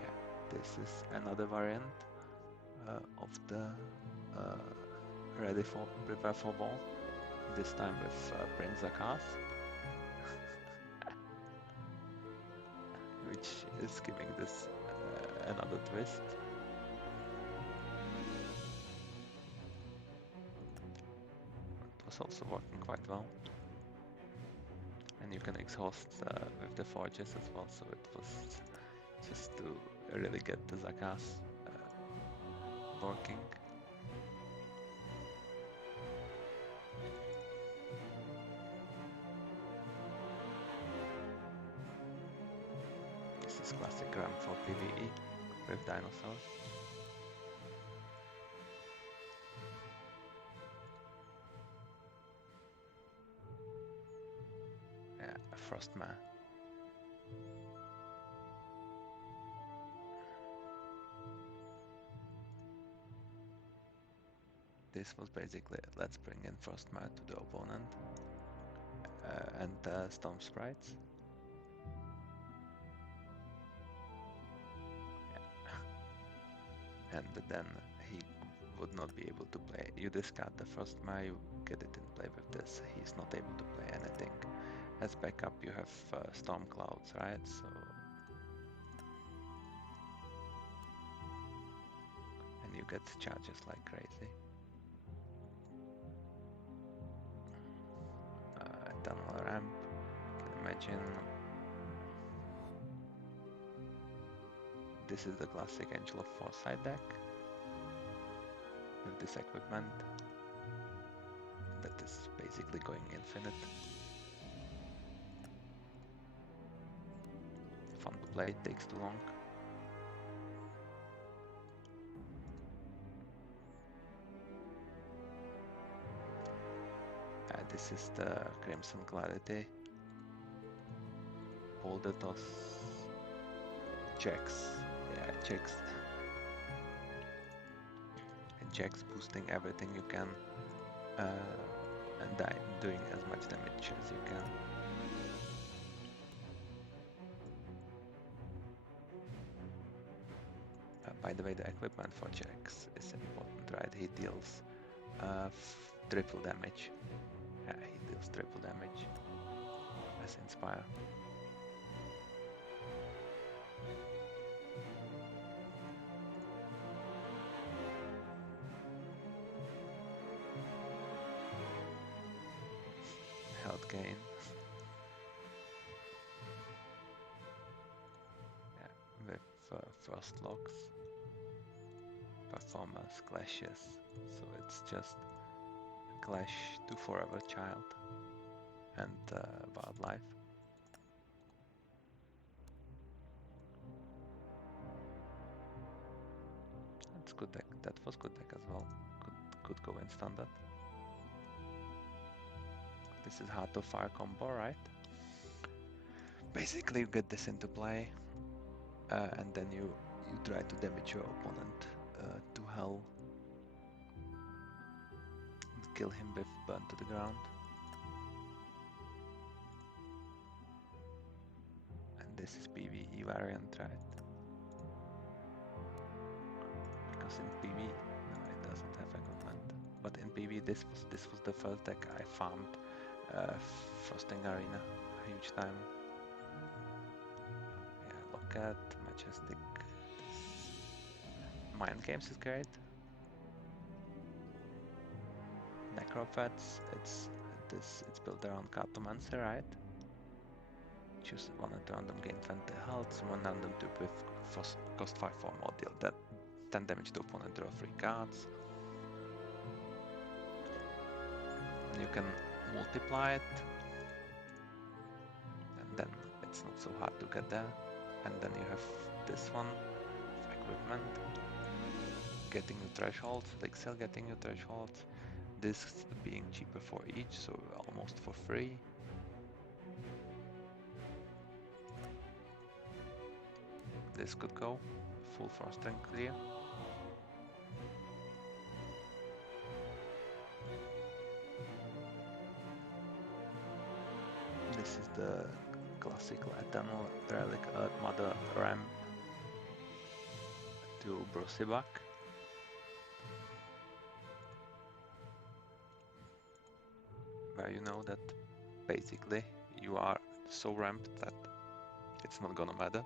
Yeah, this is another variant of the ready for prepare for war. This time with Prince Zakas, which is giving this another twist. It was also working quite well. And you can exhaust with the forges as well, so it was just to really get the Zakas working. This is classic ramp for PvE with dinosaurs. Yeah, Frostmare. This was basically, let's bring in Frostmare to the opponent and Storm Sprites. Yeah. And then he would not be able to play. You discard the Frostmare, you get it in play with this. He's not able to play anything. As backup you have Storm Clouds, right? So, and you get charges like crazy. Tunnel ramp, you can imagine. This is the classic Angel of Foresight deck with this equipment that is basically going infinite. Fun to play, it takes too long. This is the Crimson Clarity. Boulder Toss. Checks. Yeah, checks. And checks boosting everything you can and doing as much damage as you can. By the way, the equipment for checks is important, right? He deals triple damage. Yeah, he deals triple damage as Inspire. Health gain. Yeah, with first locks, performance clashes, so it's just clash to forever child and wildlife. That's good deck. That was good deck as well. Could go in standard. This is Heart of Fire combo, right? Basically, you get this into play, and then you try to damage your opponent to hell. Kill him with burn to the ground. And this is PvE variant, right? Because in PvE, no, it doesn't have equipment. But in PvE, this was the first deck I farmed first in Arena, a huge time. Yeah, look at Majestic. Mind Games is great. Necrophets, it's built around Cartomancer, right? Choose one at random, gain 20 health, one random tube with cost 5 for more, deal that 10 damage to opponent, draw 3 cards. You can multiply it, and then it's not so hard to get there. And then you have this one, equipment, getting you thresholds, Elixir getting you thresholds, this being cheaper for each, so almost for free. This could go full 4-strength clear. This is the classical Eternal Relic Earth Mother ramp to Brosibak. Where you know that basically you are so ramped that it's not gonna matter.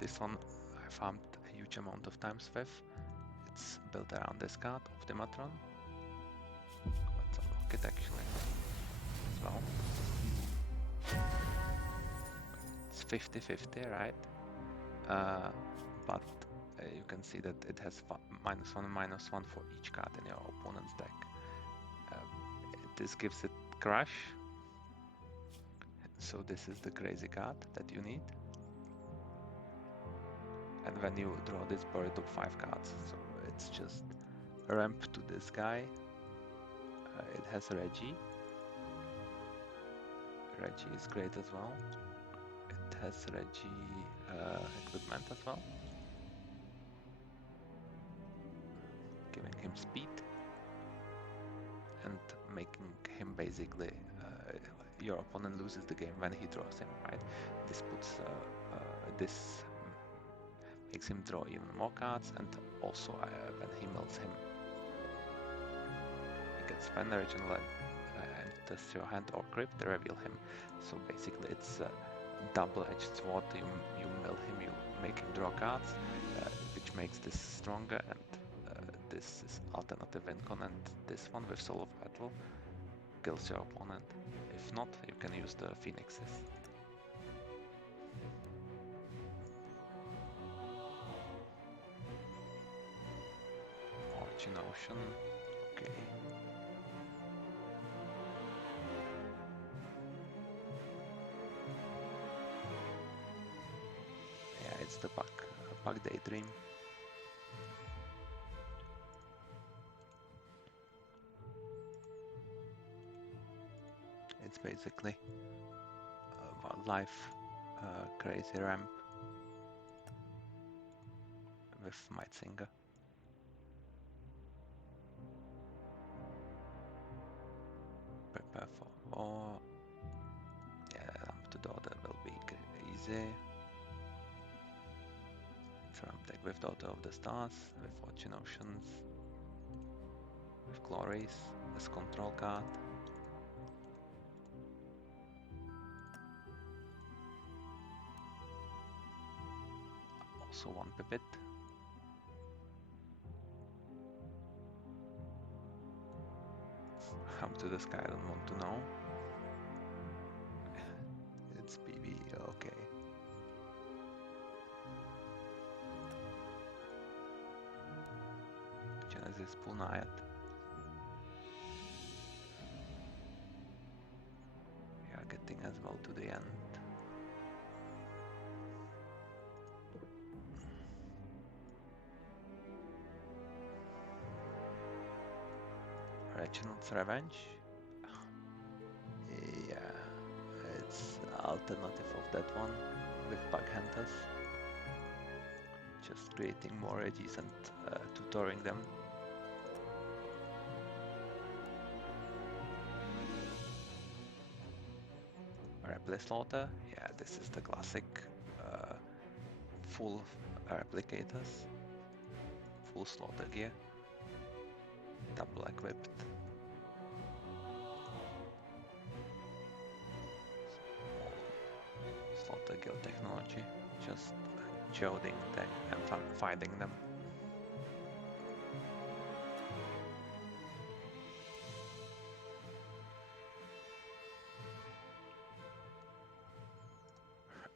This one I farmed a huge amount of times with. It's built around this card, Optimatron. Let's unlock it actually as well. It's 50-50, right? But you can see that it has -1 and -1 for each card in your opponent's deck. This gives it Crush. So this is the crazy card that you need. And when you draw this, bury top 5 cards. So it's just a ramp to this guy. It has Reggie. Reggie is great as well. It has Reggie equipment as well, giving him speed and making him basically your opponent loses the game when he draws him, right? This puts this makes him draw even more cards, and also when he mills him, he gets when original enters your hand or crypt, reveal him. So basically it's a double-edged sword. You mill him, you make him draw cards, which makes this stronger, and this is alternative Wincon, and this one with Soul of Battle kills your opponent. If not, you can use the Phoenixes. Origin Ocean, okay. Yeah, it's the bug Daydream. It's basically a wildlife crazy ramp with Mightsinger. Prepare for war. Yeah, ramp to daughter will be great. easy. Trump deck with Daughter of the Stars, with Fortune Oceans, with Glories as control card. Also one Pipit. Come to the sky, I don't want to know. It's PB, okay. Genesis Punayat. We are getting as well to the end. Reginald's Revenge. Yeah, it's alternative of that one with Bug Hunters. Just creating more edges and tutoring them. Replay Slaughter. Yeah, this is the classic full replicators. Full slaughter gear. Double equipped. Slaughter gear technology. Just geoding them and fighting them.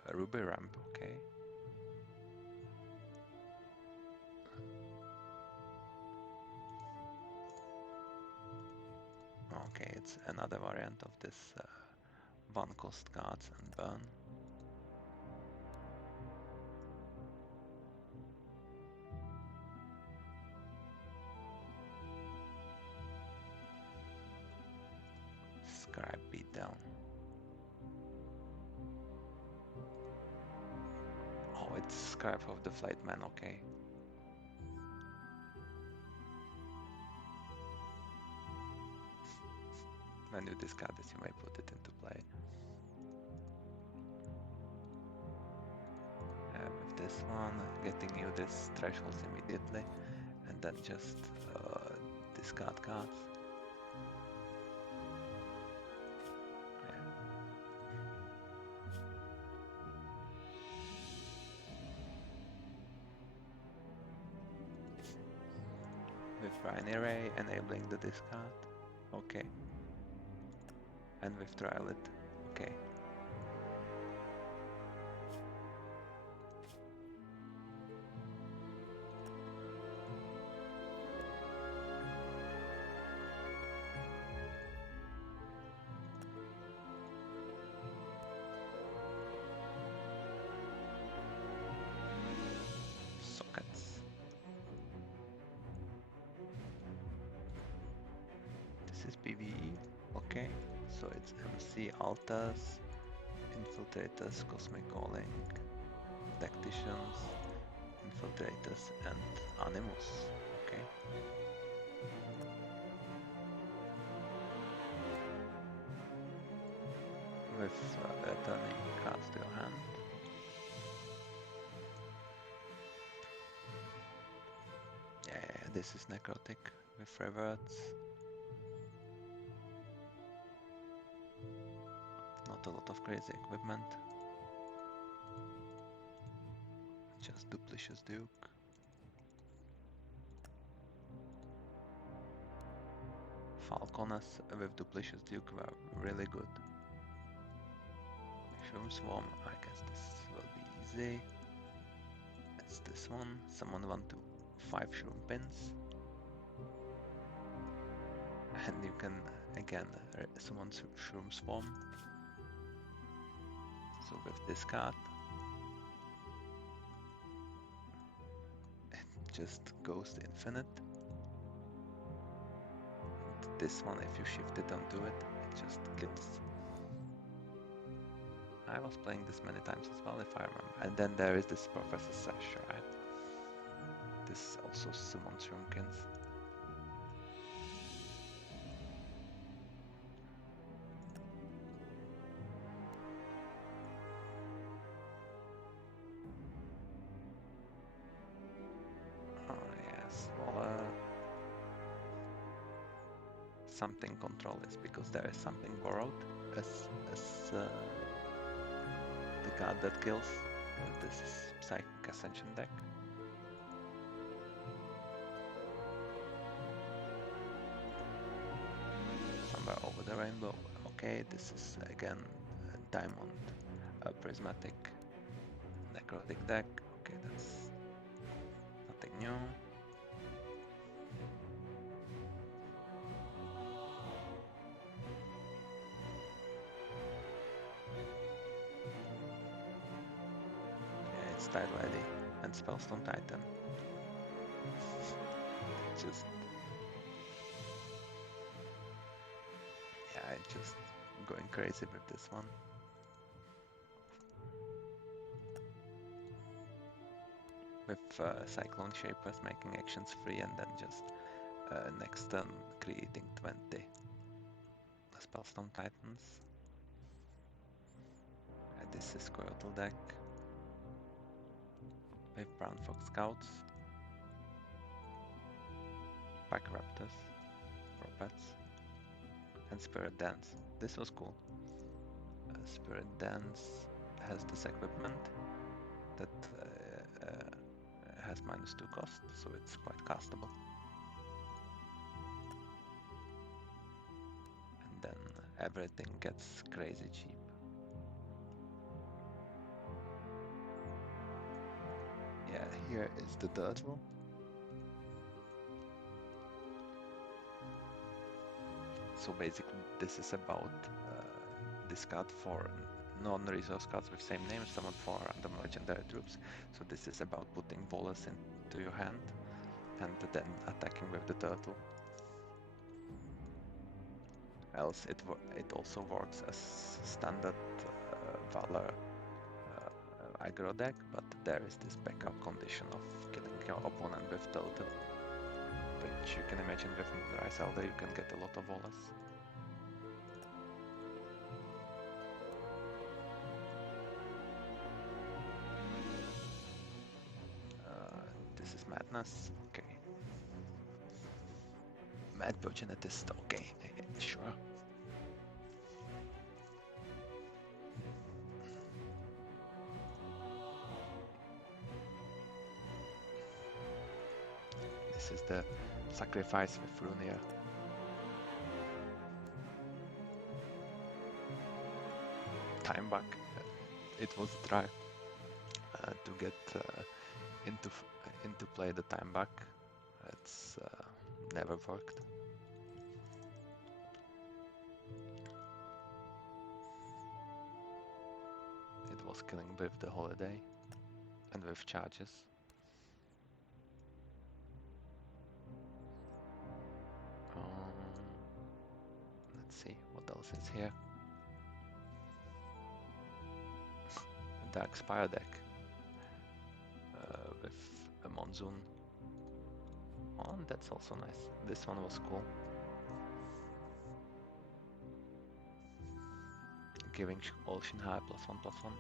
A Ruby Ramp, okay. Okay, it's another variant of this one cost cards and burn. Scribe Beatdown. Oh, it's Scribe of the Flightman, okay. When you discard this, you may put it into play. With this one, getting you this thresholds immediately, and then just discard cards. With Briny Ray, enabling the discard. Okay. And with Trial it. Okay. Sockets. This is PvE. Okay. So it's MC Altars, Infiltrators, Cosmic Calling, Tacticians, Infiltrators, and Animus. Okay. With returning cards to your hand. Yeah, this is Necrotic with Reverts. Not a lot of crazy equipment. Just Duplicious Duke. Falconers with Duplicious Duke were really good. Shroom Swarm, I guess this will be easy. It's this one. Summon 1 to 5 Shroom Pins. And you can again summon Shroom Swarm. So with this card, it just goes to infinite. And this one, if you shift it onto it, it just kills. I was playing this many times as well, if I remember. And then there is this Professor Sash, right? This also summons Shroomkins. something control is, because there is something borrowed as the card that kills with this Psychic Ascension deck. Somewhere over the rainbow. Okay, this is again a Diamond Prismatic Necrotic deck. Okay, that's nothing new. Yeah, it's Tide Lady and Spellstone Titan. Just yeah, just going crazy with this one. With Cyclone Shapers making actions free and then just next turn creating 20 Spellstone Titans. This is Squirtle deck with Brown Fox Scouts, Pack Raptors, Propets, and Spirit Dance. This was cool. Spirit Dance has this equipment that has -2 cost, so it's quite castable. And then everything gets crazy cheap. Yeah, here is the turtle. So basically this is about discard for non-resource cards with same name, summon 4 random legendary troops. So this is about putting Bolas into your hand and then attacking with the turtle. Else it also works as standard Valor aggro deck, but there is this backup condition of killing your opponent with turtle, which you can imagine with Moonrise Elder you can get a lot of Bolas. This is Madness, okay. Mad Progenetist, okay, sure. This is the Sacrifice with Runia. Time back. It was a try to get into play the time back. It's never worked. It was killing with the holiday and with charges. Let's see what else is here. Dark Spire deck with a Monsoon. Oh, that's also nice. This one was cool. Giving all Shinhai +1/+1.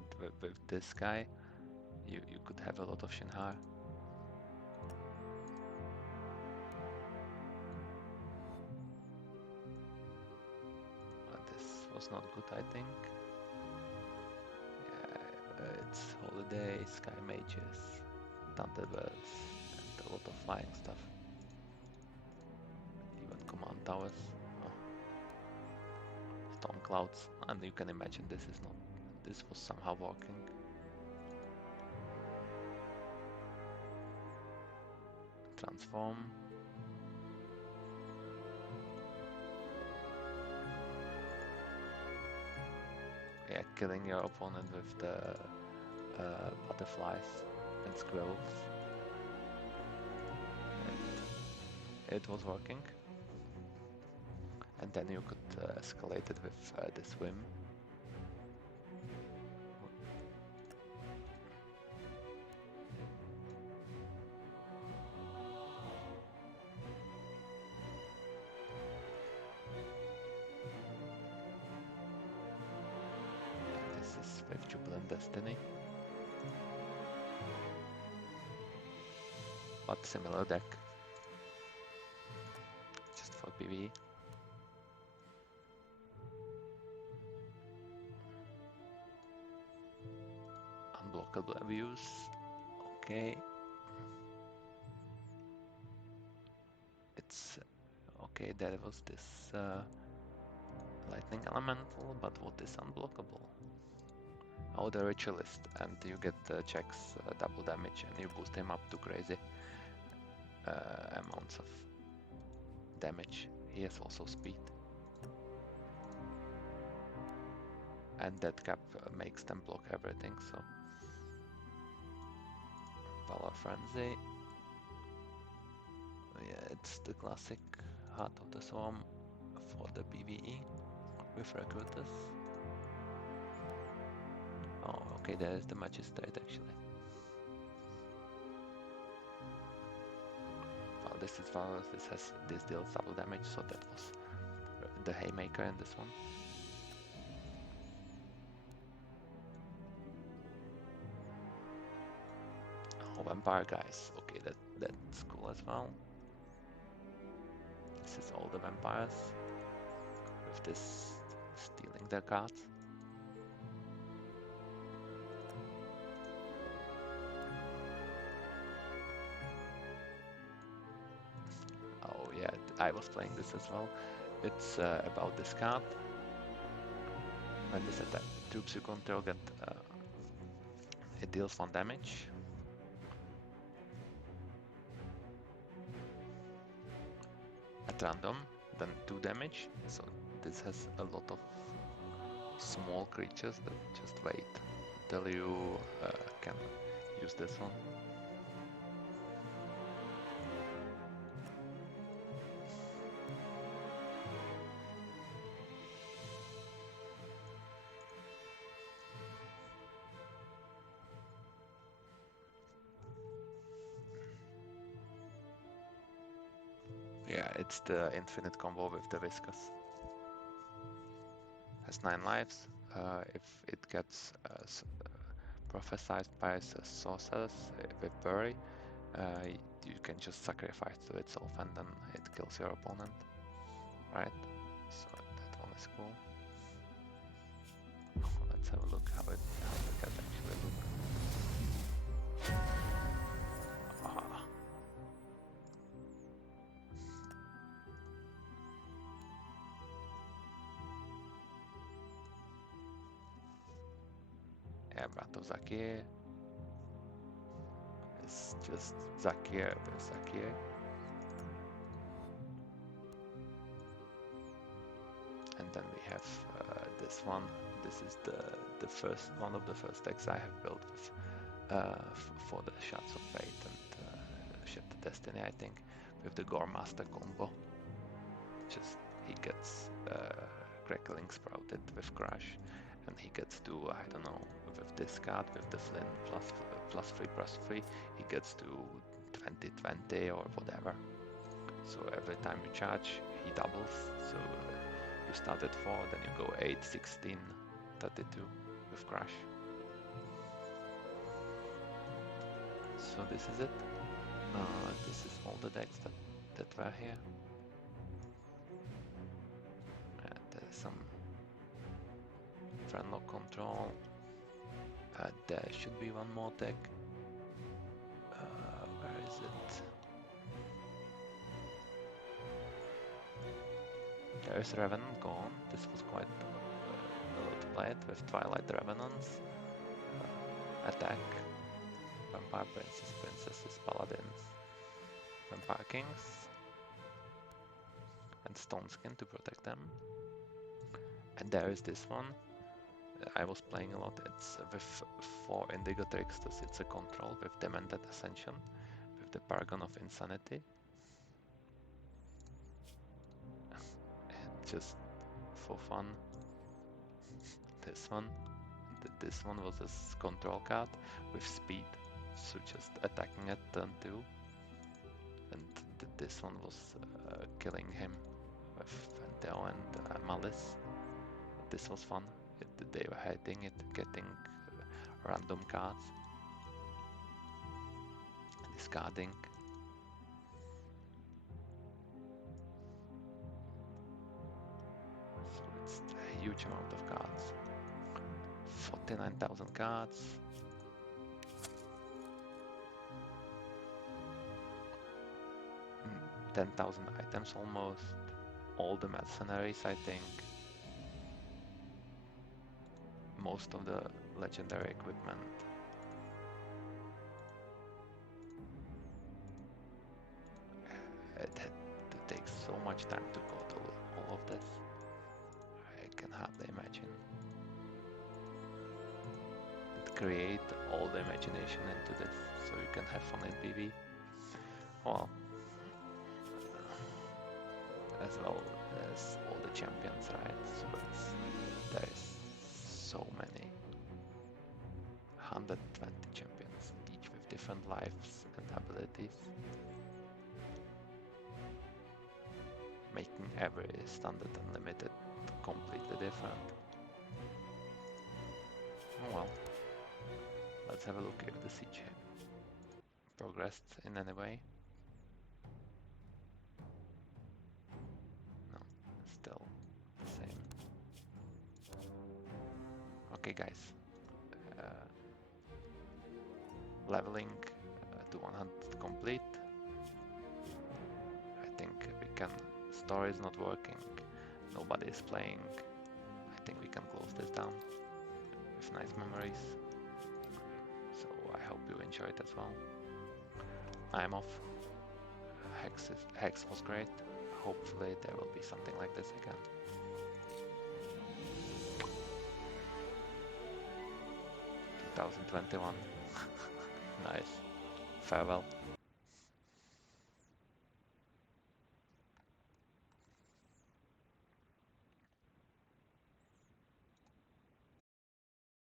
And with this guy, you could have a lot of Shinhai. But this was not good, I think. Yeah, it's Holiday, Sky Mages, Thunderbirds, and a lot of flying stuff. Even Command Towers. Oh. Storm Clouds, and you can imagine this was somehow working. Transform. Yeah, killing your opponent with the butterflies and squirrels. And it was working. And then you could escalate it with the swim. This is with Jubilant Destiny. But similar deck. PvE. Unblockable abuse. Okay. It's okay. There was this lightning elemental, but what is unblockable? Oh, the ritualist, and you get checks double damage, and you boost him up to crazy amounts of damage. He has also speed, and that cap makes them block everything. So, Power Frenzy. Yeah, it's the classic Heart of the Swarm for the PvE with recruiters. Oh, okay, there is the Magistrate actually. Well, this is Valorous, this deals double damage, so that was the Haymaker in this one. Oh, Vampire guys, okay, that's cool as well. This is all the vampires with this stealing their cards. Oh yeah, I was playing this as well. It's about this card. When this attack troops you control get it deals 1 damage. At random, then 2 damage. So this has a lot of small creatures that just wait until you can use this one. Yeah, it's the infinite combo with the Viscous. Has 9 lives. If it gets prophesized by sorcerers with Bury, you can just sacrifice to itself and then it kills your opponent. Right? So that one is cool. Let's have a look how the cat actually looks. Ah. Yeah, Brat of Zakir. It's just Zakir with Zakir. And then we have this one. This is the first one of the first decks I have built with for the Shards of Fate and Shed to Destiny, I think, with the Gore Master combo. Just he gets Crackling Sprouted with Crash, and he gets to, I don't know, with this card, with the Flynn +3/+3, he gets to 20/20 or whatever. So every time you charge, he doubles. So you start at 4, then you go 8, 16, 32 with Crash. So this is it. This is all the decks that were here. There's some Friendlock control. There should be one more deck. Where is it? There is Revenant gone. This was quite a lot played with Twilight Revenants. Attack. Vampire Princes, Princesses, Paladins. Vampire Kings. And Stone Skin to protect them. And there is this one. I was playing a lot. It's with 4 Indigo Tricksters. It's a control with Demented Ascension, with the Paragon of Insanity. And just for fun, this one. This one was a control card with speed, so just attacking at turn 2. And this one was killing him with Venteo and Malice. This was fun. They were hiding it, getting random cards, discarding. huge amount of cards. 49,000 cards. 10,000 items almost. All the mercenaries, I think. Most of the legendary equipment. It had to take so much time to go through all of this. I can hardly imagine. And create all the imagination into this so you can have fun in PB. Well, as well as all the champions, right? So there is so many. 120 champions, each with different lives and abilities. Making every standard unlimited completely different. Oh well. Let's have a look if the siege progressed in any way. No, still the same. Okay guys. Leveling to 100 complete. I think we can. Story is not working. Nobody is playing. I think we can close this down with nice memories. So I hope you enjoyed as well. I'm off. Hex was great. Hopefully there will be something like this again. 2021. Nice. Farewell.